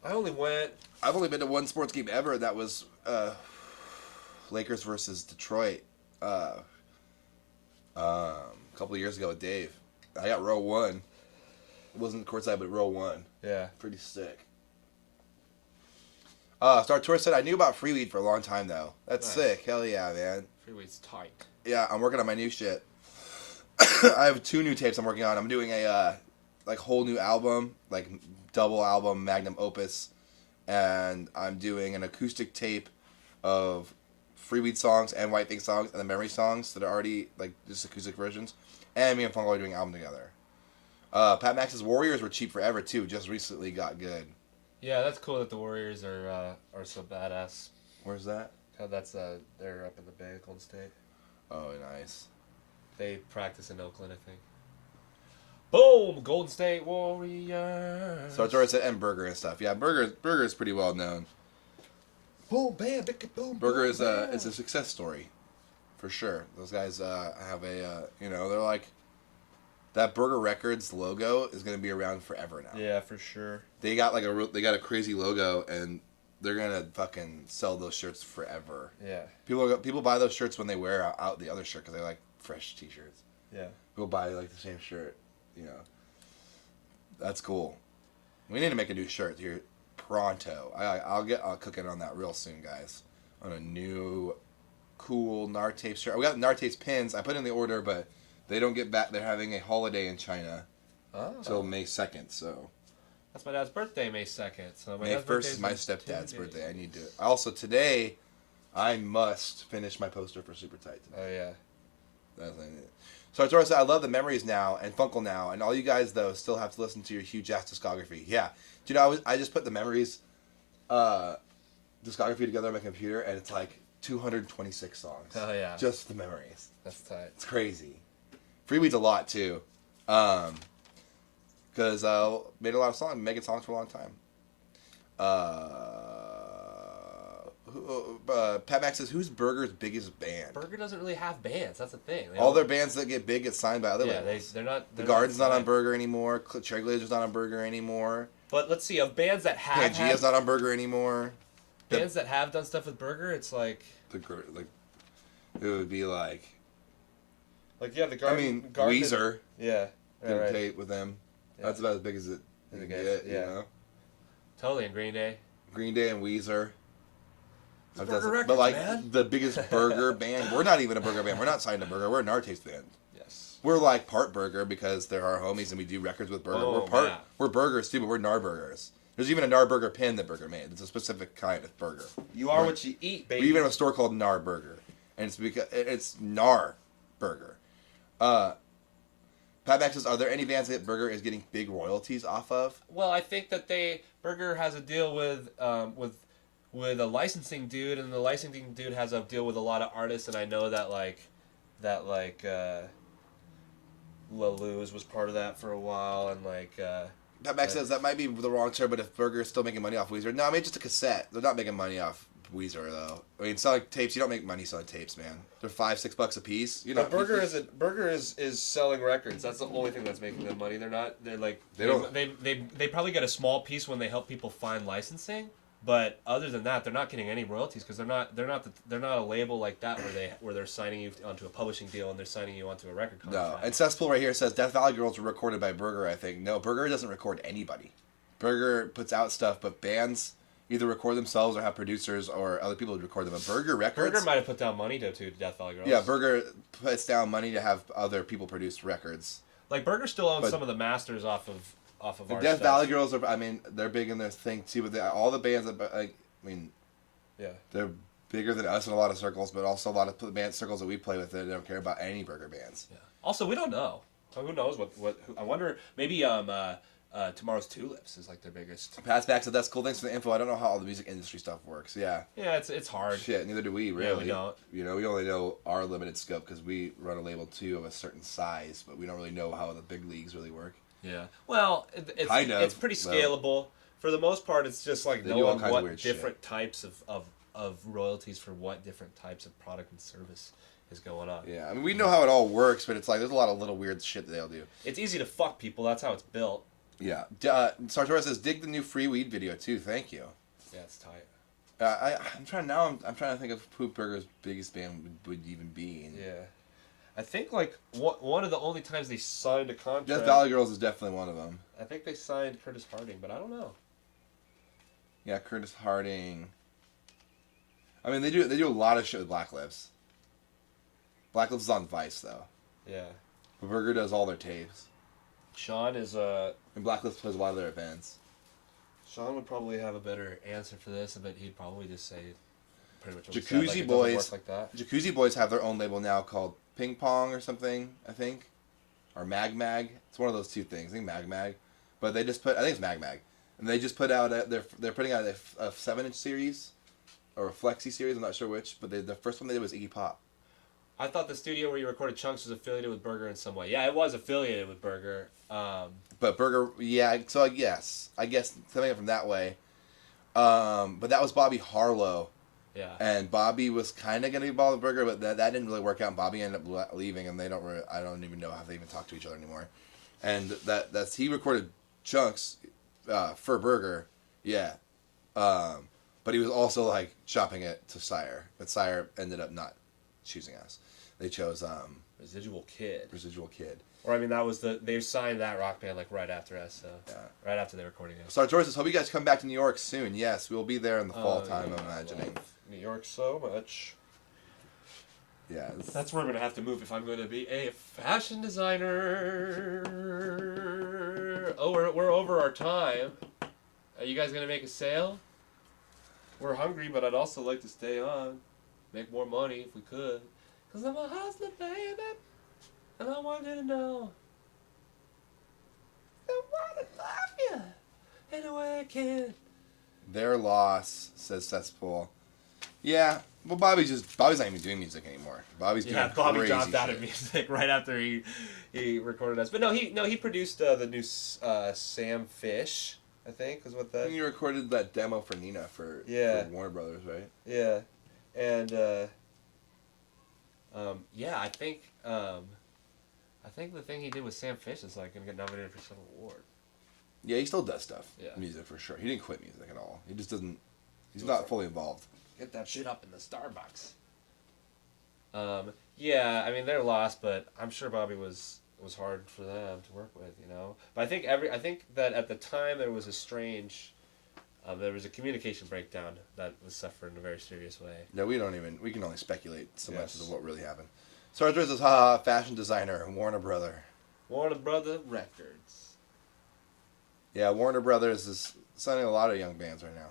I only went. I've only been to one sports game ever. That was Lakers versus Detroit. A couple of years ago with Dave. I got row one. It wasn't courtside, but row one. Yeah. Pretty sick. Star Tour said, I knew about free weed for a long time, though. That's Nice. sick. Hell yeah, man. Freeway's tight. Yeah, I'm working on my new shit. I have 2 new tapes I'm working on. I'm doing a whole new album, like double album, magnum opus, and I'm doing an acoustic tape of Freeweed songs and White Thing songs and the Memory songs that are already like just acoustic versions. And me and Fungal are doing an album together. Pat Max's Warriors were cheap forever too. Just recently got good. Yeah, that's cool that the Warriors are so badass. Where's that? That's they're up in the Bay, Golden State. Oh, nice. They practice in Oakland, I think. Boom! Golden State Warriors. So Dora said, and Burger and stuff. Yeah, Burger is pretty well known. Boom, bam, bicka, boom. Burger boom, is bam. it's a success story, for sure. Those guys have a they're like that Burger Records logo is gonna be around forever now. Yeah, for sure. They got they got a crazy logo and they're gonna fucking sell those shirts forever. Yeah. People buy those shirts when they wear out the other shirt because they like fresh T-shirts. Yeah. People buy like the same shirt, That's cool. We need to make a new shirt here pronto. I'll cook it on that real soon, guys. On a new cool Nartapes shirt. We got Nartapes pins. I put in the order, but they don't get back. They're having a holiday in China till May 2nd, so. That's my dad's birthday, May 2nd. So May 1st is my stepdad's birthday. I need to. Also, today, I must finish my poster for Super Tight today. Oh, yeah. That's it. So Arturo said, I love the Memories now and Funkle now, and all you guys, though, still have to listen to your huge ass discography. Yeah. Dude, I just put the Memories discography together on my computer, and it's like 226 songs. Oh, yeah. Just the Memories. That's tight. It's crazy. Freeweed's a lot, too. Because made a lot of songs, making songs for a long time. Pat Max says, who's Burger's biggest band? Burger doesn't really have bands. That's the thing. All their bands that get big get signed by other labels. They're not. The Garden's not on Burger anymore. Cherry Glazer's not on Burger anymore. But let's see, of bands that have Pangea's not on Burger anymore. Bands that have done stuff with Burger, it's like it would be like yeah, the Garden. I mean, Garden Weezer. Yeah. Did Right. a tape with them. Yeah. That's about as big as it can get. Yeah. Totally, in Green Day. Green Day and Weezer. It's Burger Records, but like man. the biggest Burger band, we're not even a Burger band. We're not signed to Burger. We're a Nartapes band. Yes. We're like part Burger because they're our homies and we do records with Burger. Oh, We're Burgers too, but we're Nar Burgers. There's even a Nar Burger pin that Burger made. It's a specific kind of burger. You are what you eat, baby. We even have a store called Nar Burger, and it's because it's Nar Burger. Pat Max says, are there any bands that Burger is getting big royalties off of? Well, I think that Burger has a deal with a licensing dude, and the licensing dude has a deal with a lot of artists, and I know that Laluz was part of that for a while, and Pat Max says that might be the wrong term, but if Burger is still making money off Weezer, no, I mean just a cassette. They're not making money off Weezer though. I mean, selling tapes, you don't make money selling tapes, man. They're $5-6 a piece. You know, but Burger is selling records. That's the only thing that's making them money. They probably get a small piece when they help people find licensing. But other than that, they're not getting any royalties because they're not a label like that where they're signing you onto a publishing deal and they're signing you onto a record contract. No, and Cesspool right here says Death Valley Girls were recorded by Burger. I think no, Burger doesn't record anybody. Burger puts out stuff, but bands either record themselves or have producers or other people who record them. But Burger Records, Burger might have put down money to Death Valley Girls. Yeah, Burger puts down money to have other people produce records. Like Burger still owns some of the masters off of the our Death stuff. Valley Girls are. I mean, they're big in their thing too. But all the bands that they're bigger than us in a lot of circles, but also a lot of band circles that we play with that don't care about any Burger bands. Yeah. Also, we don't know. Who knows what? I wonder. Maybe Tomorrow's Tulips is like their biggest. Pass back said that's cool. Thanks for the info. I don't know how all the music industry stuff works. Yeah. Yeah, it's hard. Shit, neither do we really. Yeah, we don't. You know, we only know our limited scope because we run a label too of a certain size, but we don't really know how the big leagues really work. Yeah. Well, it's pretty scalable. For the most part, it's just like knowing what different types of royalties for what different types of product and service is going on. Yeah, I mean, we know how it all works, but it's like there's a lot of little weird shit that they'll do. It's easy to fuck people. That's how it's built. Yeah. Sartori says, dig the new free weed video too. Thank you. Yeah, it's tight. I'm trying to think of who Burger's biggest band would even be. Yeah. I think like one of the only times they signed a contract. Death Valley Girls is definitely one of them. I think they signed Curtis Harding, but I don't know. Yeah, Curtis Harding. I mean, they do a lot of shit with Black Lips. Black Lips is on Vice though. Yeah. But Burger does all their tapes. Sean is and Black Lips plays a lot of their events. Sean would probably have a better answer for this, but he'd probably just say pretty much what Jacuzzi he said, Boys. like that. Jacuzzi Boys have their own label now called Ping Pong or something, I think, or Mag Mag. It's one of those two things. I think Mag Mag, but they just put. I think it's Mag Mag, and they just put out. They're putting out a 7-inch series, or a flexi series. I'm not sure which, but the first one they did was Iggy Pop. I thought the studio where you recorded Chunks was affiliated with Burger in some way. Yeah, it was affiliated with Burger. But Burger, yeah. So I guess coming from that way. But that was Bobby Harlow. Yeah. And Bobby was kind of going to be involved with Burger, but that didn't really work out. And Bobby ended up leaving, and I don't even know how they even talk to each other anymore. And that's he recorded Chunks for Burger, yeah. But he was also like shopping it to Sire, but Sire ended up not choosing us. They chose Residual Kid. Or I mean, they signed that rock band like right after us, so right after they recorded it. Sartori says, hope you guys come back to New York soon. Yes, we'll be there in the fall time, I'm imagining. New York so much. Yeah. That's where I'm going to have to move if I'm going to be a fashion designer. Oh, we're over our time. Are you guys going to make a sale? We're hungry, but I'd also like to stay on. Make more money if we could. Because I'm a hustler, baby. And I want you to know. I want to love you any way I can. Their loss, says Cesspool. Yeah, well, Bobby's not even doing music anymore. Bobby dropped out of music right after he recorded us. But no, he produced the new Sam Fish, I think, was what that. And you recorded that demo for Nina for Warner Brothers, right? Yeah, and I think the thing he did with Sam Fish is like gonna get nominated for some award. Yeah, he still does stuff. Yeah. Music for sure. He didn't quit music at all. He just doesn't. He's not fully involved. Get that shit up in the Starbucks. Yeah, I mean they're lost, but I'm sure Bobby was hard for them to work with, you know. But I think that at the time there was there was a communication breakdown that was suffered in a very serious way. No, we can only speculate so much as what really happened. Sartre says, haha, fashion designer, Warner Brother. Warner Brother Records. Yeah, Warner Brothers is signing a lot of young bands right now.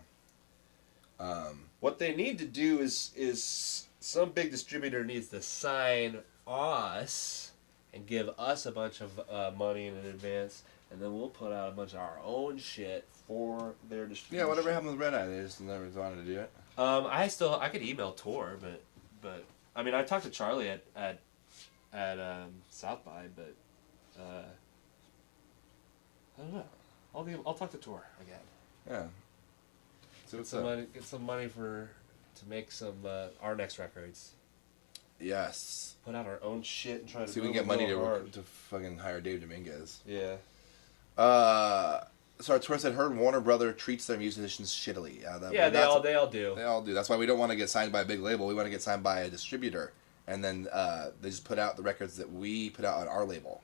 What they need to do is some big distributor needs to sign us and give us a bunch of money in advance, and then we'll put out a bunch of our own shit for their distribution. Yeah, whatever happened with Red Eye, they just never wanted to do it. I could email Tor, but I mean, I talked to Charlie at South by, but I don't know. I'll talk to Tor again. Yeah. So Get some money to make some our next records. Yes. Put out our own shit and try to. See, we can get money to fucking hire Dave Dominguez. Yeah. So Tor said, heard Warner Brother treats their musicians shittily. They all do. They all do. That's why we don't want to get signed by a big label. We want to get signed by a distributor, and then they just put out the records that we put out on our label.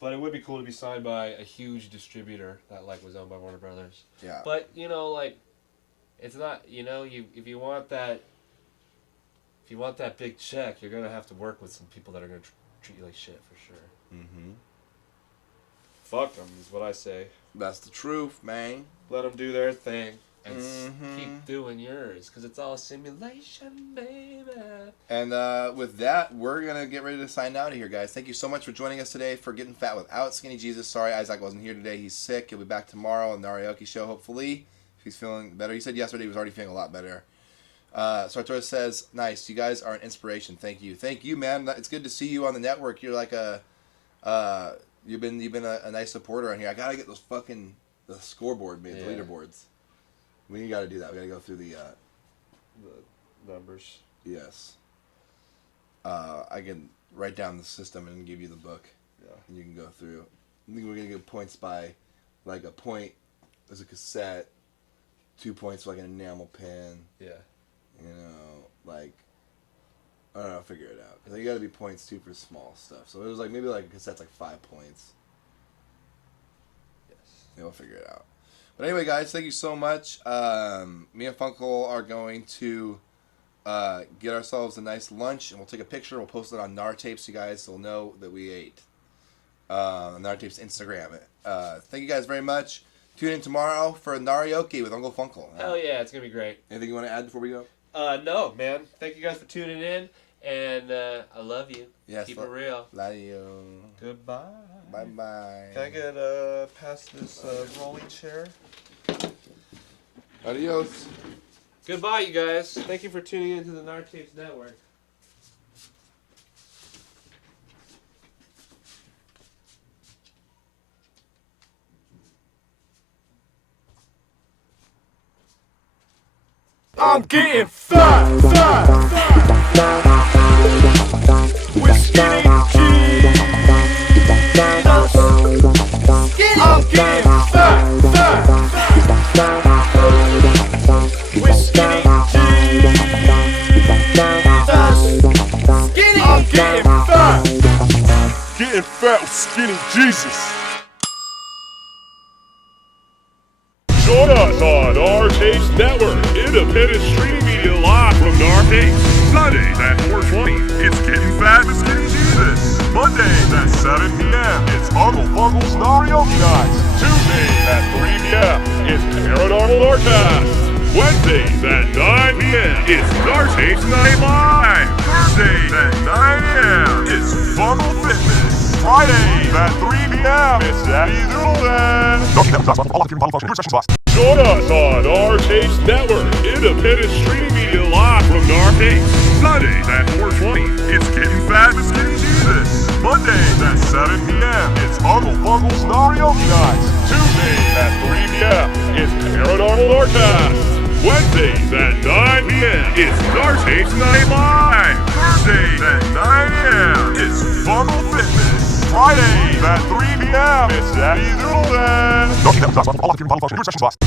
But it would be cool to be signed by a huge distributor that was owned by Warner Brothers. Yeah. But it's not if you want that big check, you're gonna have to work with some people that are gonna treat you like shit for sure. Mm-hmm. Fuck them is what I say. That's the truth, man. Let them do their thing and Mm-hmm. keep doing yours, because it's all simulation, baby. And with that, we're going to get ready to sign out of here, guys. Thank you so much for joining us today for Getting Fat Without Skinny Jesus. Sorry, Izak wasn't here today. He's sick. He'll be back tomorrow on the Arioki show, hopefully, if he's feeling better. He said yesterday he was already feeling a lot better. Sartori says, nice. You guys are an inspiration. Thank you. Thank you, man. It's good to see you on the network. You're like you've been a nice supporter on here. I got to get the scoreboard made, the leaderboards. We got to do that. We got to go through the numbers. Yes. I can write down the system and give you the book. Yeah. And you can go through. I think we're going to get points by, a point as a cassette, 2 points for an enamel pen. Yeah. I don't know, figure it out. Because you got to be points, too, for small stuff. So it was maybe a cassette's 5 points. Yes. Yeah, we'll figure it out. But anyway, guys, thank you so much. Me and Funkle are going to get ourselves a nice lunch, and we'll take a picture. We'll post it on Nar Tapes, so you guys will know that we ate. On Nar Tapes Instagram. Thank you guys very much. Tune in tomorrow for Narioki with Uncle Funkle. Hell yeah, it's going to be great. Anything you want to add before we go? No, man. Thank you guys for tuning in, and I love you. Yes. Keep it real. Love you. Goodbye. Bye-bye. Can I get past this rolling chair? Adios. Goodbye, you guys. Thank you for tuning into the Nar Tapes Network. I'm getting fat. With skinny Jesus. I'm getting fat. With skinny Jesus. I'm getting fat. Getting fat with skinny Jesus. Join us on Our Taste Network, independent streaming media live from Our Taste. Sundays at 4:20, it's Getting Fat with Skinny Jesus. Mondays at 7 p.m., it's Uncle Funkle's Narioki Nights. Tuesdays at 3 p.m., it's Paranormal Arcast. Wednesdays at 9 p.m., it's Our Taste Night Live. Thursdays at 9 a.m., it's Funkle Fitness. Fridays at 3 p.m., it's Daddy Doodleman. Join us on Our Taste Network, independent streaming media live from Our Taste. Sundays at 4:20, it's Getting Fat with Skinny Jesus. Mondays at 7 p.m., it's Uncle Funkle's Narioki Nights. Tuesdays at 3 p.m., it's Paranormal Arcast. Wednesdays at 9 p.m., it's Our Taste Night Live. Thursdays at 9 a.m., it's Funkle Fitness. Fridays at 3 p.m., it's Daddy Doodleman.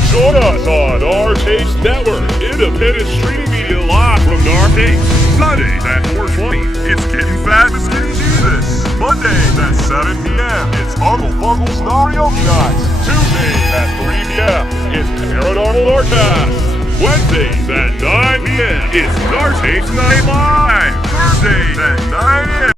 Join us on Our Taste Network, independent streaming media live from Our Taste. Sundays at 4:20, it's Getting Fat with Skinny Jesus. Mondays at 7 p.m., it's Uncle Funkle's Narioki Nights. Tuesdays at 3 p.m., it's Paranormal Arcast. Wednesdays at 9 p.m., it's Our Taste Night Live. Thursdays at 9 a.m.